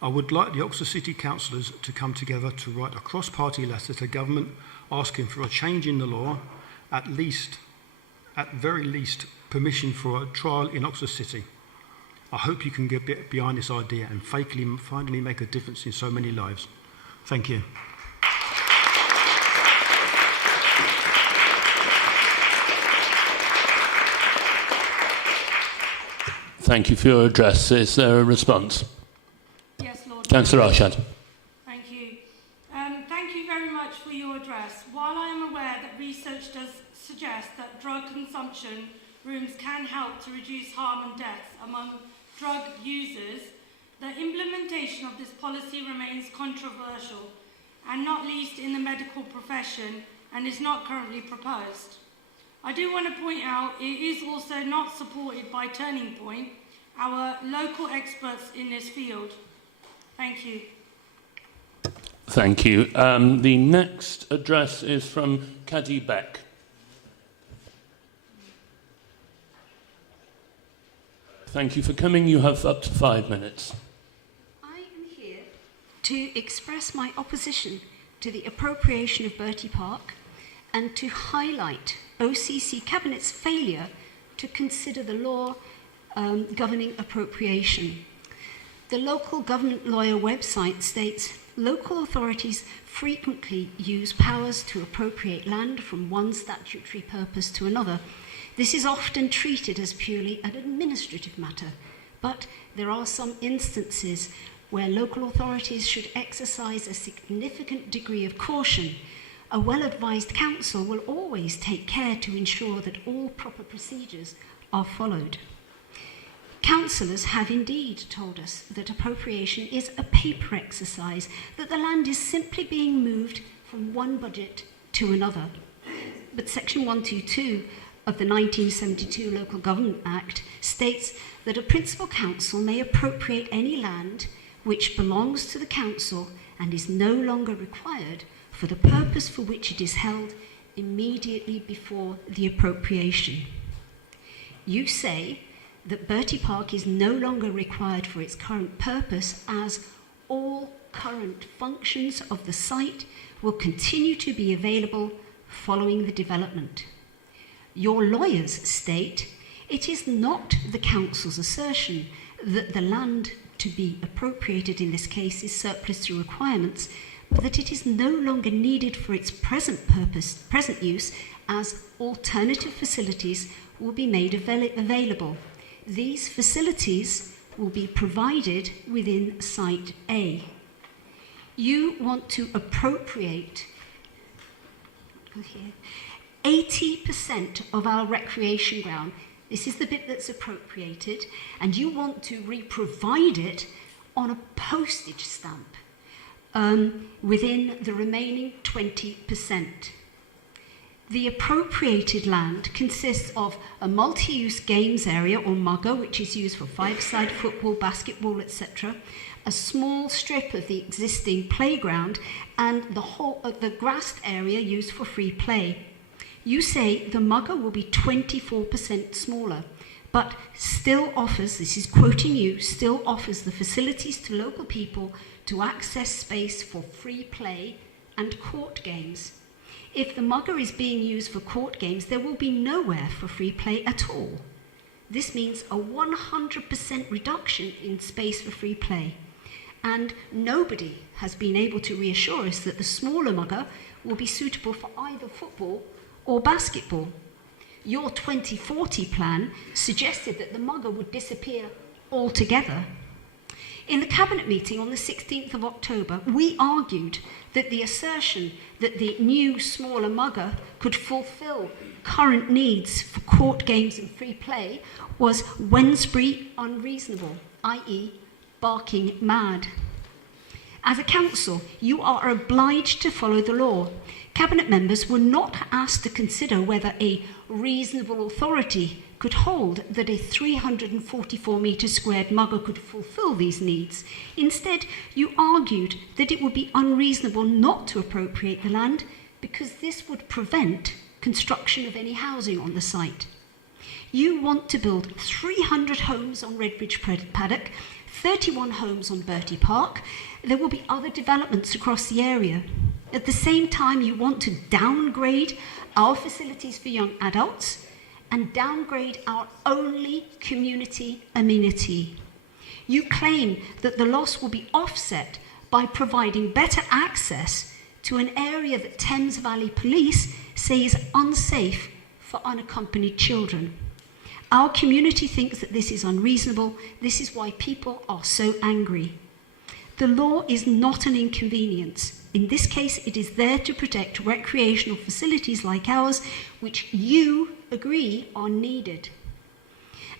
I would like the Oxford City councillors to come together to write a cross-party letter to government asking for a change in the law, at very least, permission for a trial in Oxford City. I hope you can get behind this idea and finally make a difference in so many lives. Thank you. Thank you for your address. Is there a response? Yes, Lord. Councillor Arshad. Thank you. Thank you very much for your address. While I am aware that research does suggest that drug consumption rooms can help to reduce harm and deaths among drug users, the implementation of this policy remains controversial, and not least in the medical profession, and is not currently proposed. I do want to point out it is also not supported by Turning Point, our local experts in this field. Thank you. Thank you. The next address is from Caddy Beck. Thank you for coming. You have up to 5 minutes. I am here to express my opposition to the appropriation of Bertie Park and to highlight OCC Cabinet's failure to consider the law governing appropriation. The local government lawyer website states local authorities frequently use powers to appropriate land from one statutory purpose to another. This is often treated as purely an administrative matter, but there are some instances where local authorities should exercise a significant degree of caution. A well-advised council will always take care to ensure that all proper procedures are followed. Councillors have indeed told us that appropriation is a paper exercise, that the land is simply being moved from one budget to another. But Section 122 of the 1972 Local Government Act states that a principal council may appropriate any land which belongs to the council and is no longer required for the purpose for which it is held immediately before the appropriation. You say that Bertie Park is no longer required for its current purpose, as all current functions of the site will continue to be available following the development. Your lawyers state it is not the council's assertion that the land to be appropriated in this case is surplus to requirements, but that it is no longer needed for its present purpose, present use, as alternative facilities will be made available. These facilities will be provided within Site A. You want to appropriate 80% of our recreation ground. This is the bit that's appropriated, and you want to re-provide it on a postage stamp within the remaining 20%. The appropriated land consists of a multi-use games area, or MUGA, which is used for five-side football, basketball, etc., a small strip of the existing playground, and the whole of the grassed area used for free play. You say the MUGA will be 24% smaller, but still offers, this is quoting you, still offers the facilities to local people to access space for free play and court games. If the MUGA is being used for court games, there will be nowhere for free play at all. This means a 100% reduction in space for free play. And nobody has been able to reassure us that the smaller MUGA will be suitable for either football or basketball. Your 2040 plan suggested that the MUGA would disappear altogether. In the Cabinet meeting on the 16th of October, we argued that the assertion that the new, smaller MUGA could fulfil current needs for court games and free play was Wednesbury unreasonable, i.e. barking mad. As a council, you are obliged to follow the law. Cabinet members were not asked to consider whether a reasonable authority could hold that a 344 metre squared MUGA could fulfil these needs. Instead, you argued that it would be unreasonable not to appropriate the land because this would prevent construction of any housing on the site. You want to build 300 homes on Redbridge Paddock, 31 homes on Bertie Park. There will be other developments across the area. At the same time, you want to downgrade our facilities for young adults and downgrade our only community amenity. You claim that the loss will be offset by providing better access to an area that Thames Valley Police say is unsafe for unaccompanied children. Our community thinks that this is unreasonable. This is why people are so angry. The law is not an inconvenience. In this case, it is there to protect recreational facilities like ours, which you agree are needed.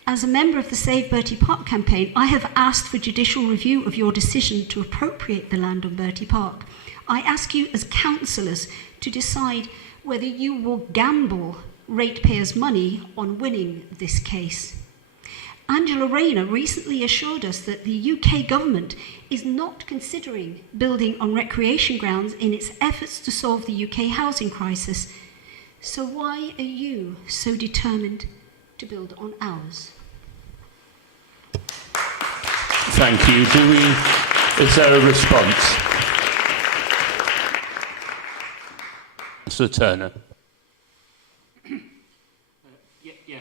As a member of the Save Bertie Park campaign, I have asked for judicial review of your decision to appropriate the land on Bertie Park. I ask you as councillors to decide whether you will gamble ratepayers' money on winning this case. Angela Rayner recently assured us that the UK government is not considering building on recreation grounds in its efforts to solve the UK housing crisis. So why are you so determined to build on ours? Thank you. Is there a response? Sir Turner.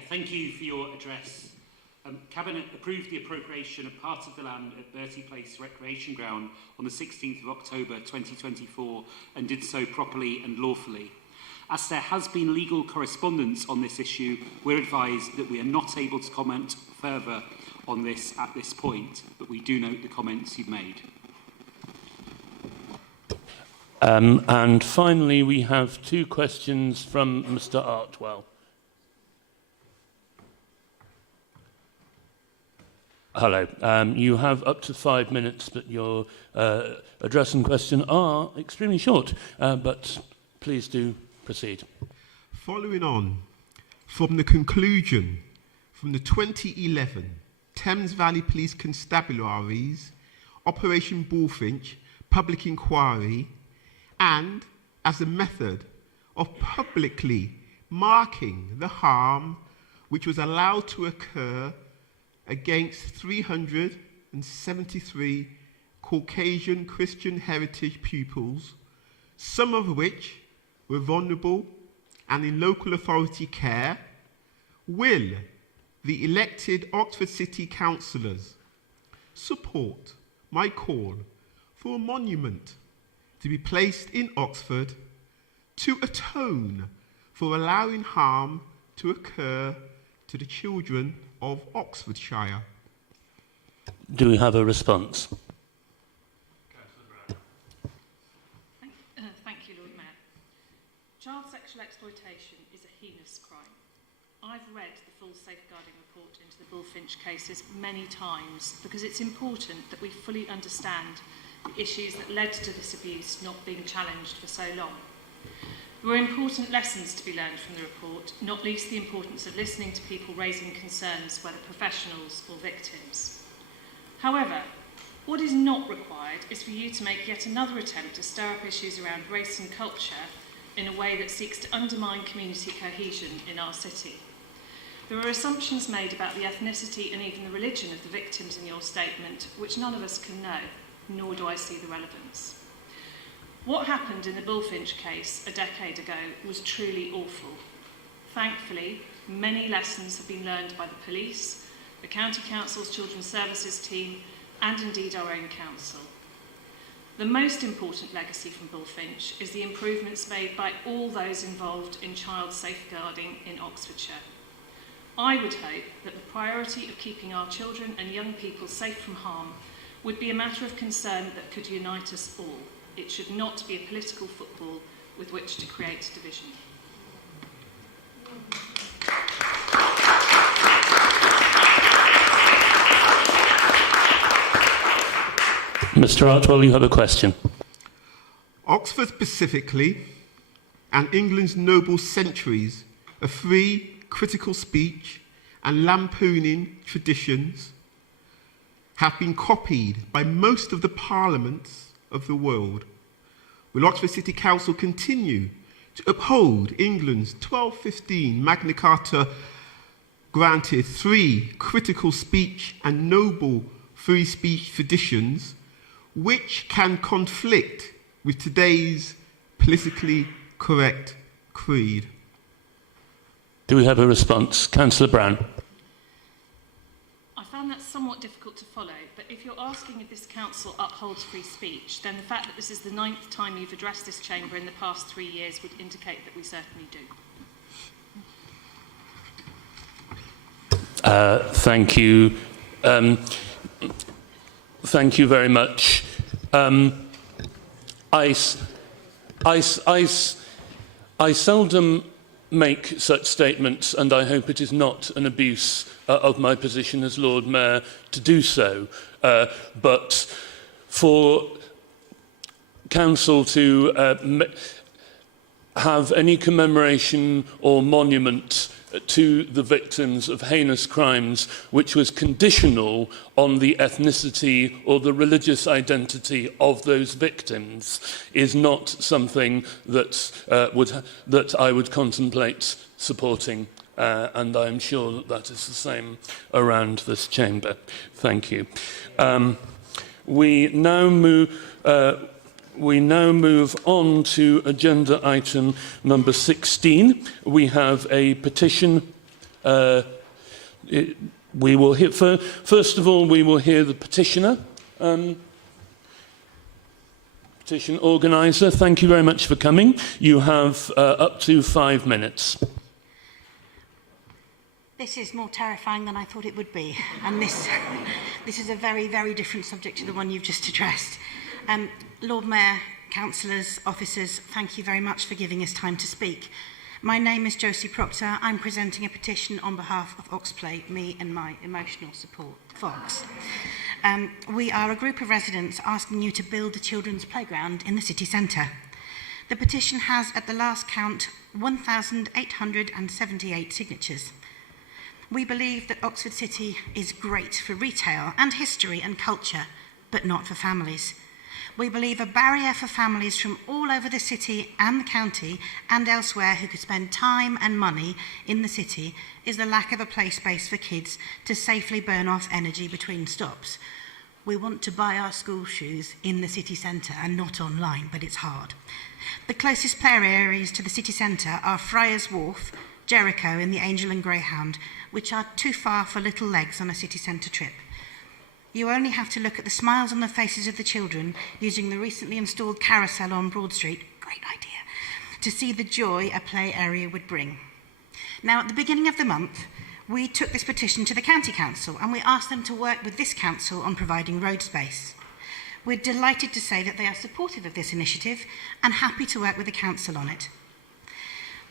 Thank you for your address. Cabinet approved the appropriation of part of the land at Bertie Place Recreation Ground on the 16th of October 2024 and did so properly and lawfully. As there has been legal correspondence on this issue, we're advised that we are not able to comment further on this at this point, but we do note the comments you've made. And finally, we have two questions from Mr. Artwell. Hello. You have up to 5 minutes, but your address and question are extremely short, but please do proceed. Following on from the conclusion from the 2011 Thames Valley Police Constabularies Operation Bullfinch public inquiry, and as a method of publicly marking the harm which was allowed to occur against 373 Caucasian Christian heritage pupils, some of which were vulnerable and in local authority care, will the elected Oxford City councillors support my call for a monument to be placed in Oxford to atone for allowing harm to occur to the children of Oxfordshire? Do we have a response? Thank you, Lord Mayor. Child sexual exploitation is a heinous crime. I've read the full safeguarding report into the Bullfinch cases many times because it's important that we fully understand the issues that led to this abuse not being challenged for so long. There were important lessons to be learned from the report, not least the importance of listening to people raising concerns, whether professionals or victims. However, what is not required is for you to make yet another attempt to stir up issues around race and culture in a way that seeks to undermine community cohesion in our city. There are assumptions made about the ethnicity and even the religion of the victims in your statement, which none of us can know, nor do I see the relevance. What happened in the Bullfinch case a decade ago was truly awful. Thankfully, many lessons have been learned by the police, the County Council's Children's Services team, and indeed our own council. The most important legacy from Bullfinch is the improvements made by all those involved in child safeguarding in Oxfordshire. I would hope that the priority of keeping our children and young people safe from harm would be a matter of concern that could unite us all. It should not be a political football with which to create division. Mr. Artwell, you have a question. Oxford specifically, and England's noble centuries of free, critical speech and lampooning traditions have been copied by most of the parliaments of the world. Will Oxford City Council continue to uphold England's 1215 Magna Carta granted free, critical speech and noble free speech traditions, which can conflict with today's politically correct creed? Do we have a response? Councillor Brown. I found that somewhat difficult to follow, but if you're asking if this council upholds free speech, then the fact that this is the 9th time you've addressed this chamber in the past 3 years would indicate that we certainly do. Thank you. Thank you very much. I seldom make such statements, and I hope it is not an abuse of my position as Lord Mayor to do so. But for Council to have any commemoration or monument to the victims of heinous crimes which was conditional on the ethnicity or the religious identity of those victims is not something that I would contemplate supporting, and I am sure that that is the same around this chamber. Thank you. We now move on to agenda item number 16. We have a petition. We will hear, first of all, we will hear the petitioner. Petition organiser, thank you very much for coming. You have up to 5 minutes. This is more terrifying than I thought it would be. And this is a very, very different subject to the one you've just addressed. Lord Mayor, councillors, officers, thank you very much for giving us time to speak. My name is Josie Proctor. I'm presenting a petition on behalf of Oxplay, me and my emotional support, Fox. We are a group of residents asking you to build a children's playground in the city centre. The petition has, at the last count, 1,878 signatures. We believe that Oxford City is great for retail and history and culture, but not for families. We believe a barrier for families from all over the city and the county and elsewhere who could spend time and money in the city is the lack of a play space for kids to safely burn off energy between stops. We want to buy our school shoes in the city centre and not online, but it's hard. The closest player areas to the city centre are Friars Wharf, Jericho and the Angel and Greyhound, which are too far for little legs on a city centre trip. You only have to look at the smiles on the faces of the children using the recently installed carousel on Broad Street, great idea, to see the joy a play area would bring. Now, at the beginning of the month, we took this petition to the County Council and we asked them to work with this council on providing road space. We're delighted to say that they are supportive of this initiative and happy to work with the council on it.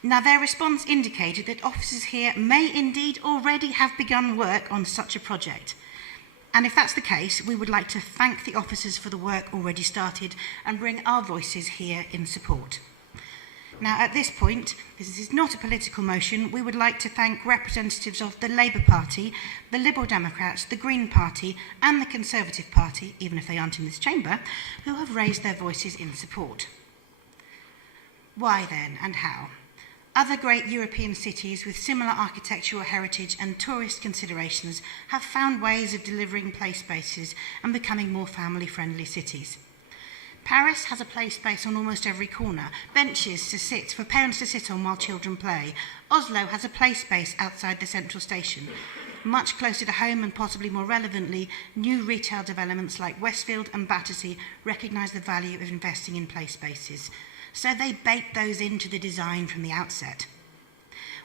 Now, their response indicated that officers here may indeed already have begun work on such a project. And if that's the case, we would like to thank the officers for the work already started and bring our voices here in support. Now, at this point, this is not a political motion, we would like to thank representatives of the Labour Party, the Liberal Democrats, the Green Party and the Conservative Party, even if they aren't in this chamber, who have raised their voices in support. Why then and how? Other great European cities with similar architectural heritage and tourist considerations have found ways of delivering play spaces and becoming more family-friendly cities. Paris has a play space on almost every corner, benches to sit for parents to sit on while children play. Oslo has a play space outside the central station. Much closer to home and possibly more relevantly, new retail developments like Westfield and Battersea recognise the value of investing in play spaces. So they baked those into the design from the outset.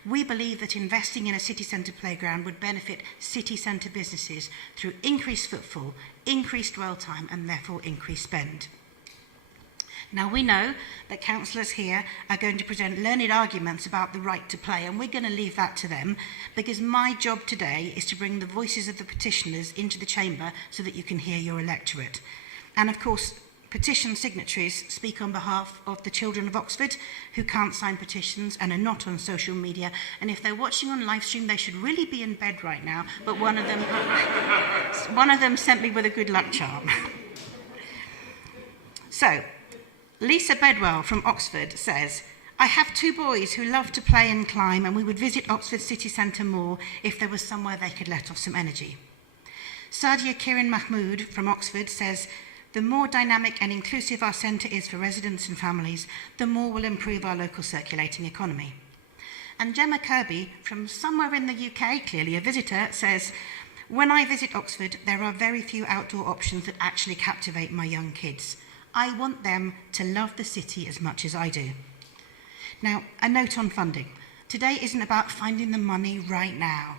We believe that investing in a city centre playground would benefit city centre businesses through increased footfall, increased dwell time and therefore increased spend. Now, we know that councillors here are going to present learned arguments about the right to play, and we're going to leave that to them, because my job today is to bring the voices of the petitioners into the chamber so that you can hear your electorate. And of course, petition signatories speak on behalf of the children of Oxford who can't sign petitions and are not on social media. And if they're watching on Livestream, they should really be in bed right now, but one of them sent me with a good luck charm. So, Lisa Bedwell from Oxford says, I have 2 boys who love to play and climb, and we would visit Oxford city centre more if there was somewhere they could let off some energy. Sadia Kiran Mahmood from Oxford says, the more dynamic and inclusive our centre is for residents and families, the more we'll improve our local circulating economy. And Gemma Kirby, from somewhere in the UK, clearly a visitor, says, when I visit Oxford, there are very few outdoor options that actually captivate my young kids. I want them to love the city as much as I do. Now, a note on funding. Today isn't about finding the money right now.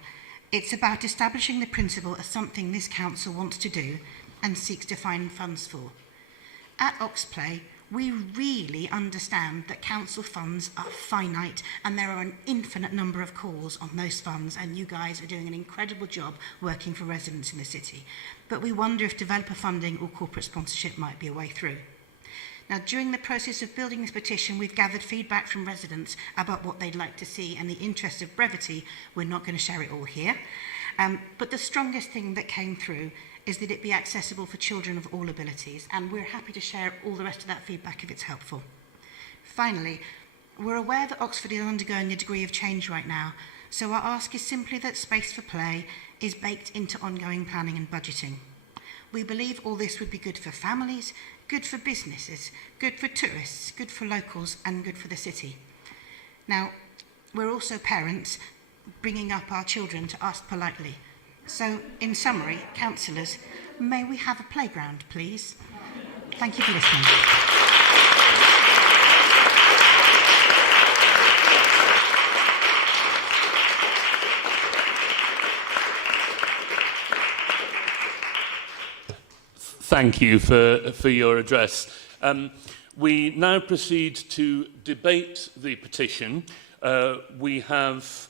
It's about establishing the principle as something this council wants to do and seeks to find funds for. At Oxplay, we really understand that council funds are finite and there are an infinite number of calls on those funds, and you guys are doing an incredible job working for residents in the city. But we wonder if developer funding or corporate sponsorship might be a way through. Now, during the process of building this petition, we've gathered feedback from residents about what they'd like to see, and in the interest of brevity, we're not going to share it all here. But the strongest thing that came through is that it be accessible for children of all abilities, and we're happy to share all the rest of that feedback if it's helpful. Finally, we're aware that Oxford is undergoing a degree of change right now, so our ask is simply that space for play is baked into ongoing planning and budgeting. We believe all this would be good for families, good for businesses, good for tourists, good for locals, and good for the city. Now, we're also parents bringing up our children to ask politely. So, in summary, councillors, may we have a playground, please? Thank you for listening. Thank you for your address. We now proceed to debate the petition. We have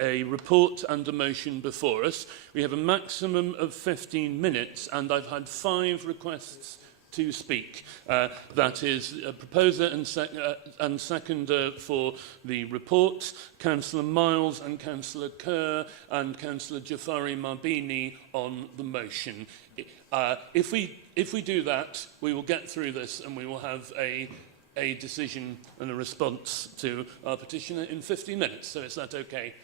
a report and a motion before us. We have a maximum of 15 minutes, and I've had 5 requests to speak. That is a proposer and seconder for the report, Councillor Miles and Councillor Kerr and Councillor Jafari Marbini on the motion. If we do that, we will get through this and we will have a decision and a response to our petitioner in 15 minutes. So is that okay?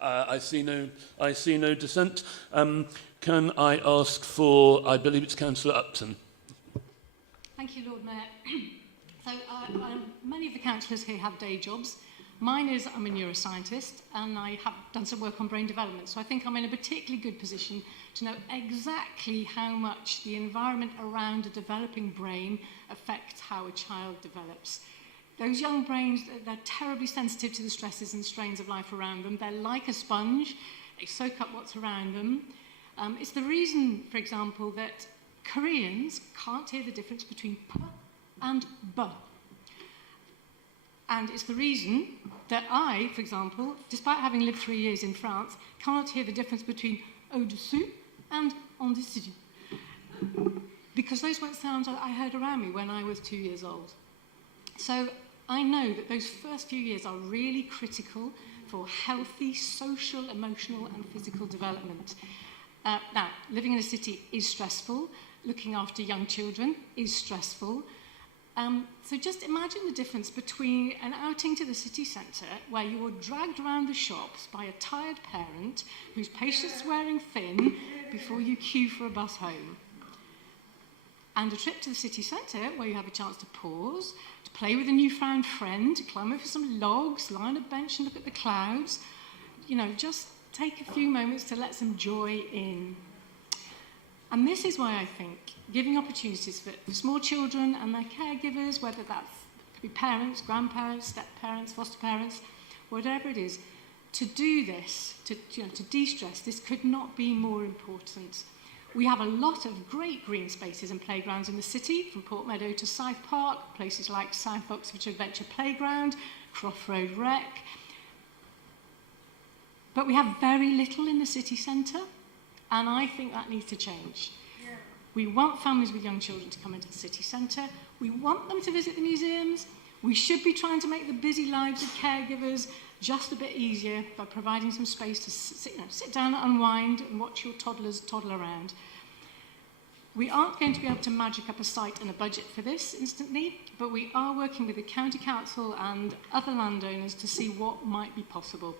I see no dissent. Can I ask for, I believe it's Councillor Upton. Thank you, Lord Mayor. So many of the councillors here have day jobs. Mine is I'm a neuroscientist and I have done some work on brain development. So I think I'm in a particularly good position to know exactly how much the environment around a developing brain affects how a child develops. Those young brains, they're terribly sensitive to the stresses and strains of life around them. They're like a sponge. They soak up what's around them. It's the reason, for example, that Koreans can't hear the difference between p and b. And it's the reason that I, for example, despite having lived 3 years in France, cannot hear the difference between au-dessus and en-dessus. Because those weren't sounds I heard around me when I was 2 years old. So I know that those first few years are really critical for healthy social, emotional and physical development. Now, living in a city is stressful. Looking after young children is stressful. So just imagine the difference between an outing to the city centre where you are dragged around the shops by a tired parent whose patient's wearing thin before you queue for a bus home. And a trip to the city centre where you have a chance to pause, to play with a newfound friend, to climb over some logs, lie on a bench and look at the clouds. You know, just take a few moments to let some joy in. And this is why I think giving opportunities for small children and their caregivers, whether that's could be parents, grandparents, step-parents, foster parents, whatever it is, to do this, to de-stress, this could not be more important. We have a lot of great green spaces and playgrounds in the city, from Port Meadow to South Park, places like South Oxfordshire Adventure Playground, Croft Road Rec. But we have very little in the city centre, and I think that needs to change. Yeah. We want families with young children to come into the city centre. We want them to visit the museums. We should be trying to make the busy lives of caregivers just a bit easier by providing some space to sit down and unwind and watch your toddlers toddle around. We aren't going to be able to magic up a site and a budget for this instantly, but we are working with the County Council and other landowners to see what might be possible.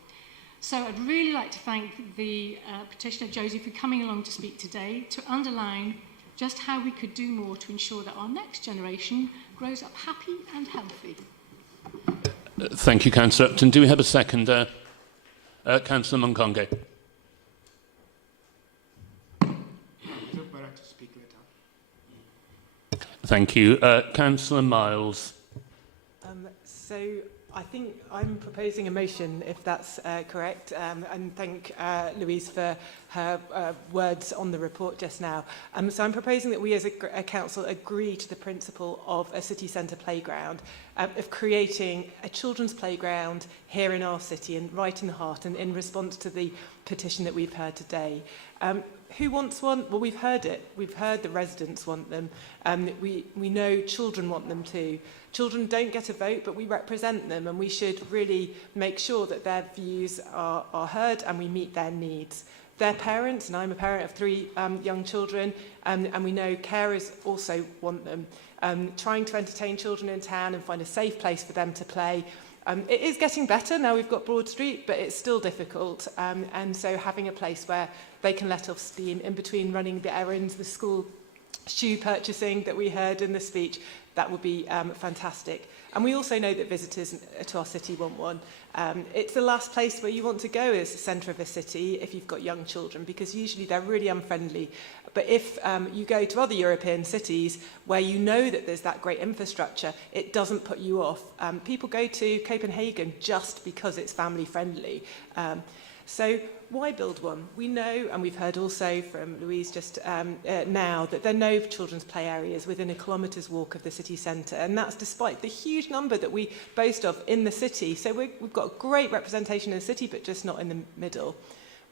So I'd really like to thank the petitioner, Josie, for coming along to speak today to underline just how we could do more to ensure that our next generation grows up happy and healthy. Thank you, Councillor Upton. Do we have a second? Councillor Monkonge. Thank you. Councillor Miles. So I think I'm proposing a motion, if that's correct, and thank Louise for her words on the report just now. So I'm proposing that we as a council agree to the principle of a city centre playground, of creating a children's playground here in our city and right in the heart, and in response to the petition that we've heard today. Who wants one? Well, we've heard it. We've heard the residents want them. We know children want them too. Children don't get a vote, but we represent them, and we should really make sure that their views are heard and we meet their needs. Their parents, and I'm a parent of 3 young children, and we know carers also want them. Trying to entertain children in town and find a safe place for them to play. It is getting better now we've got Broad Street, but it's still difficult. And so having a place where they can let off steam in between running the errands, the school shoe purchasing that we heard in the speech, that would be fantastic. And we also know that visitors to our city want one. It's the last place where you want to go as the centre of a city if you've got young children, because usually they're really unfriendly. But if you go to other European cities where you know that there's that great infrastructure, it doesn't put you off. People go to Copenhagen just because it's family friendly. So why build one? We know, and we've heard also from Louise just now, that there are no children's play areas within a kilometre's walk of the city centre, and that's despite the huge number that we boast of in the city. So we've got great representation in the city, but just not in the middle.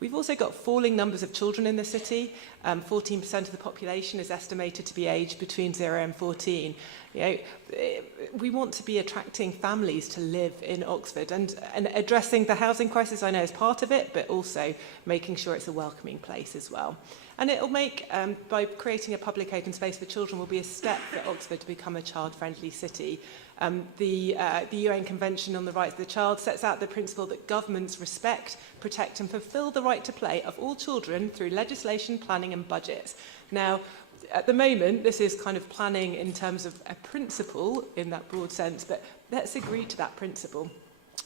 We've also got falling numbers of children in the city. 14% of the population is estimated to be aged between 0 and 14. You know, we want to be attracting families to live in Oxford, and addressing the housing crisis, I know, is part of it, but also making sure it's a welcoming place as well. And it'll make, by creating a public open space for children, will be a step for Oxford to become a child-friendly city. The UN Convention on the Rights of the Child sets out the principle that governments respect, protect and fulfil the right to play of all children through legislation, planning and budgets. Now, at the moment, this is kind of planning in terms of a principle in that broad sense, but let's agree to that principle.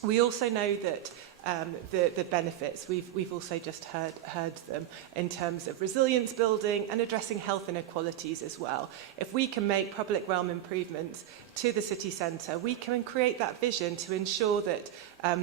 We also know that the benefits, we've also just heard them in terms of resilience building and addressing health inequalities as well. If we can make public realm improvements to the city centre, we can create that vision to ensure that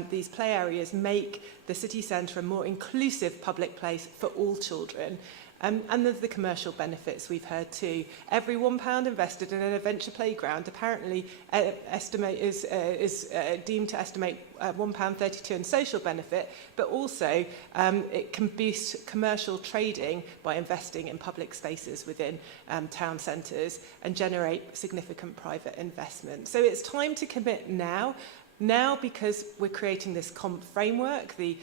these play areas make the city centre a more inclusive public place for all children. And there's the commercial benefits we've heard too. Every £1 invested in an adventure playground apparently is deemed to estimate £1.32 in social benefit, but also it can boost commercial trading by investing in public spaces within town centres and generate significant private investment. So it's time to commit now because we're creating this COMP framework, the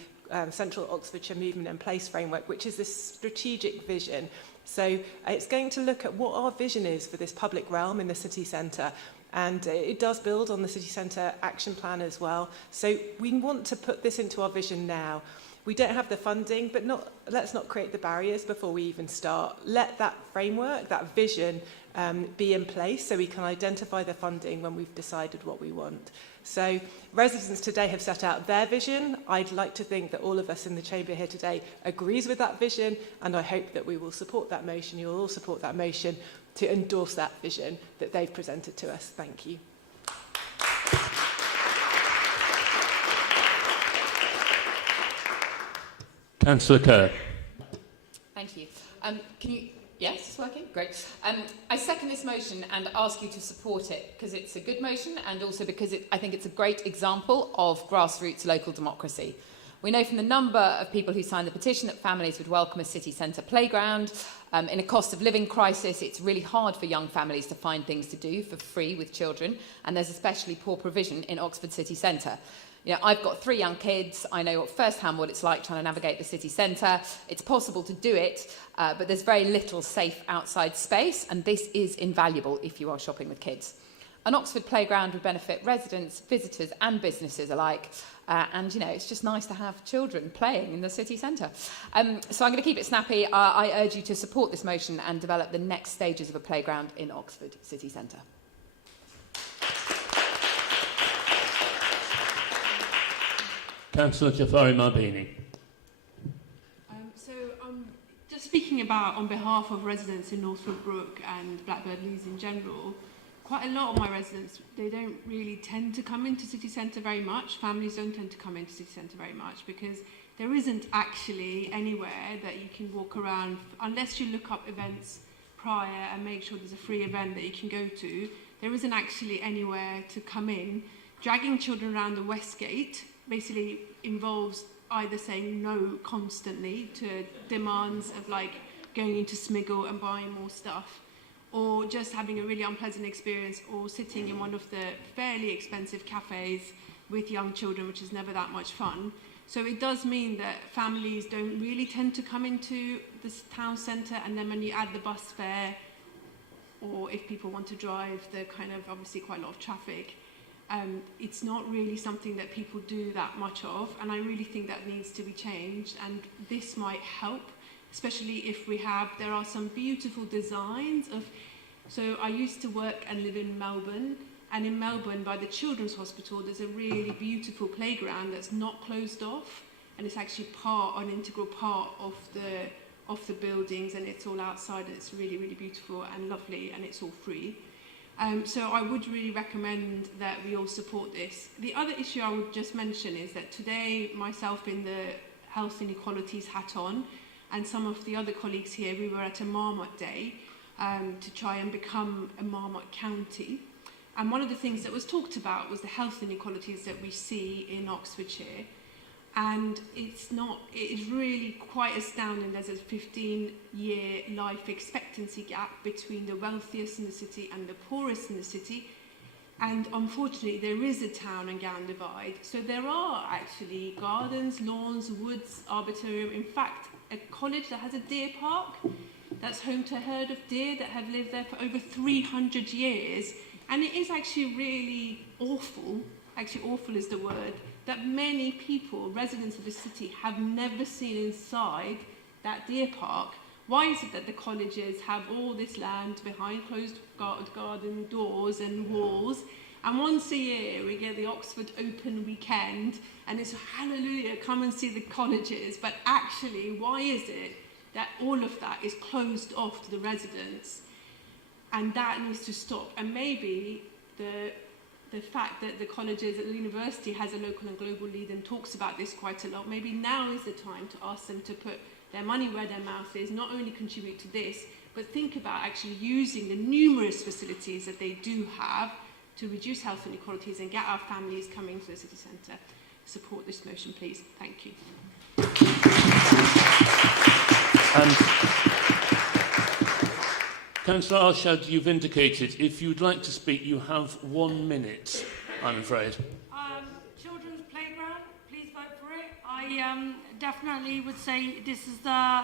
Central Oxfordshire Movement and Place Framework, which is this strategic vision. So it's going to look at what our vision is for this public realm in the city centre, and it does build on the city centre action plan as well. So we want to put this into our vision now. We don't have the funding, but let's not create the barriers before we even start. Let that framework, that vision, be in place so we can identify the funding when we've decided what we want. So residents today have set out their vision. I'd like to think that all of us in the chamber here today agrees with that vision, and I hope that we will support that motion. You'll all support that motion to endorse that vision that they've presented to us. Thank you. Councillor Kerr. Thank you. Can you... Yes, it's working? Great. I second this motion and ask you to support it because it's a good motion and also because I think it's a great example of grassroots local democracy. We know from the number of people who signed the petition that families would welcome a city centre playground. In a cost of living crisis, it's really hard for young families to find things to do for free with children, and there's especially poor provision in Oxford city centre. You know, I've got 3 young kids. I know firsthand what it's like trying to navigate the city centre. It's possible to do it, but there's very little safe outside space, and this is invaluable if you are shopping with kids. An Oxford playground would benefit residents, visitors and businesses alike, and, you know, it's just nice to have children playing in the city centre. So I'm going to keep it snappy. I urge you to support this motion and develop the next stages of a playground in Oxford city centre. Councillor Jafari Marbini. So I'm just speaking about on behalf of residents in Northwood Brook and Blackbird Leys in general. Quite a lot of my residents, they don't really tend to come into city centre very much. Families don't tend to come into city centre very much because there isn't actually anywhere that you can walk around unless you look up events prior and make sure there's a free event that you can go to. There isn't actually anywhere to come in. Dragging children around the Westgate basically involves either saying no constantly to demands of like going into Smiggle and buying more stuff, or just having a really unpleasant experience, or sitting in one of the fairly expensive cafes with young children, which is never that much fun. So it does mean that families don't really tend to come into this town centre, and then when you add the bus fare, or if people want to drive, the kind of obviously quite a lot of traffic, it's not really something that people do that much of, and I really think that needs to be changed, and this might help, especially if there are some beautiful designs of, so I used to work and live in Melbourne, and in Melbourne by the Children's Hospital there's a really beautiful playground that's not closed off, and it's actually an integral part of the buildings, and it's all outside, and it's really, really beautiful and lovely, and it's all free. So I would really recommend that we all support this. The other issue I would just mention is that today, myself in the health inequalities hat on, and some of the other colleagues here, we were at a Marmot Day to try and become a Marmot County. And one of the things that was talked about was the health inequalities that we see in Oxfordshire. And it's really quite astounding. There's a 15-year life expectancy gap between the wealthiest in the city and the poorest in the city. And unfortunately, there is a town and gown divide. So there are actually gardens, lawns, woods, arboretum. In fact, a college that has a deer park that's home to a herd of deer that have lived there for over 300 years. And it is actually really awful, actually awful is the word, that many people, residents of the city, have never seen inside that deer park. Why is it that the colleges have all this land behind closed garden doors and walls, and once a year we get the Oxford Open weekend, and it's hallelujah, come and see the colleges, but actually, why is it that all of that is closed off to the residents? And that needs to stop. And maybe the fact that the colleges at the university has a local and global lead and talks about this quite a lot, maybe now is the time to ask them to put their money where their mouth is, not only contribute to this, but think about actually using the numerous facilities that they do have to reduce health inequalities and get our families coming to the city centre. Support this motion, please. Thank you. Councillor Arshad, you've indicated if you'd like to speak, you have 1 minute, I'm afraid. Children's playground, please vote for it. I definitely would say this is the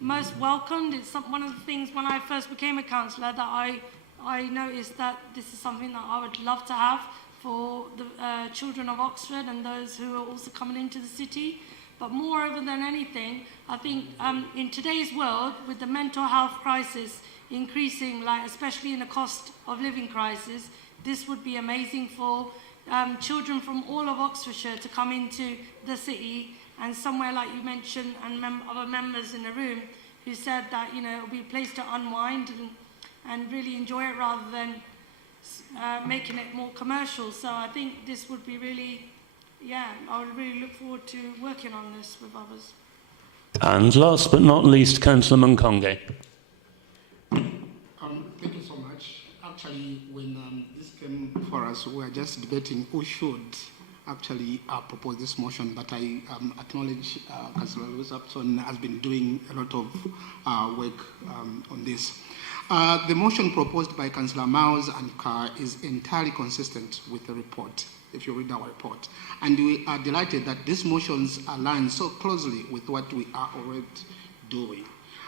most welcomed. It's one of the things when I first became a councillor that I noticed that this is something that I would love to have for the children of Oxford and those who are also coming into the city. But moreover than anything, I think in today's world, with the mental health crisis increasing, like especially in the cost of living crisis, this would be amazing for children from all of Oxfordshire to come into the city, and somewhere like you mentioned, and other members in the room who said that, you know, it'll be a place to unwind and really enjoy it rather than making it more commercial. So I think this would be really, I would really look forward to working on this with others. And last but not least, Councillor Munkonge. Thank you so much. Actually, when this came for us, we were just debating who should actually propose this motion, but I acknowledge Councillor Lewis Upton has been doing a lot of work on this. The motion proposed by Councillor Miles and Carr is entirely consistent with the report, if you read our report. And we are delighted that these motions align so closely with what we are already doing.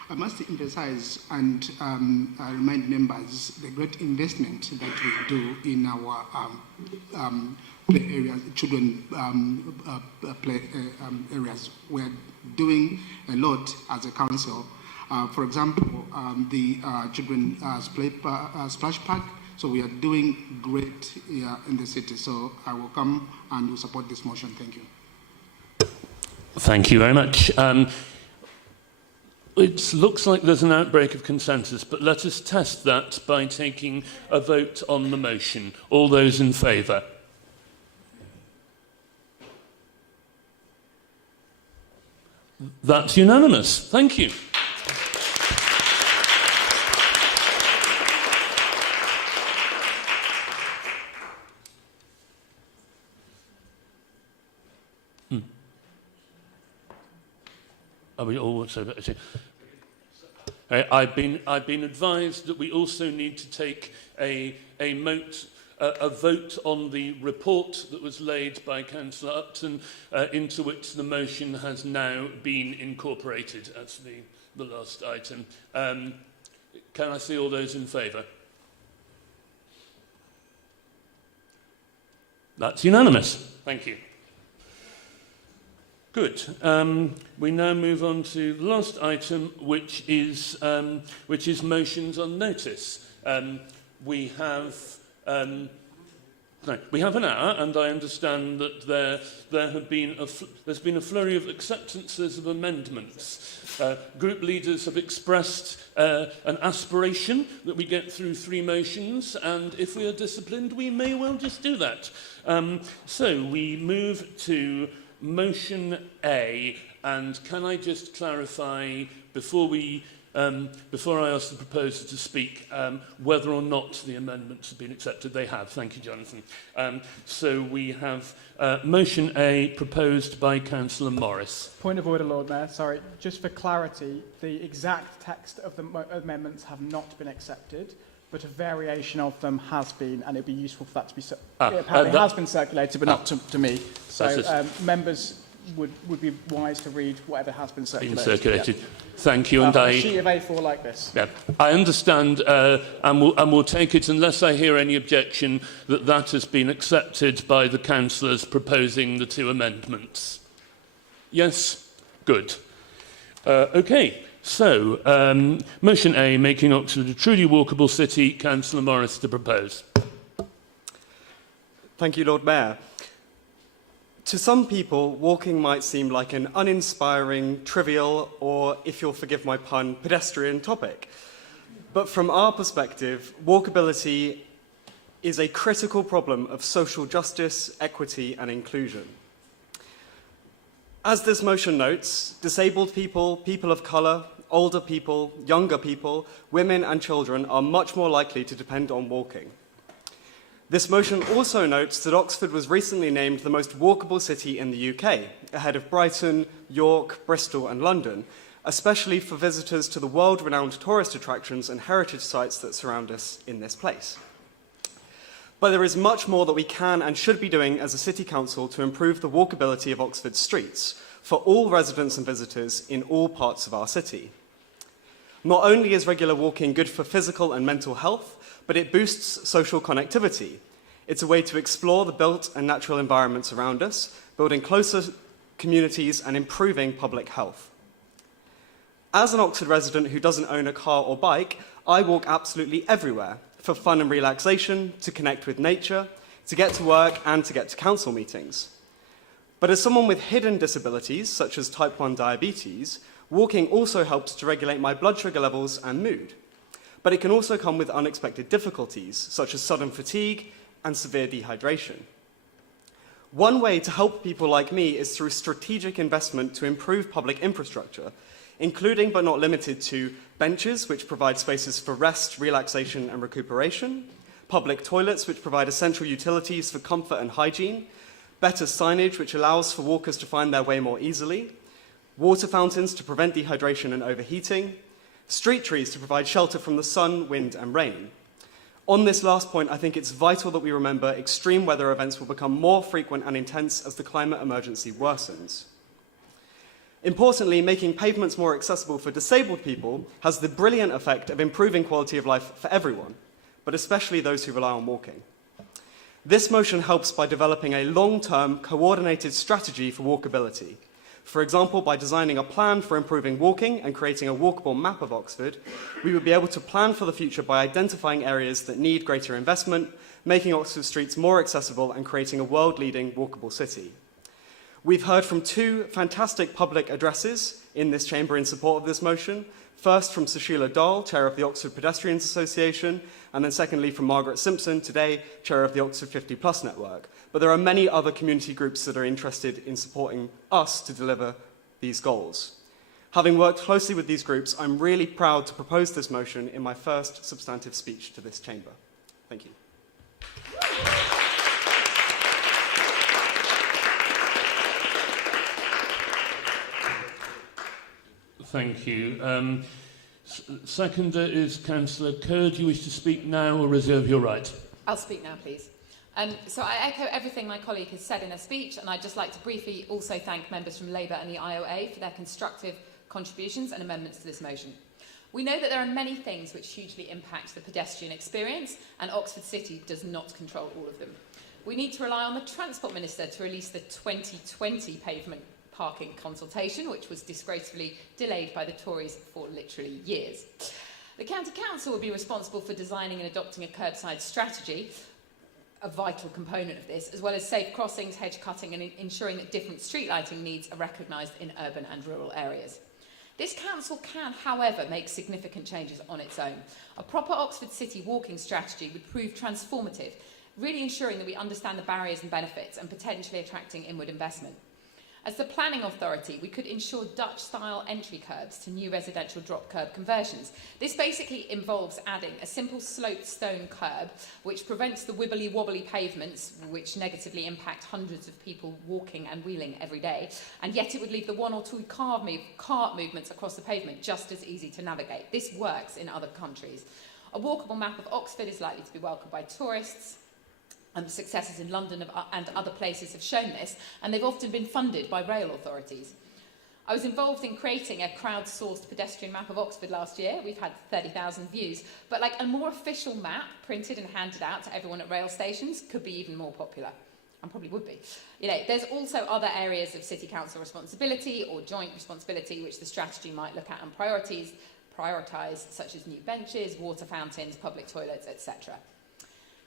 I must emphasize and remind members the great investment that we do in our play areas, children play areas. We are doing a lot as a council. For example, the children splash park. So we are doing great here in the city. So I will come and will support this motion. Thank you. Thank you very much. It looks like there's an outbreak of consensus, but let us test that by taking a vote on the motion. All those in favour? That's unanimous. Thank you. Are we all so? I've been advised that we also need to take a vote on the report that was laid by Councillor Upton, into which the motion has now been incorporated. That's the last item. Can I see all those in favour? That's unanimous. Thank you. Good. We now move on to the last item, which is motions on notice. We have an hour, and I understand that there's been a flurry of acceptances of amendments. Group leaders have expressed an aspiration that we get through 3 motions, and if we are disciplined, we may well just do that. So we move to Motion A, and can I just clarify before we Before I ask the proposer to speak, whether or not the amendments have been accepted, they have. Thank you, Jonathan. So we have motion A proposed by Councillor Morris. Point of order, Lord Mayor. Sorry, just for clarity, the exact text of the amendments have not been accepted, but a variation of them has been, and it would be useful for that to be... apparently it has been circulated, but not to me. So members would be wise to read whatever has been circulated. Yeah. Thank you. And a sheet of A4 like this. Yeah, I understand, and we'll take it, unless I hear any objection, that that has been accepted by the councillors proposing the two amendments. Yes? Good. OK, so motion A, making Oxford a truly walkable city. Councillor Morris to propose. Thank you, Lord Mayor. To some people, walking might seem like an uninspiring, trivial, or, if you'll forgive my pun, pedestrian topic. But from our perspective, walkability is a critical problem of social justice, equity, and inclusion. As this motion notes, disabled people, people of colour, older people, younger people, women and children are much more likely to depend on walking. This motion also notes that Oxford was recently named the most walkable city in the UK, ahead of Brighton, York, Bristol and London, especially for visitors to the world-renowned tourist attractions and heritage sites that surround us in this place. But there is much more that we can and should be doing as a city council to improve the walkability of Oxford's streets for all residents and visitors in all parts of our city. Not only is regular walking good for physical and mental health, but it boosts social connectivity. It's a way to explore the built and natural environments around us, building closer communities and improving public health. As an Oxford resident who doesn't own a car or bike, I walk absolutely everywhere for fun and relaxation, to connect with nature, to get to work and to get to council meetings. But as someone with hidden disabilities, such as type 1 diabetes, walking also helps to regulate my blood sugar levels and mood. But it can also come with unexpected difficulties, such as sudden fatigue and severe dehydration. One way to help people like me is through strategic investment to improve public infrastructure, including but not limited to benches, which provide spaces for rest, relaxation and recuperation, public toilets, which provide essential utilities for comfort and hygiene, better signage, which allows for walkers to find their way more easily, water fountains to prevent dehydration and overheating, street trees to provide shelter from the sun, wind and rain. On this last point, I think it's vital that we remember extreme weather events will become more frequent and intense as the climate emergency worsens. Importantly, making pavements more accessible for disabled people has the brilliant effect of improving quality of life for everyone, but especially those who rely on walking. This motion helps by developing a long-term, coordinated strategy for walkability. For example, by designing a plan for improving walking and creating a walkable map of Oxford, we would be able to plan for the future by identifying areas that need greater investment, making Oxford streets more accessible and creating a world-leading walkable city. We've heard from two fantastic public addresses in this chamber in support of this motion. First from Sushila Dal, Chair of the Oxford Pedestrians Association, and then secondly from Margaret Simpson, today Chair of the Oxford 50+ Network. But there are many other community groups that are interested in supporting us to deliver these goals. Having worked closely with these groups, I'm really proud to propose this motion in my first substantive speech to this chamber. Thank you. Thank you. Seconder is Councillor Kerr. Do you wish to speak now or reserve your right? I'll speak now, please. So I echo everything my colleague has said in her speech, and I'd just like to briefly also thank members from Labour and the IOA for their constructive contributions and amendments to this motion. We know that there are many things which hugely impact the pedestrian experience, and Oxford City does not control all of them. We need to rely on the Transport Minister to release the 2020 pavement parking consultation, which was disgracefully delayed by the Tories for literally years. The County Council will be responsible for designing and adopting a curbside strategy, a vital component of this, as well as safe crossings, hedge cutting and ensuring that different street lighting needs are recognised in urban and rural areas. This council can, however, make significant changes on its own. A proper Oxford City walking strategy would prove transformative, really ensuring that we understand the barriers and benefits and potentially attracting inward investment. As the planning authority, we could ensure Dutch-style entry curbs to new residential drop curb conversions. This basically involves adding a simple sloped stone curb, which prevents the wibbly-wobbly pavements, which negatively impact hundreds of people walking and wheeling every day, and yet it would leave the one or two cart movements across the pavement just as easy to navigate. This works in other countries. A walkable map of Oxford is likely to be welcomed by tourists, and the successes in London and other places have shown this, and they've often been funded by rail authorities. I was involved in creating a crowd-sourced pedestrian map of Oxford last year. We've had 30,000 views, but like a more official map printed and handed out to everyone at rail stations could be even more popular, and probably would be. You know, there's also other areas of City Council responsibility or joint responsibility which the strategy might look at and prioritise, such as new benches, water fountains, public toilets, etc.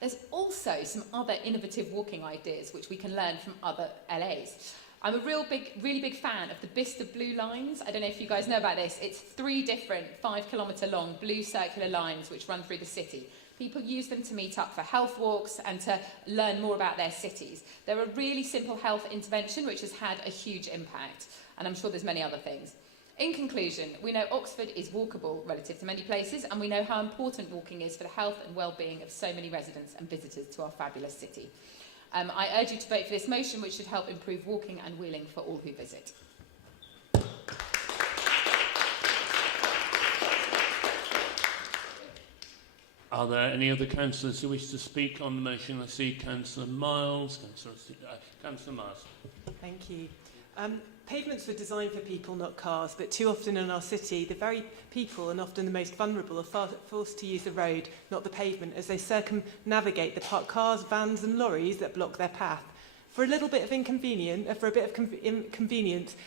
There's also some other innovative walking ideas which we can learn from other LAs. I'm a really big fan of the Bicester Blue Lines. I don't know if you guys know about this. It's 3 different 5-kilometre long blue circular lines which run through the city. People use them to meet up for health walks and to learn more about their cities. They're a really simple health intervention which has had a huge impact, and I'm sure there's many other things. In conclusion, we know Oxford is walkable relative to many places, and we know how important walking is for the health and well-being of so many residents and visitors to our fabulous city. I urge you to vote for this motion, which should help improve walking and wheeling for all who visit. Are there any other councillors who wish to speak on the motion? I see Councillor Miles. Councillor Miles. Thank you. Pavements were designed for people, not cars, but too often in our city, the very people and often the most vulnerable are forced to use the road, not the pavement, as they circumnavigate the parked cars, vans and lorries that block their path. For a little bit of inconvenience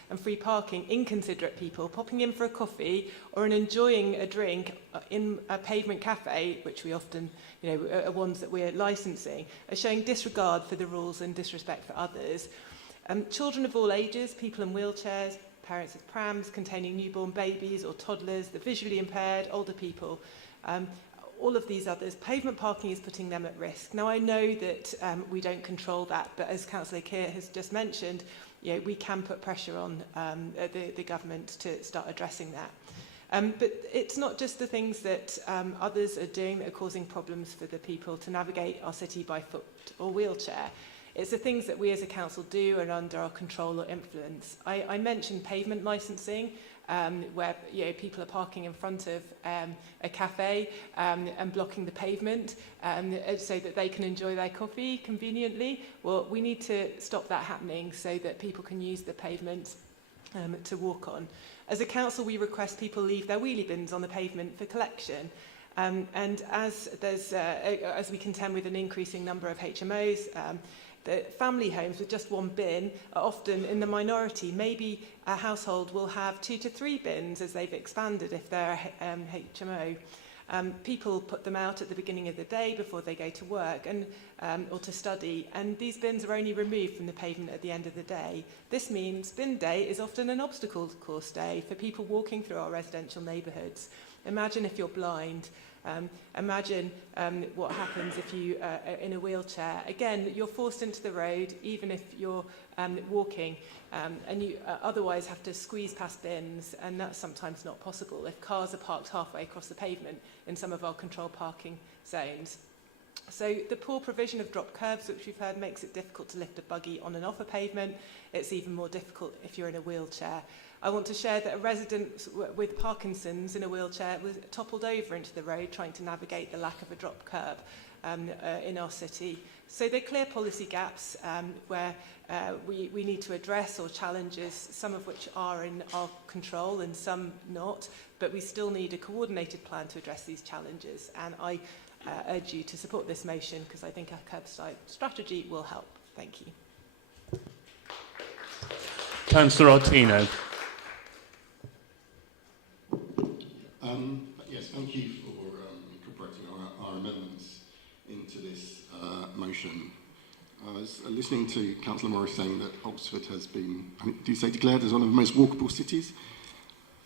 and free parking, inconsiderate people popping in for a coffee or enjoying a drink in a pavement cafe, which we often, are ones that we're licensing, are showing disregard for the rules and disrespect for others. Children of all ages, people in wheelchairs, parents with prams containing newborn babies or toddlers, the visually impaired, older people, all of these others, pavement parking is putting them at risk. Now, I know that we don't control that, but as Councillor Keir has just mentioned, we can put pressure on the government to start addressing that. But it's not just the things that others are doing that are causing problems for the people to navigate our city by foot or wheelchair. It's the things that we as a council do and under our control or influence. I mentioned pavement licensing, where people are parking in front of a cafe and blocking the pavement so that they can enjoy their coffee conveniently. Well, we need to stop that happening so that people can use the pavement to walk on. As a council, we request people leave their wheelie bins on the pavement for collection. And as we contend with an increasing number of HMOs, the family homes with just 1 bin are often in the minority. Maybe a household will have 2 to 3 bins as they've expanded if they're HMO. People put them out at the beginning of the day before they go to work or to study, and these bins are only removed from the pavement at the end of the day. This means bin day is often an obstacle course day for people walking through our residential neighbourhoods. Imagine if you're blind. Imagine what happens if you are in a wheelchair. Again, you're forced into the road, even if you're walking, and you otherwise have to squeeze past bins, and that's sometimes not possible if cars are parked halfway across the pavement in some of our controlled parking zones. So the poor provision of drop curbs, which we've heard, makes it difficult to lift a buggy on and off a pavement. It's even more difficult if you're in a wheelchair. I want to share that a resident with Parkinson's in a wheelchair was toppled over into the road trying to navigate the lack of a drop curb in our city. So there are clear policy gaps where we need to address or challenges, some of which are in our control and some not, but we still need a coordinated plan to address these challenges. And I urge you to support this motion because I think our curbside strategy will help. Thank you. Councillor Ortino. Yes, thank you for incorporating our amendments into this motion. I was listening to Councillor Morris saying that Oxford has been, do you say declared as one of the most walkable cities?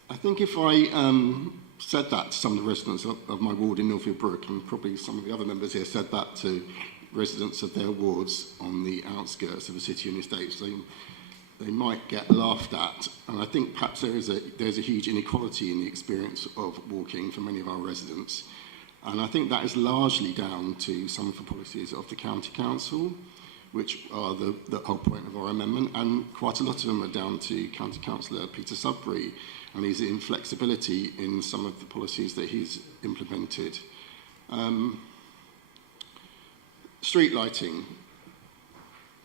I think if I said that to some of the residents of my ward in Northfield Brook, and probably some of the other members here said that to residents of their wards on the outskirts of the city and estates, they might get laughed at. And I think perhaps there's a huge inequality in the experience of walking for many of our residents. And I think that is largely down to some of the policies of the County Council, which are the whole point of our amendment. And quite a lot of them are down to County Councillor Peter Sudbury and his inflexibility in some of the policies that he's implemented. Street lighting.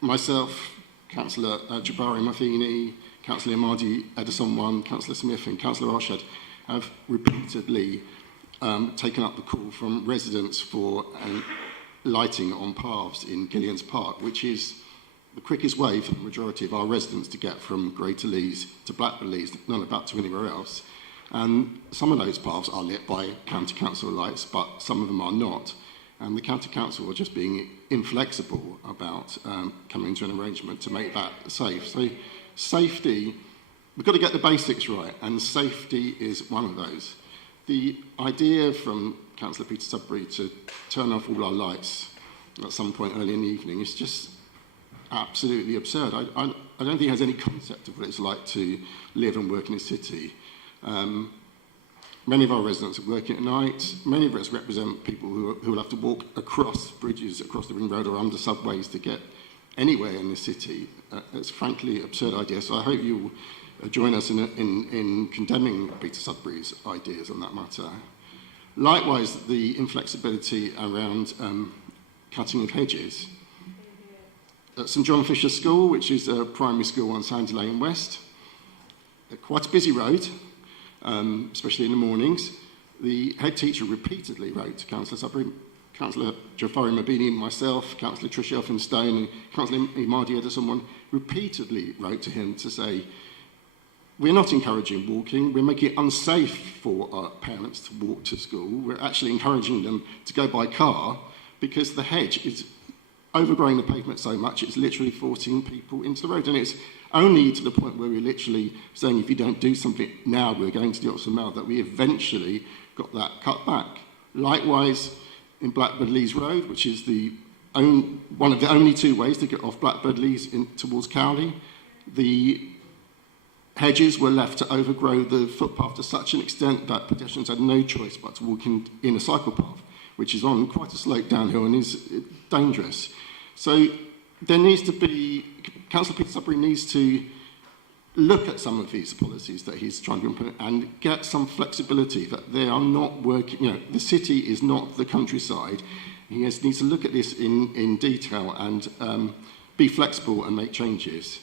Myself, Councillor Jabari Mafini, Councillor Imadi Edison-Wan, Councillor Smith and Councillor Arshad have repeatedly taken up the call from residents for lighting on paths in Gillian's Park, which is the quickest way for the majority of our residents to get from Greater Lees to Blackburn Lees, none about to anywhere else. And some of those paths are lit by County Council lights, but some of them are not. And the County Council are just being inflexible about coming to an arrangement to make that safe. So safety, we've got to get the basics right, and safety is one of those. The idea from Councillor Peter Sudbury to turn off all our lights at some point early in the evening is just absolutely absurd. I don't think he has any concept of what it's like to live and work in a city. Many of our residents are working at night. Many of us represent people who will have to walk across bridges, across the ring road or under subways to get anywhere in the city. It's frankly an absurd idea, so I hope you will join us in condemning Peter Sudbury's ideas on that matter. Likewise, the inflexibility around cutting of hedges. At St John Fisher School, which is a primary school on Sandy Lane West, quite a busy road, especially in the mornings. The head teacher repeatedly wrote to Councillor Sudbury, Councillor Jafari Mabini, myself, Councillor Trish Elphinstone and Councillor Imadi Edison repeatedly wrote to him to say, we're not encouraging walking, we're making it unsafe for our parents to walk to school, we're actually encouraging them to go by car because the hedge is overgrowing the pavement so much it's literally forcing people into the road, and it's only to the point where we're literally saying if you don't do something now we're going to the Oxford Mall that we eventually got that cut back. Likewise in Blackbird Lees Road, which is one of the only two ways to get off Blackbird Lees towards Cowley, the hedges were left to overgrow the footpath to such an extent that pedestrians had no choice but to walk in a cycle path, which is on quite a slope downhill and is dangerous. So there needs to be, Councillor Peter Sudbury needs to look at some of these policies that he's trying to implement and get some flexibility that they are not working, the city is not the countryside. He needs to look at this in detail and be flexible and make changes.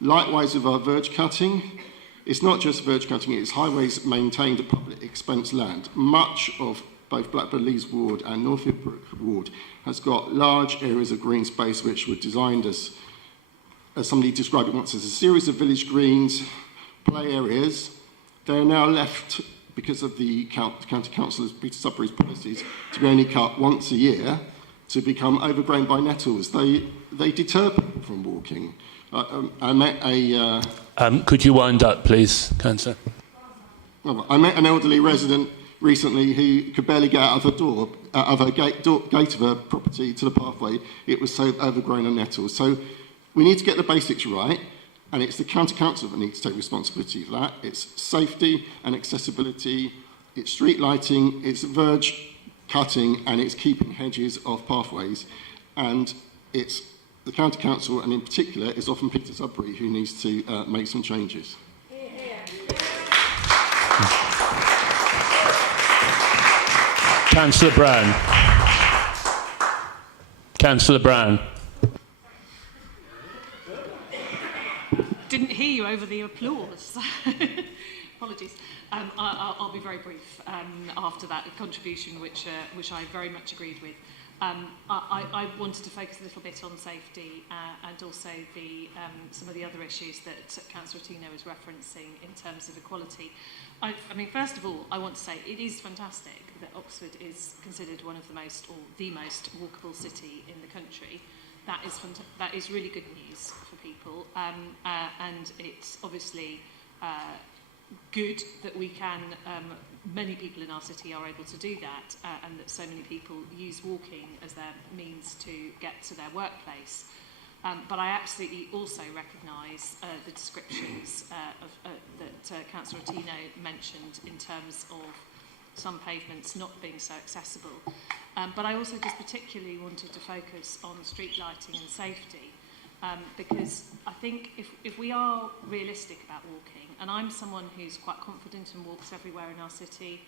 Likewise with our verge cutting, it's not just verge cutting, it's highways maintained at public expense land. Much of both Blackburn Lees Ward and Northfield Brook Ward has got large areas of green space which were designed as somebody described it once, as a series of village greens, play areas. They are now left, because of the County Councillor Peter Sudbury's policies, to be only cut once a year to become overgrown by nettles. They deter people from walking. I met a... could you wind up, please, Councillor? I met an elderly resident recently who could barely get out of her door, out of her gate of her property to the pathway. It was so overgrown and nettles. So we need to get the basics right, and it's the County Council that needs to take responsibility for that. It's safety and accessibility, it's street lighting, it's verge cutting, and it's keeping hedges off pathways. And it's the County Council, and in particular, it's often Peter Sudbury who needs to make some changes. Councillor Brown. Councillor Brown. Didn't hear you over the applause. Apologies. I'll be very brief after that contribution, which I very much agreed with. I wanted to focus a little bit on safety and also some of the other issues that Councillor Tino was referencing in terms of equality. I mean, first of all, I want to say it is fantastic that Oxford is considered one of the most, or the most, walkable city in the country. That is really good news for people, and it's obviously good that we can, many people in our city are able to do that, and that so many people use walking as their means to get to their workplace. But I absolutely also recognise the descriptions that Councillor Ottino mentioned in terms of some pavements not being so accessible. But I also just particularly wanted to focus on street lighting and safety, because I think if we are realistic about walking, and I'm someone who's quite confident and walks everywhere in our city,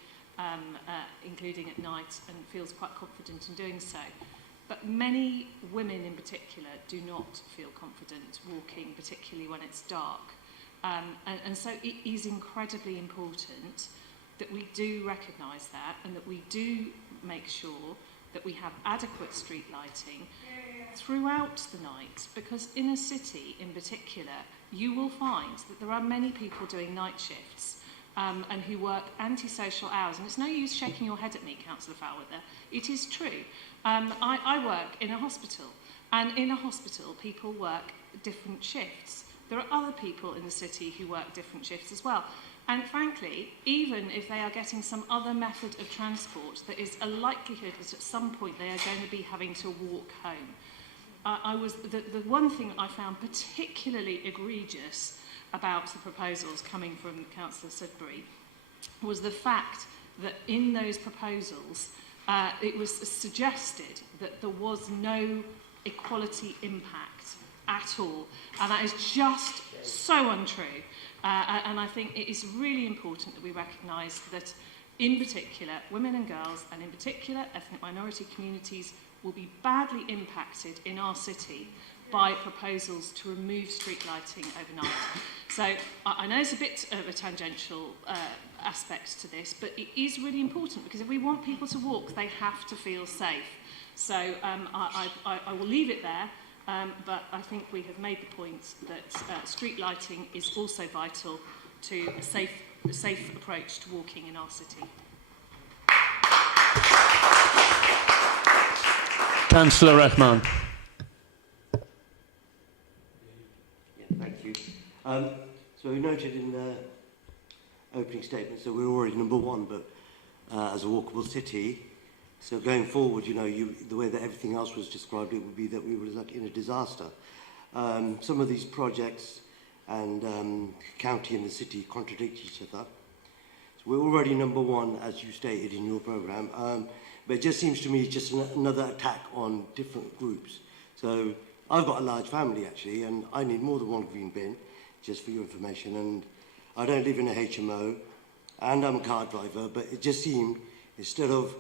including at night, and feels quite confident in doing so. But many women in particular do not feel confident walking, particularly when it's dark. And so it is incredibly important that we do recognise that, and that we do make sure that we have adequate street lighting throughout the night, because in a city in particular, you will find that there are many people doing night shifts and who work antisocial hours. And it's no use shaking your head at me, Councillor Fowler. It is true. I work in a hospital, and in a hospital people work different shifts. There are other people in the city who work different shifts as well. And frankly, even if they are getting some other method of transport, there is a likelihood that at some point they are going to be having to walk home. The one thing I found particularly egregious about the proposals coming from Councillor Sudbury was the fact that in those proposals it was suggested that there was no equality impact at all, and that is just so untrue. And I think it is really important that we recognise that, in particular, women and girls, and in particular ethnic minority communities, will be badly impacted in our city by proposals to remove street lighting overnight. So I know it's a bit of a tangential aspect to this, but it is really important, because if we want people to walk, they have to feel safe. So I will leave it there. But I think we have made the point that street lighting is also vital to a safe approach to walking in our city. Councillor Rahman. Thank you. So we noted in the opening statements that we're already number one, but as a walkable city. So going forward, you know, the way that everything else was described, it would be that we were like in a disaster. Some of these projects and county and the city contradict each other. So we're already number one, as you stated in your programme, but it just seems to me it's just another attack on different groups. So I've got a large family actually, and I need more than one green bin, just for your information, and I don't live in a HMO, and I'm a car driver, but it just seemed, instead of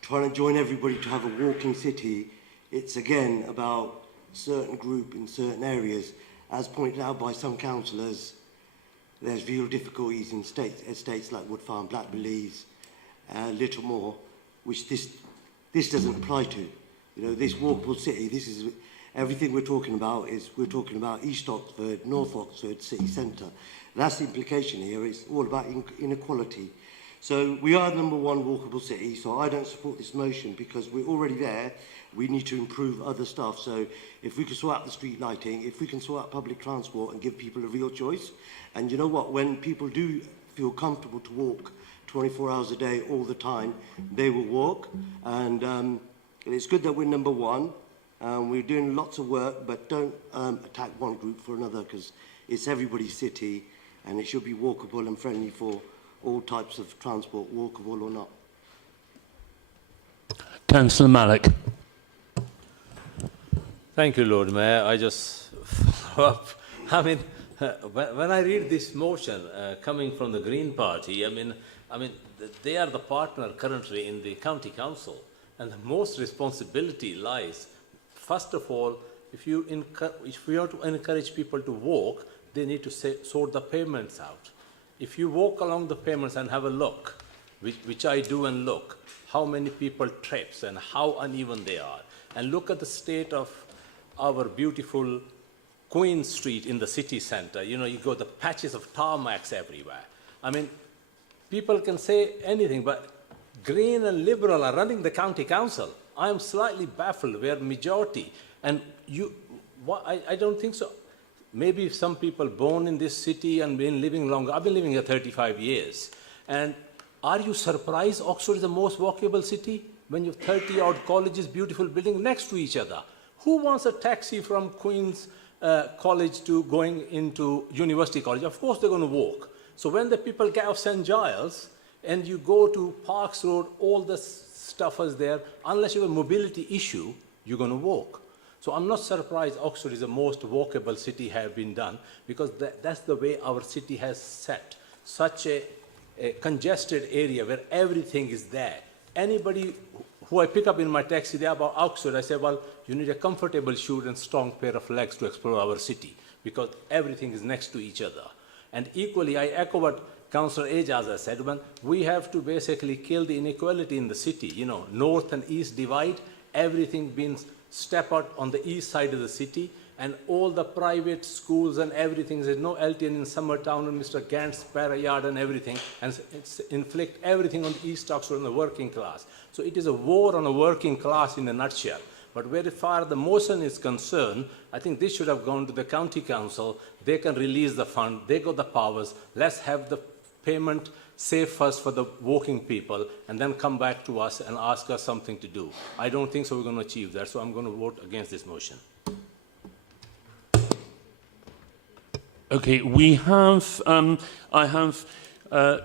trying to join everybody to have a walking city, it's again about certain group in certain areas. As pointed out by some councillors, there's real difficulties in estates like Wood Farm, Blackbellies, Littlemore, which this doesn't apply to. You know, this walkable city, this is everything we're talking about. We're talking about East Oxford, North Oxford, city centre. That's the implication here. It's all about inequality. So we are the number one walkable city, so I don't support this motion because we're already there. We need to improve other stuff. So if we can sort out the street lighting, if we can sort out public transport and give people a real choice, and you know what, when people do feel comfortable to walk 24 hours a day all the time, they will walk. And it's good that we're number one. We're doing lots of work, but don't attack one group for another, because it's everybody's city and it should be walkable and friendly for all types of transport, walkable or not. Councillor Malik. Thank you, Lord Mayor. I just follow up. I mean, when I read this motion coming from the Green Party, I mean, they are the partner currently in the county council, and the most responsibility lies, first of all, if you want to encourage people to walk, they need to sort the pavements out. If you walk along the pavements and have a look, which I do and look, how many people trips and how uneven they are, and look at the state of our beautiful Queen Street in the city centre. You know, you go the patches of tarmacs everywhere. I mean, people can say anything, but Green and Liberal are running the county council. I am slightly baffled. We are majority, and I don't think so. Maybe some people born in this city and been living longer. I've been living here 35 years. And are you surprised Oxford is the most walkable city when you have 30-odd colleges, beautiful buildings next to each other? Who wants a taxi from Queen's College to going into University College? Of course they're going to walk. So when the people get off St. Giles and you go to Parks Road, all the stuff is there. Unless you have a mobility issue, you're going to walk. So I'm not surprised Oxford is the most walkable city have been done, because that's the way our city has set. Such a congested area where everything is there. Anybody who I pick up in my taxi, they're about Oxford, I say, well, you need a comfortable shoe and strong pair of legs to explore our city, because everything is next to each other. And equally, I echo what Councillor Ejaz has said, when we have to basically kill the inequality in the city, you know, north and east divide, everything being step out on the east side of the city, and all the private schools and everything, there's no LTN in Summertown and Mr. Gant's Parayard and everything, and it's inflict everything on the East Oxford and the working class. So it is a war on a working class in a nutshell. But where far the motion is concerned, I think this should have gone to the county council. They can release the fund, they got the powers, let's have the payment save first for the walking people, and then come back to us and ask us something to do. I don't think so we're going to achieve that, so I'm going to vote against this motion. Okay, we have, I have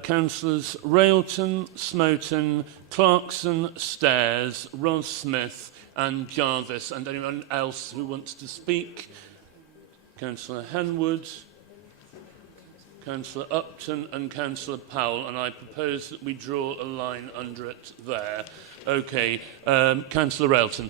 Councillors Railton, Smoten, Clarkson, Stairs, Ross Smith and Jarvis, and anyone else who wants to speak. Councillor Henwood, Councillor Upton and Councillor Powell, and I propose that we draw a line under it there. Okay, Councillor Railton.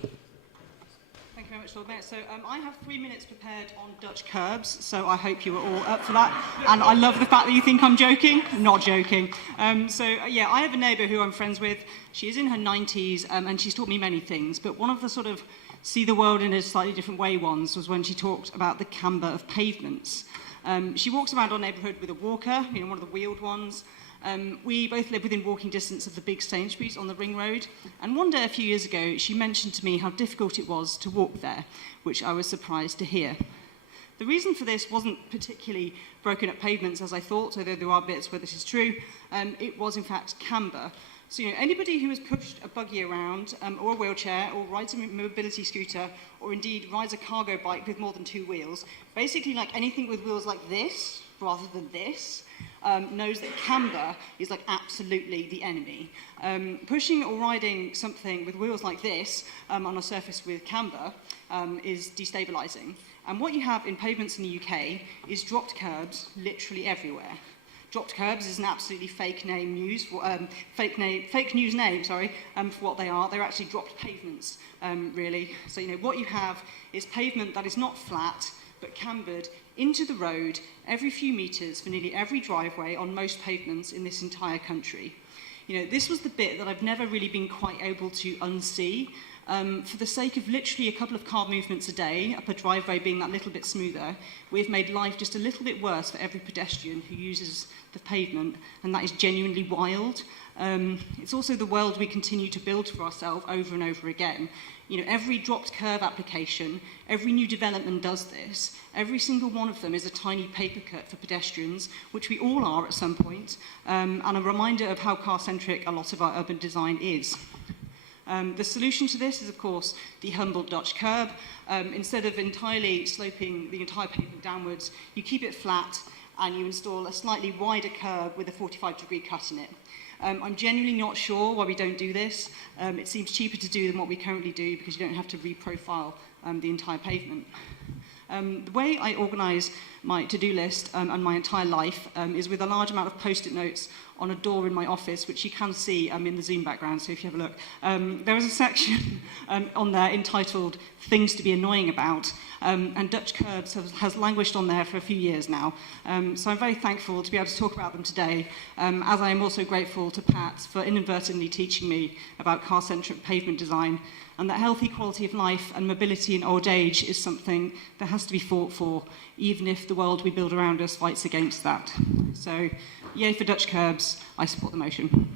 Thank you very much, Lord Mayor. So I have 3 minutes prepared on Dutch curbs, so I hope you are all up for that. And I love the fact that you think I'm joking. Not joking. Yeah, I have a neighbour who I'm friends with. She is in her 90s, and she's taught me many things. But one of the sort of see the world in a slightly different way ones was when she talked about the camber of pavements. She walks around our neighbourhood with a walker, you know, one of the wheeled ones. We both live within walking distance of the big Sainsbury's on the Ring Road, and one day a few years ago she mentioned to me how difficult it was to walk there, which I was surprised to hear. The reason for this wasn't particularly broken up pavements as I thought, although there are bits where this is true. It was in fact camber. So, you know, anybody who has pushed a buggy around, or a wheelchair, or rides a mobility scooter, or indeed rides a cargo bike with more than 2 wheels, basically like anything with wheels like this, rather than this, knows that camber is like absolutely the enemy. Pushing or riding something with wheels like this on a surface with camber is destabilising. And what you have in pavements in the UK is dropped curbs literally everywhere. Dropped curbs is an absolutely fake news name, for what they are. They're actually dropped pavements, really. So, you know, what you have is pavement that is not flat, but cambered into the road every few metres for nearly every driveway on most pavements in this entire country. You know, this was the bit that I've never really been quite able to unsee. For the sake of literally a couple of car movements a day, up a driveway being that little bit smoother, we've made life just a little bit worse for every pedestrian who uses the pavement, and that is genuinely wild. It's also the world we continue to build for ourselves over and over again. You know, every dropped curb application, every new development does this. Every single one of them is a tiny paper cut for pedestrians, which we all are at some point, and a reminder of how car-centric a lot of our urban design is. The solution to this is, of course, the humble Dutch curb. Instead of entirely sloping the entire pavement downwards, you keep it flat and you install a slightly wider curb with a 45-degree cut in it. I'm genuinely not sure why we don't do this. It seems cheaper to do than what we currently do because you don't have to reprofile the entire pavement. The way I organise my to-do list and my entire life is with a large amount of post-it notes on a door in my office, which you can see in the Zoom background, so if you have a look. There is a section on there entitled Things to be Annoying About, and Dutch curbs has languished on there for a few years now. So I'm very thankful to be able to talk about them today, as I am also grateful to Pat for inadvertently teaching me about car-centric pavement design, and that healthy quality of life and mobility in old age is something that has to be fought for, even if the world we build around us fights against that. So, yay for Dutch curbs. I support the motion.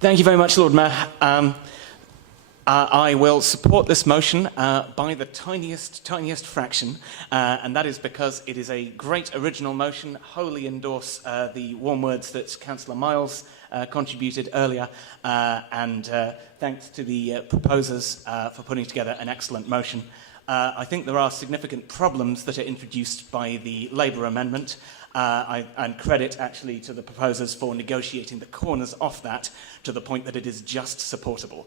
Thank you very much, Lord Mayor. I will support this motion by the tiniest fraction, and that is because it is a great original motion. Wholly endorse the warm words that Councillor Miles contributed earlier, and thanks to the proposers for putting together an excellent motion. I think there are significant problems that are introduced by the Labour amendment, and credit actually to the proposers for negotiating the corners off that to the point that it is just supportable.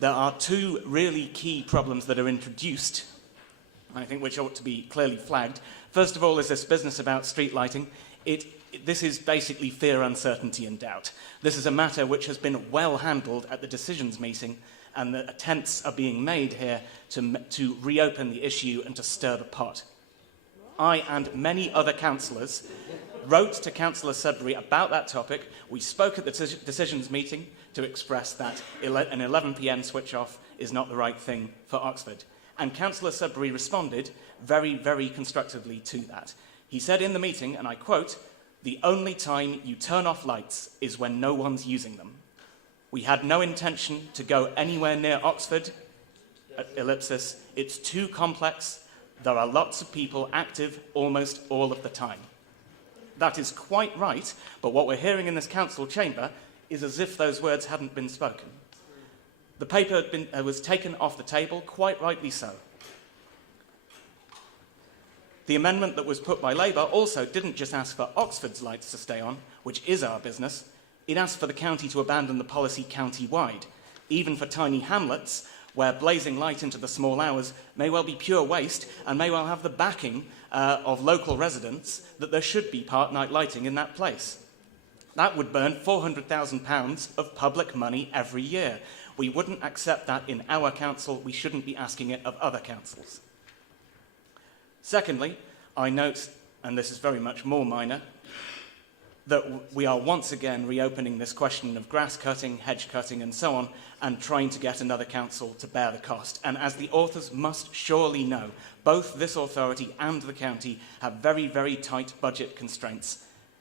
There are two really key problems that are introduced, I think, which ought to be clearly flagged. First of all is this business about street lighting. This is basically fear, uncertainty and doubt. This is a matter which has been well handled at the decisions meeting, and the attempts are being made here to reopen the issue and to stir the pot. I and many other councillors wrote to Councillor Sudbury about that topic. We spoke at the decisions meeting to express that an 11 p.m. switch off is not the right thing for Oxford. And Councillor Sudbury responded very, very constructively to that. He said in the meeting, and I quote, "The only time you turn off lights is when no one's using them. We had no intention to go anywhere near Oxford, ellipsis. It's too complex. There are lots of people active almost all of the time." That is quite right, but what we're hearing in this council chamber is as if those words hadn't been spoken. The paper was taken off the table, quite rightly so. The amendment that was put by Labour also didn't just ask for Oxford's lights to stay on, which is our business. It asked for the county to abandon the policy county-wide, even for tiny hamlets where blazing light into the small hours may well be pure waste and may well have the backing of local residents that there should be part-night lighting in that place. That would burn £400,000 of public money every year. We wouldn't accept that in our council. We shouldn't be asking it of other councils. Secondly, I note, and this is very much more minor, that we are once again reopening this question of grass cutting, hedge cutting and so on, and trying to get another council to bear the cost. And as the authors must surely know, both this authority and the county have very, very tight budget constraints.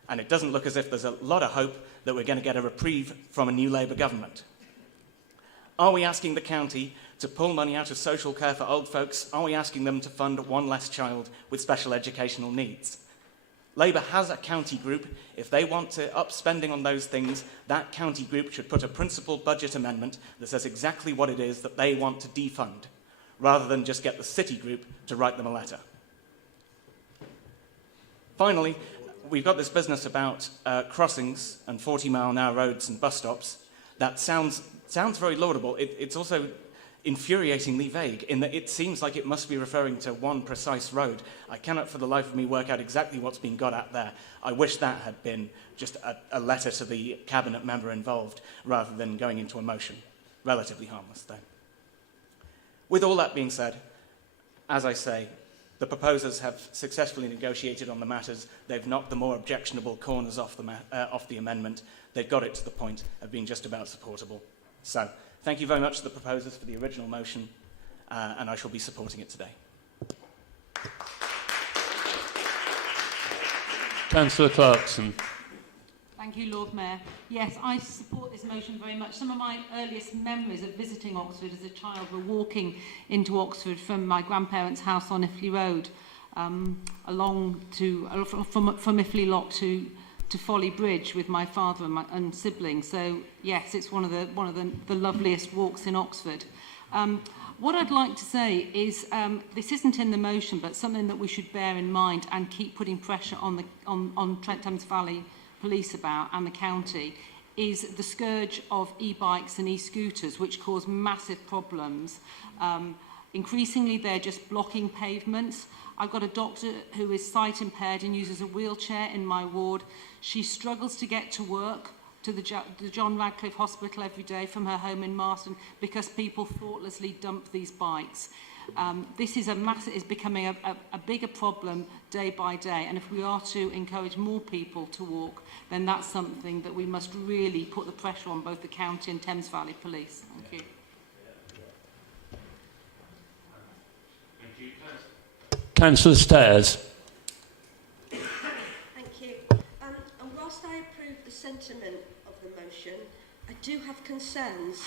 And it doesn't look as if there's a lot of hope that we're going to get a reprieve from a new Labour government. Are we asking the county to pull money out of social care for old folks? Are we asking them to fund one less child with special educational needs? Labour has a county group. If they want to up spending on those things, that county group should put a principled budget amendment that says exactly what it is that they want to defund, rather than just get the city group to write them a letter. Finally, we've got this business about crossings and 40-mile-an-hour roads and bus stops. That sounds very laudable. It's also infuriatingly vague in that it seems like it must be referring to one precise road. I cannot for the life of me work out exactly what's being got at there. I wish that had been just a letter to the cabinet member involved rather than going into a motion. Relatively harmless, though. With all that being said, as I say, the proposers have successfully negotiated on the matters. They've knocked the more objectionable corners off the amendment. They've got it to the point of being just about supportable. So, thank you very much to the proposers for the original motion, and I shall be supporting it today. Councillor Clarkson. Thank you, Lord Mayor. Yes, I support this motion very much. Some of my earliest memories of visiting Oxford as a child were walking into Oxford from my grandparents' house on Iffley Road, from Iffley Lock to Folly Bridge with my father and siblings. So yes, it's one of the loveliest walks in Oxford. What I'd like to say is this isn't in the motion, but something that we should bear in mind and keep putting pressure on Trent Thames Valley Police about, and the county, is the scourge of e-bikes and e-scooters, which cause massive problems. Increasingly, they're just blocking pavements. I've got a doctor who is sight impaired and uses a wheelchair in my ward. She struggles to get to work, to the John Radcliffe Hospital every day from her home in Marston, because people thoughtlessly dump these bikes. This is becoming a bigger problem day by day, and if we are to encourage more people to walk, then that's something that we must really put the pressure on both the county and Thames Valley Police. Thank you. Councillor Stairs. Thank you. And whilst I approve the sentiment of the motion, I do have concerns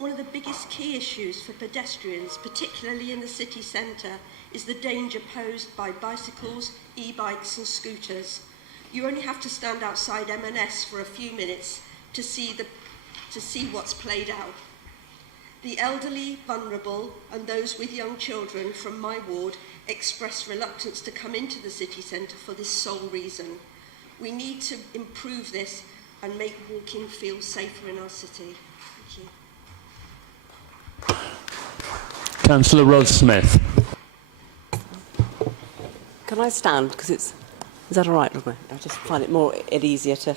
one of the biggest key issues for pedestrians, particularly in the city centre, is the danger posed by bicycles, e-bikes and scooters. You only have to stand outside M&S for a few minutes to see what's played out. The elderly, vulnerable and those with young children from my ward express reluctance to come into the city centre for this sole reason. We need to improve this and make walking feel safer in our city. Thank you. Councillor Rod-Smith. Can I stand? Because it's... Is that all right, Robert? I just find it easier to...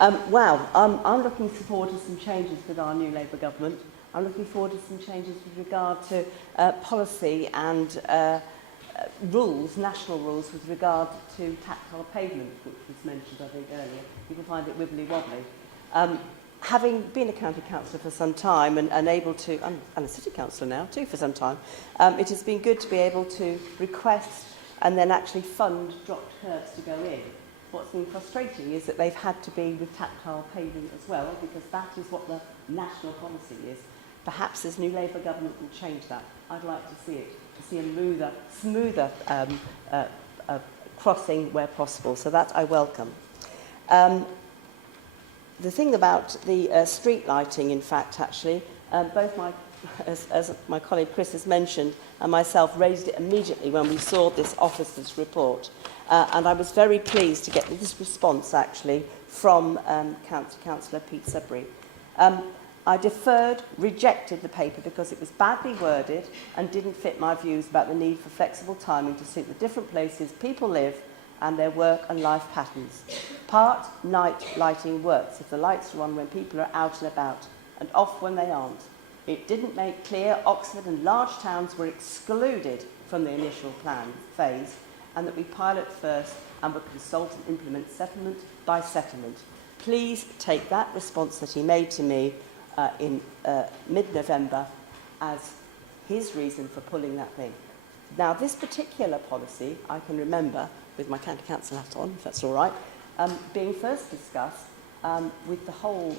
I'm looking forward to some changes with our new Labour government. I'm looking forward to some changes with regard to policy and rules, national rules, with regard to tactile pavement, which was mentioned, I think, earlier. People find it wibbly-wobbly. Having been a county councillor for some time and able to, and a city councillor now too for some time, it has been good to be able to request and then actually fund dropped curbs to go in. What's been frustrating is that they've had to be with tactile paving as well, because that is what the national policy is. Perhaps this new Labour government will change that. I'd like to see it, to see a smoother crossing where possible. So that I welcome. The thing about the street lighting, in fact, actually, both as my colleague Chris has mentioned, and myself raised it immediately when we saw this officer's report. And I was very pleased to get this response, actually, from Councillor Pete Sudbury. I rejected the paper because it was badly worded and didn't fit my views about the need for flexible timing to suit the different places people live and their work and life patterns. Part night lighting works if the lights are on when people are out and about and off when they aren't. It didn't make clear Oxford and large towns were excluded from the initial plan phase and that we pilot first and would consult and implement settlement by settlement. Please take that response that he made to me in mid-November as his reason for pulling that thing. Now, this particular policy, I can remember, with my county council hat on, if that's all right, being first discussed with the whole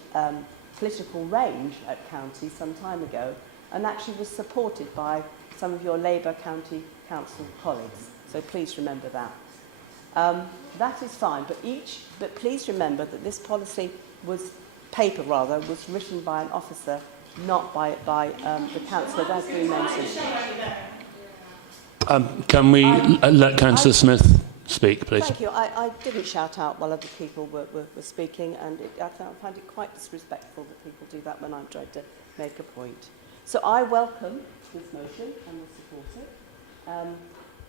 political range at county some time ago, and actually was supported by some of your Labour county council colleagues. So please remember that. That is fine, but please remember that this policy was written by an officer, not by the councillor, as we mentioned. Can we let Councillor Smith speak, please? Thank you. I didn't shout out while other people were speaking, and I find it quite disrespectful that people do that when I'm trying to make a point. So I welcome this motion and will support it.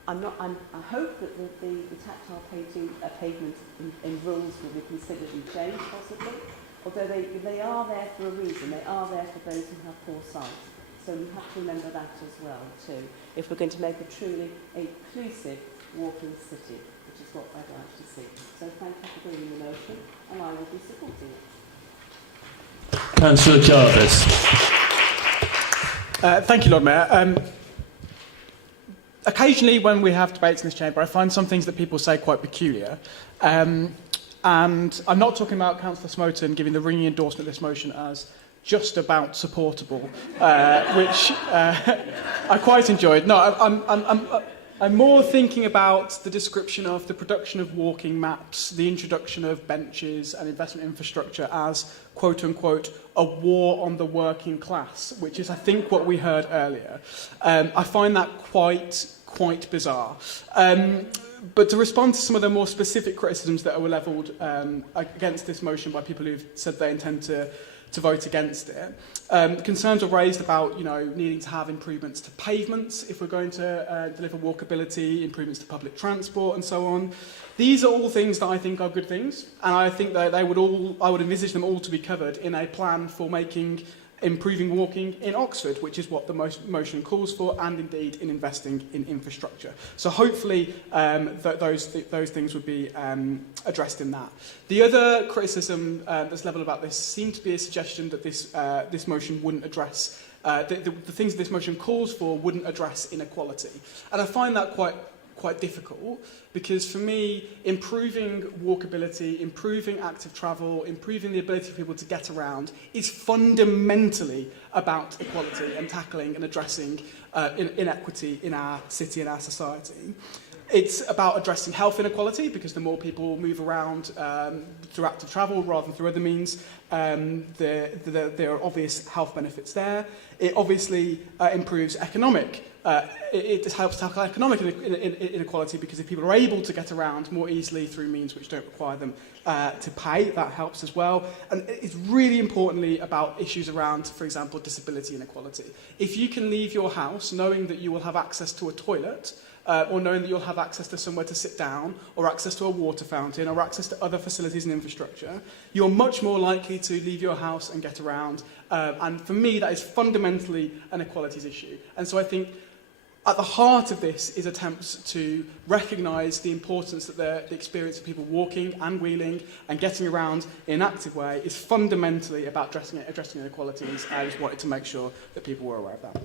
I hope that the tactile pavement in rules will be considered and changed possibly, although they are there for a reason. They are there for those who have poor sight. So we have to remember that as well too, if we're going to make a truly inclusive walking city, which is what I'd like to see. So thank you for bringing the motion, and I will be supporting it. Councillor Jarvis. Thank you, Lord Mayor. Occasionally when we have debates in this chamber, I find some things that people say quite peculiar. And I'm not talking about Councillor Smoten giving the ringing endorsement of this motion as just about supportable, which I quite enjoyed. No, I'm more thinking about the description of the production of walking maps, the introduction of benches and investment infrastructure as, quote unquote, a war on the working class, which is, I think, what we heard earlier. I find that quite bizarre. But to respond to some of the more specific criticisms that were levelled against this motion by people who've said they intend to vote against it. Concerns were raised about, needing to have improvements to pavements if we're going to deliver walkability, improvements to public transport and so on. These are all things that I think are good things, and I think that I would envisage them all to be covered in a plan for improving walking in Oxford, which is what the motion calls for, and indeed in investing in infrastructure. So hopefully those things would be addressed in that. The other criticism that's levelled about this seemed to be a suggestion that this motion wouldn't address, the things this motion calls for wouldn't address inequality. And I find that quite quite difficult, because for me, improving walkability, improving active travel, improving the ability for people to get around is fundamentally about equality and tackling and addressing inequity in our city and our society. It's about addressing health inequality, because the more people move around through active travel rather than through other means, there are obvious health benefits there. It obviously improves economic. It helps tackle economic inequality, because if people are able to get around more easily through means which don't require them to pay, that helps as well. And it's really importantly about issues around, for example, disability inequality. If you can leave your house knowing that you will have access to a toilet, or knowing that you'll have access to somewhere to sit down, or access to a water fountain, or access to other facilities and infrastructure, you're much more likely to leave your house and get around. And for me, that is fundamentally an equalities issue. And so I think at the heart of this is attempts to recognise the importance that the experience of people walking and wheeling and getting around in an active way is fundamentally about addressing inequalities. I just wanted to make sure that people were aware of that.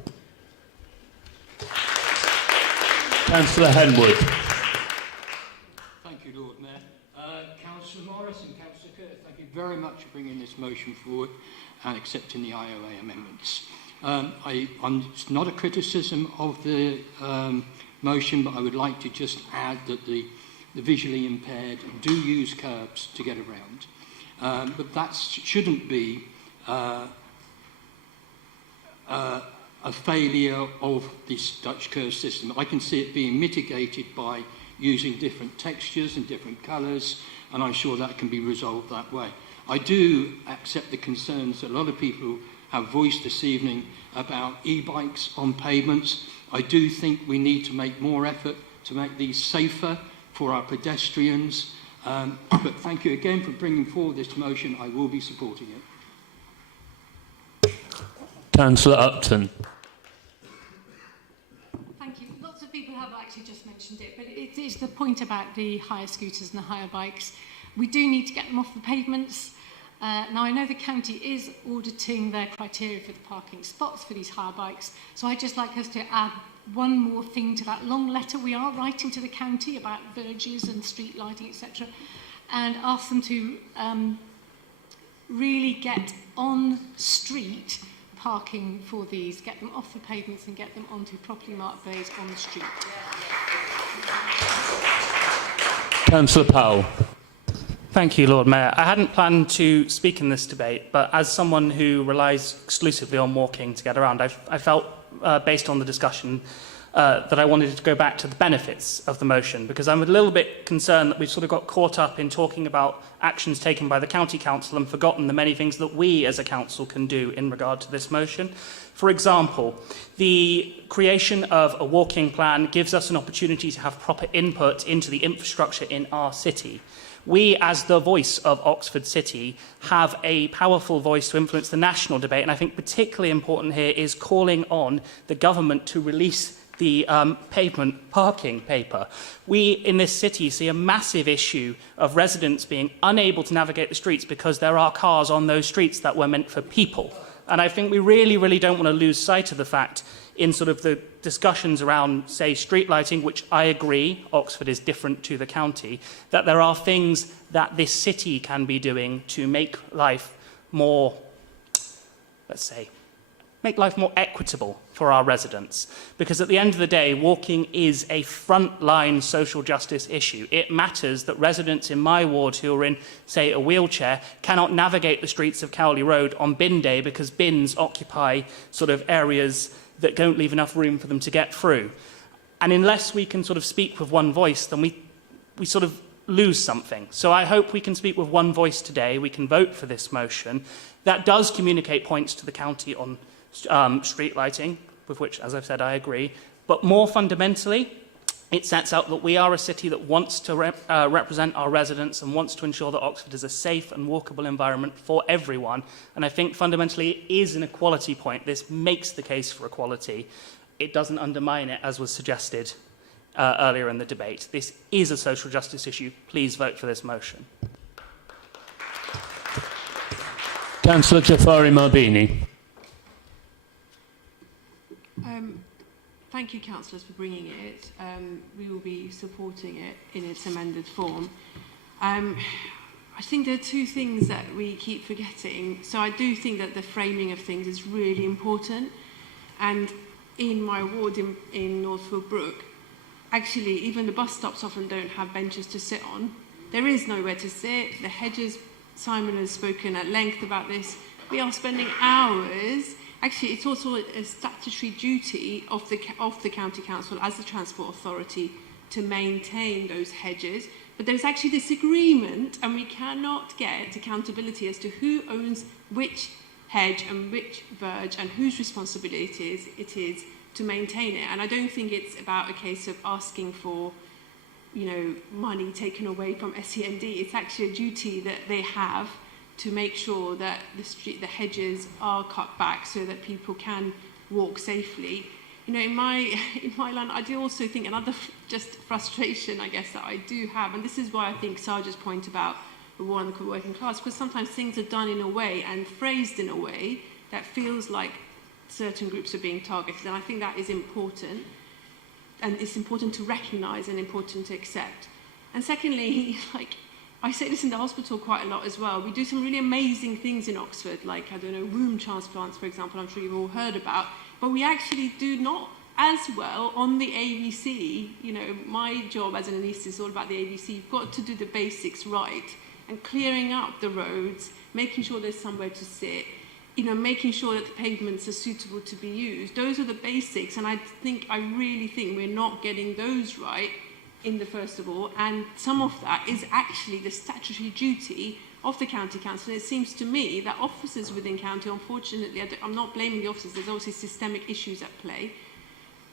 Councillor Henwood. Thank you, Lord Mayor. Councillor Morris and Councillor Kirk, thank you very much for bringing this motion forward and accepting the IOA amendments. It's not a criticism of the motion, but I would like to just add that the visually impaired do use curbs to get around. But that shouldn't be a failure of this Dutch curve system. I can see it being mitigated by using different textures and different colours, and I'm sure that can be resolved that way. I do accept the concerns that a lot of people have voiced this evening about e-bikes on pavements. I do think we need to make more effort to make these safer for our pedestrians. But thank you again for bringing forward this motion. I will be supporting it. Councillor Upton. Thank you. Lots of people have actually just mentioned it, but it is the point about the hire scooters and the hire bikes. We do need to get them off the pavements. Now, I know the county is auditing their criteria for the parking spots for these hire bikes, so I'd just like us to add one more thing to that long letter we are writing to the county about verges and street lighting, etc., and ask them to really get on street parking for these, get them off the pavements and get them onto properly marked bays on the street. Councillor Powell. Thank you, Lord Mayor. I hadn't planned to speak in this debate, but as someone who relies exclusively on walking to get around, I felt, based on the discussion, that I wanted to go back to the benefits of the motion, because I'm a little bit concerned that we've sort of got caught up in talking about actions taken by the County Council and forgotten the many things that we as a council can do in regard to this motion. For example, the creation of a walking plan gives us an opportunity to have proper input into the infrastructure in our city. We, as the voice of Oxford City, have a powerful voice to influence the national debate, and I think particularly important here is calling on the government to release the pavement parking paper. We in this city see a massive issue of residents being unable to navigate the streets because there are cars on those streets that were meant for people. And I think we really don't want to lose sight of the fact in sort of the discussions around, say, street lighting, which I agree, Oxford is different to the county, that there are things that this city can be doing to make life more, let's say, make life more equitable for our residents. Because at the end of the day, walking is a frontline social justice issue. It matters that residents in my ward who are in, say, a wheelchair cannot navigate the streets of Cowley Road on bin day because bins occupy sort of areas that don't leave enough room for them to get through. And unless we can sort of speak with one voice, then we sort of lose something. So I hope we can speak with one voice today. We can vote for this motion. That does communicate points to the county on street lighting, with which, as I've said, I agree. But more fundamentally, it sets out that we are a city that wants to represent our residents and wants to ensure that Oxford is a safe and walkable environment for everyone. And I think fundamentally it is an equality point. This makes the case for equality. It doesn't undermine it, as was suggested earlier in the debate. This is a social justice issue. Please vote for this motion. Councillor Jafari Marbini. thank you, councillors, for bringing it. We will be supporting it in its amended form. I think there are two things that we keep forgetting. So I do think that the framing of things is really important. And in my ward in Northfield Brook, actually, even the bus stops often don't have benches to sit on. There is nowhere to sit. The hedges, Simon has spoken at length about this. We are spending hours. Actually, it's also a statutory duty of the county council as the transport authority to maintain those hedges. But there's actually this agreement, and we cannot get accountability as to who owns which hedge and which verge and whose responsibility it is to maintain it. And I don't think it's about a case of asking for, money taken away from SEND. It's actually a duty that they have to make sure that the hedges are cut back so that people can walk safely. In my line, I do also think another just frustration, I guess, that I do have, and this is why I think Sarge's point about the war on the working class, because sometimes things are done in a way and phrased in a way that feels like certain groups are being targeted, and I think that is important, and it's important to recognise and important to accept. And secondly, I say this in the hospital quite a lot as well. We do some really amazing things in Oxford, like, womb transplants, for example, I'm sure you've all heard about, but we actually do not as well on the ABC. My job as an anaesthetist is all about the ABC. You've got to do the basics right, and clearing up the roads, making sure there's somewhere to sit, making sure that the pavements are suitable to be used. Those are the basics, and I really think we're not getting those right in the first of all, and some of that is actually the statutory duty of the county council. And it seems to me that officers within county, unfortunately, I'm not blaming the officers, there's obviously systemic issues at play.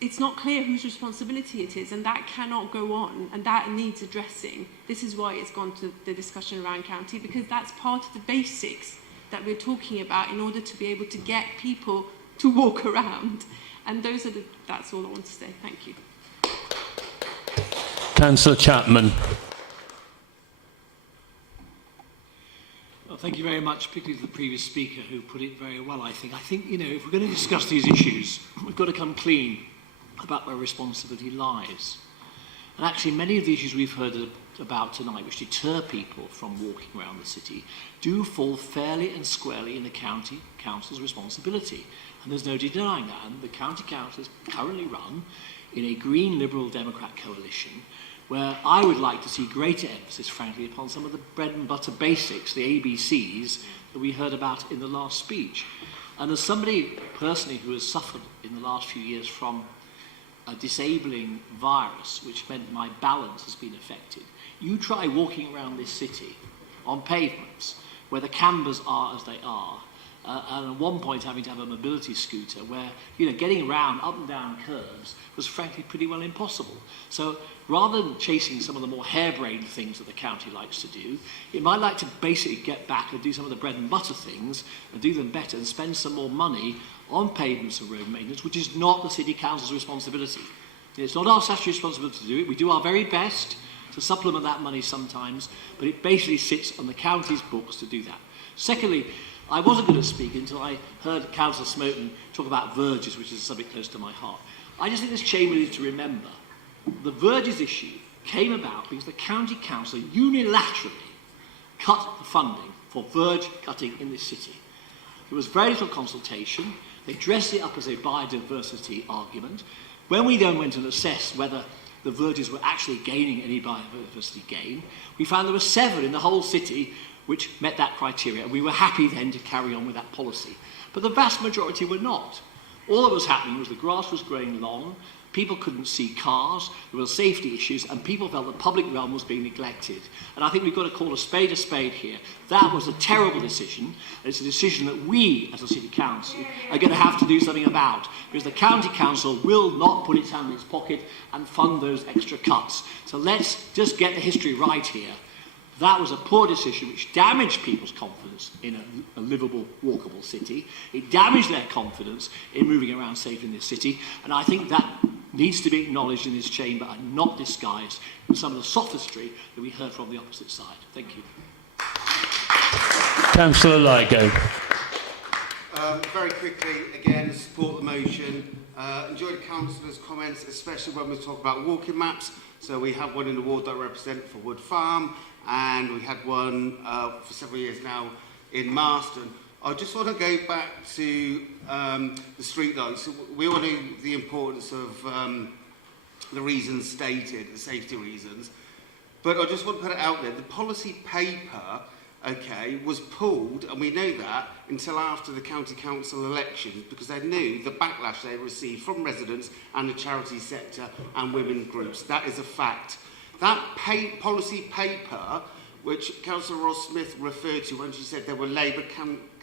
It's not clear whose responsibility it is, and that cannot go on, and that needs addressing. This is why it's gone to the discussion around county, because that's part of the basics that we're talking about in order to be able to get people to walk around. And that's all I want to say. Thank you. Councillor Chapman. Well, thank you very much, particularly to the previous speaker who put it very well, I think. I think, if we're going to discuss these issues, we've got to come clean about where responsibility lies. And actually, many of the issues we've heard about tonight, which deter people from walking around the city, do fall fairly and squarely in the county council's responsibility. And there's no denying that. And the county council is currently run in a Green Liberal Democrat coalition, where I would like to see greater emphasis, frankly, upon some of the bread and butter basics, the ABCs, that we heard about in the last speech. And as somebody personally who has suffered in the last few years from a disabling virus, which meant my balance has been affected, you try walking around this city on pavements where the cambers are as they are, and at one point having to have a mobility scooter where, getting around up and down curves was frankly pretty well impossible. So rather than chasing some of the more harebrained things that the county likes to do, it might like to basically get back and do some of the bread and butter things and do them better and spend some more money on pavements and road maintenance, which is not the City Council's responsibility. It's not our statutory responsibility to do it. We do our very best to supplement that money sometimes, but it basically sits on the county's books to do that. Secondly, I wasn't going to speak until I heard Councillor Smoten talk about verges, which is a subject close to my heart. I just think this chamber needs to remember the verges issue came about because the county council unilaterally cut the funding for verge cutting in this city. There was very little consultation. They dressed it up as a biodiversity argument. When we then went and assessed whether the verges were actually gaining any biodiversity gain, we found there were 7 in the whole city which met that criteria, and we were happy then to carry on with that policy. But the vast majority were not. All that was happening was the grass was growing long, people couldn't see cars, there were safety issues, and people felt the public realm was being neglected. And I think we've got to call a spade here. That was a terrible decision, and it's a decision that we, as a city council, are going to have to do something about, because the county council will not put its hand in its pocket and fund those extra cuts. So let's just get the history right here. That was a poor decision which damaged people's confidence in a livable, walkable city. It damaged their confidence in moving around safely in this city, and I think that needs to be acknowledged in this chamber and not disguised with some of the sophistry that we heard from the opposite side. Thank you. Councillor Ligo. Very quickly, again, support the motion. Enjoyed councillors' comments, especially when we talk about walking maps. So we have one in the ward that I represent for Wood Farm, and we had one for several years now in Marston. I just want to go back to the street lights. We all know the importance of the reasons stated, the safety reasons. But I just want to put it out there, the policy paper, okay, was pulled, and we know that, until after the county council elections, because they knew the backlash they received from residents and the charity sector and women groups. That is a fact. That policy paper, which Councillor Ross Smith referred to when she said there were Labour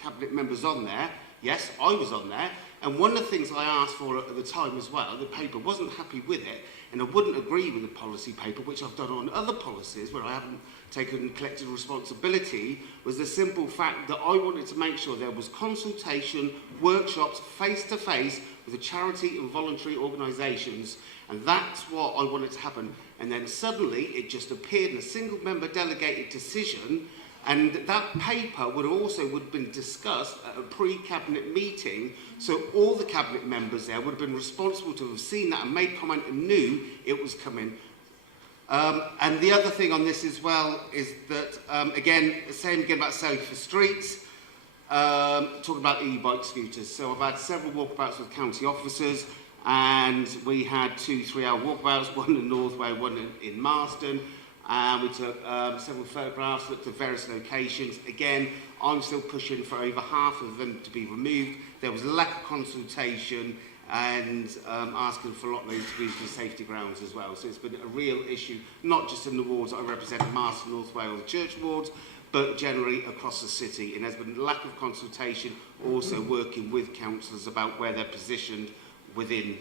cabinet members on there, yes, I was on there, and one of the things I asked for at the time as well, the paper wasn't happy with it, and I wouldn't agree with the policy paper, which I've done on other policies where I haven't taken collective responsibility, was the simple fact that I wanted to make sure there was consultation, workshops, face-to-face with the charity and voluntary organisations, and that's what I wanted to happen. And then suddenly it just appeared in a single member delegated decision, and that paper would have been discussed at a pre-cabinet meeting, so all the cabinet members there would have been responsible to have seen that and made comment and knew it was coming. And the other thing on this as well is that, again, same again about safer streets, talking about e-bike scooters. So I've had several walkabouts with county officers, and we had 2 3-hour walkabouts, one in Northway, one in Marston, and we took several photographs, looked at various locations. Again, I'm still pushing for over half of them to be removed. There was a lack of consultation, and asking for a lot of those to be for safety grounds as well. So it's been a real issue, not just in the wards that I represent, Marston, North Wales, Church wards, but generally across the city. And there's been a lack of consultation, also working with councillors about where they're positioned within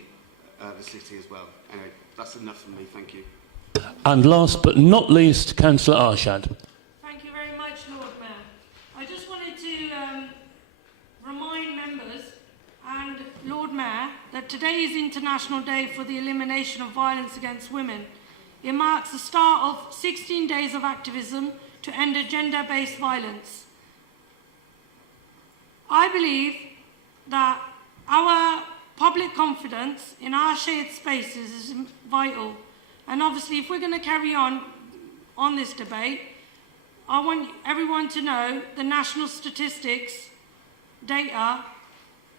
the city as well. Anyway, that's enough from me, thank you. And last but not least, Councillor Arshad. Thank you very much, Lord Mayor. I just wanted to remind members and Lord Mayor that today is International Day for the Elimination of Violence Against Women. It marks the start of 16 days of activism to end gender-based violence. I believe that our public confidence in our shared spaces is vital. And obviously, if we're going to carry on this debate, I want everyone to know the national statistics data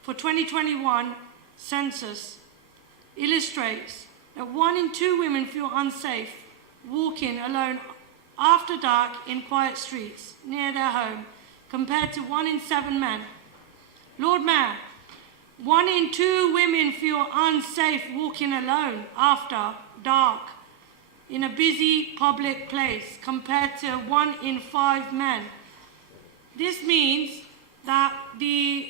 for 2021 census illustrates that 1 in 2 women feel unsafe walking alone after dark in quiet streets near their home, compared to 1 in 7 men. Lord Mayor, 1 in 2 women feel unsafe walking alone after dark in a busy public place, compared to 1 in 5 men. This means that the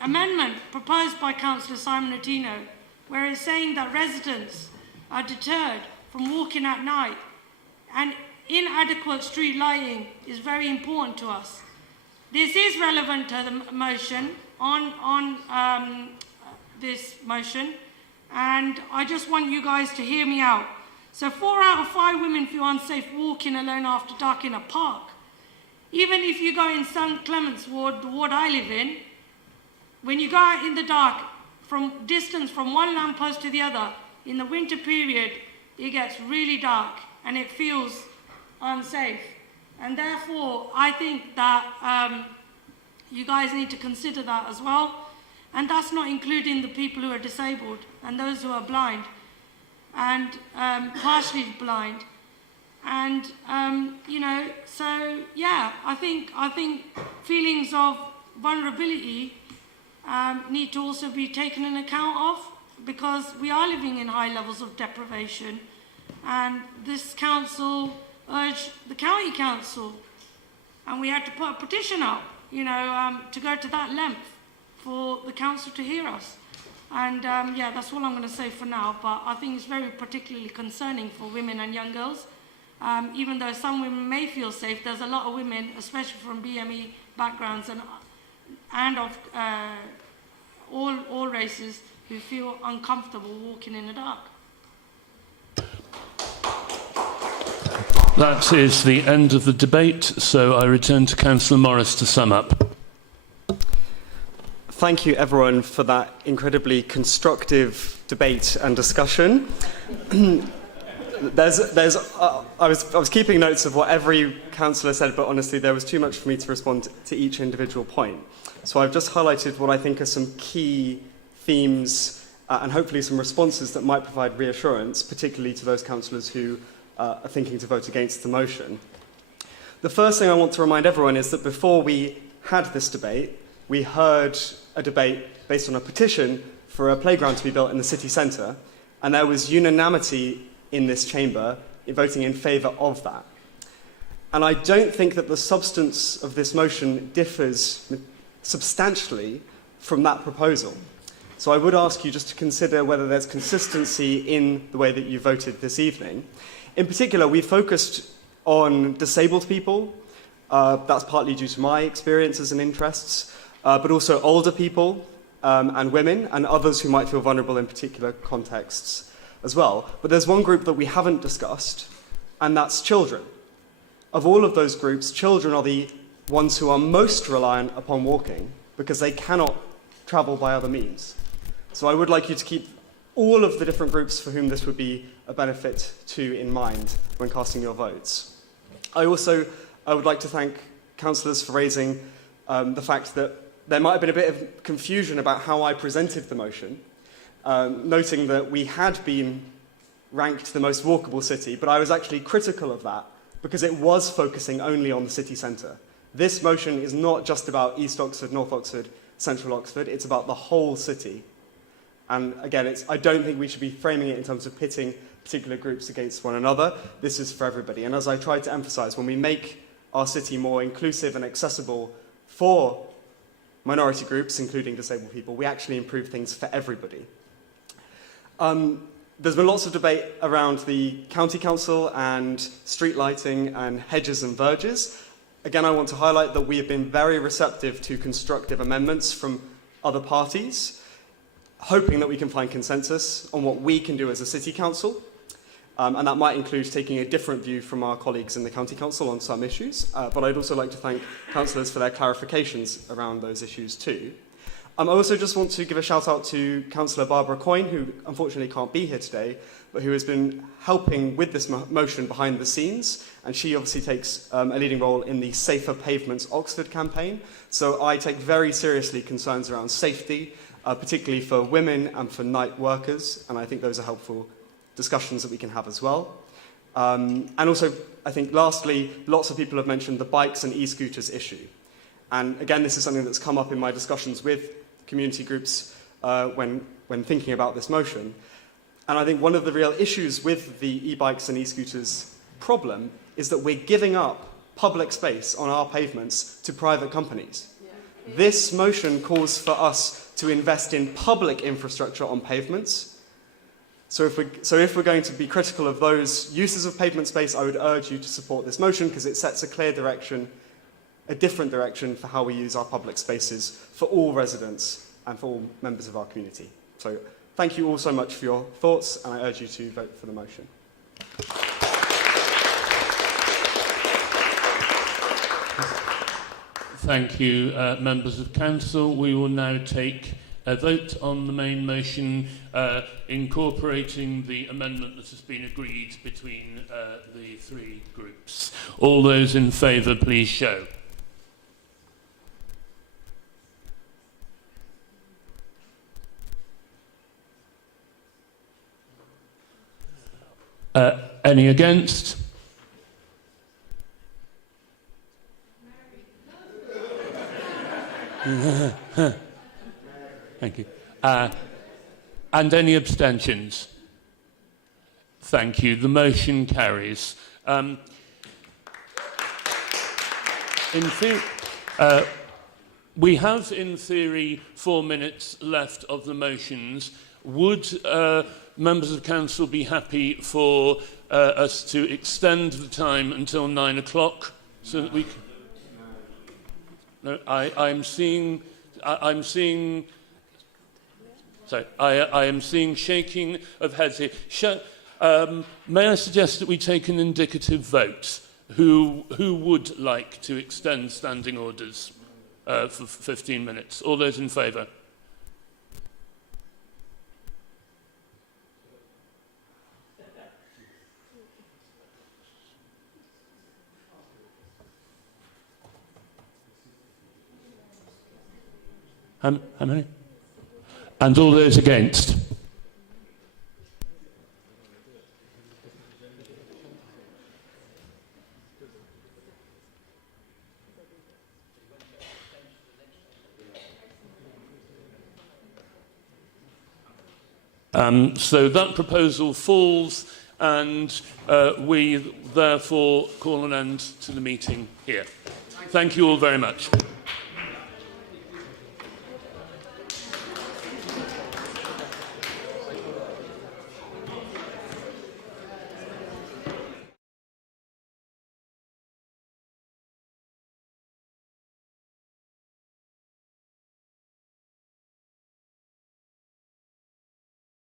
amendment proposed by Councillor Simon Attino, where it's saying that residents are deterred from walking at night, and inadequate street lighting is very important to us. This is relevant to the motion on this motion, and I just want you guys to hear me out. So 4 out of 5 women feel unsafe walking alone after dark in a park. Even if you go in St. Clement's ward, the ward I live in, when you go out in the dark, from distance from one lamppost to the other, in the winter period, it gets really dark and it feels unsafe. And therefore, I think that you guys need to consider that as well. And that's not including the people who are disabled and those who are blind and partially blind. And, you know, so, yeah, I think feelings of vulnerability need to also be taken in account of, because we are living in high levels of deprivation. And this council urged the county council, and we had to put a petition up, you know, to go to that length for the council to hear us. And, yeah, that's all I'm going to say for now, but I think it's very particularly concerning for women and young girls. Even though some women may feel safe, there's a lot of women, especially from BME backgrounds and of all races, who feel uncomfortable walking in the dark. That is the end of the debate, so I return to Councillor Morris to sum up. thank you everyone for that incredibly constructive debate and discussion. I was keeping notes of what every councillor said, but honestly there was too much for me to respond to each individual point. So I've just highlighted what I think are some key themes and hopefully some responses that might provide reassurance, particularly to those councillors who are thinking to vote against the motion. The first thing I want to remind everyone is that before we had this debate, we heard a debate based on a petition for a playground to be built in the city centre, and there was unanimity in this chamber in voting in favour of that. And I don't think that the substance of this motion differs substantially from that proposal. So I would ask you just to consider whether there's consistency in the way that you voted this evening. In particular, we focused on disabled people. That's partly due to my experiences and interests, but also older people and women and others who might feel vulnerable in particular contexts as well. But there's one group that we haven't discussed, and that's children. Of all of those groups, children are the ones who are most reliant upon walking because they cannot travel by other means. So I would like you to keep all of the different groups for whom this would be a benefit to in mind when casting your votes. I would like to thank councillors for raising the fact that there might have been a bit of confusion about how I presented the motion, noting that we had been ranked the most walkable city, but I was actually critical of that because it was focusing only on the city centre. This motion is not just about East Oxford, North Oxford, Central Oxford, it's about the whole city. And again, I don't think we should be framing it in terms of pitting particular groups against one another. This is for everybody. And as I tried to emphasise, when we make our city more inclusive and accessible for minority groups, including disabled people, we actually improve things for everybody. There's been lots of debate around the county council and street lighting and hedges and verges. Again, I want to highlight that we have been very receptive to constructive amendments from other parties, hoping that we can find consensus on what we can do as a city council. And that might include taking a different view from our colleagues in the county council on some issues. But I'd also like to thank councillors for their clarifications around those issues too. I also just want to give a shout out to Councillor Barbara Coyne, who unfortunately can't be here today, but who has been helping with this motion behind the scenes. And she obviously takes a leading role in the Safer Pavements Oxford campaign. So I take very seriously concerns around safety, particularly for women and for night workers. And I think those are helpful discussions that we can have as well. And also, I think lastly, lots of people have mentioned the bikes and e-scooters issue. And again, this is something that's come up in my discussions with community groups when thinking about this motion. And I think one of the real issues with the e-bikes and e-scooters problem is that we're giving up public space on our pavements to private companies. Yeah. This motion calls for us to invest in public infrastructure on pavements. So if we're going to be critical of those uses of pavement space, I would urge you to support this motion because it sets a clear direction, a different direction for how we use our public spaces for all residents and for all members of our community. So thank you all so much for your thoughts, and I urge you to vote for the motion. Thank you, members of council. We will now take a vote on the main motion, incorporating the amendment that has been agreed between the three groups. All those in favour, please show. Any against? Thank you. And any abstentions? Thank you. The motion carries. We have, in theory, 4 minutes left of the motions. Would members of council be happy for us to extend the time until 9 o'clock so that we can... No, I am seeing shaking of heads here. May I suggest that we take an indicative vote? Who would like to extend standing orders? for 15 minutes. All those in favour? How many? And all those against? So that proposal falls, and we therefore call an end to the meeting here. Thank you all very much.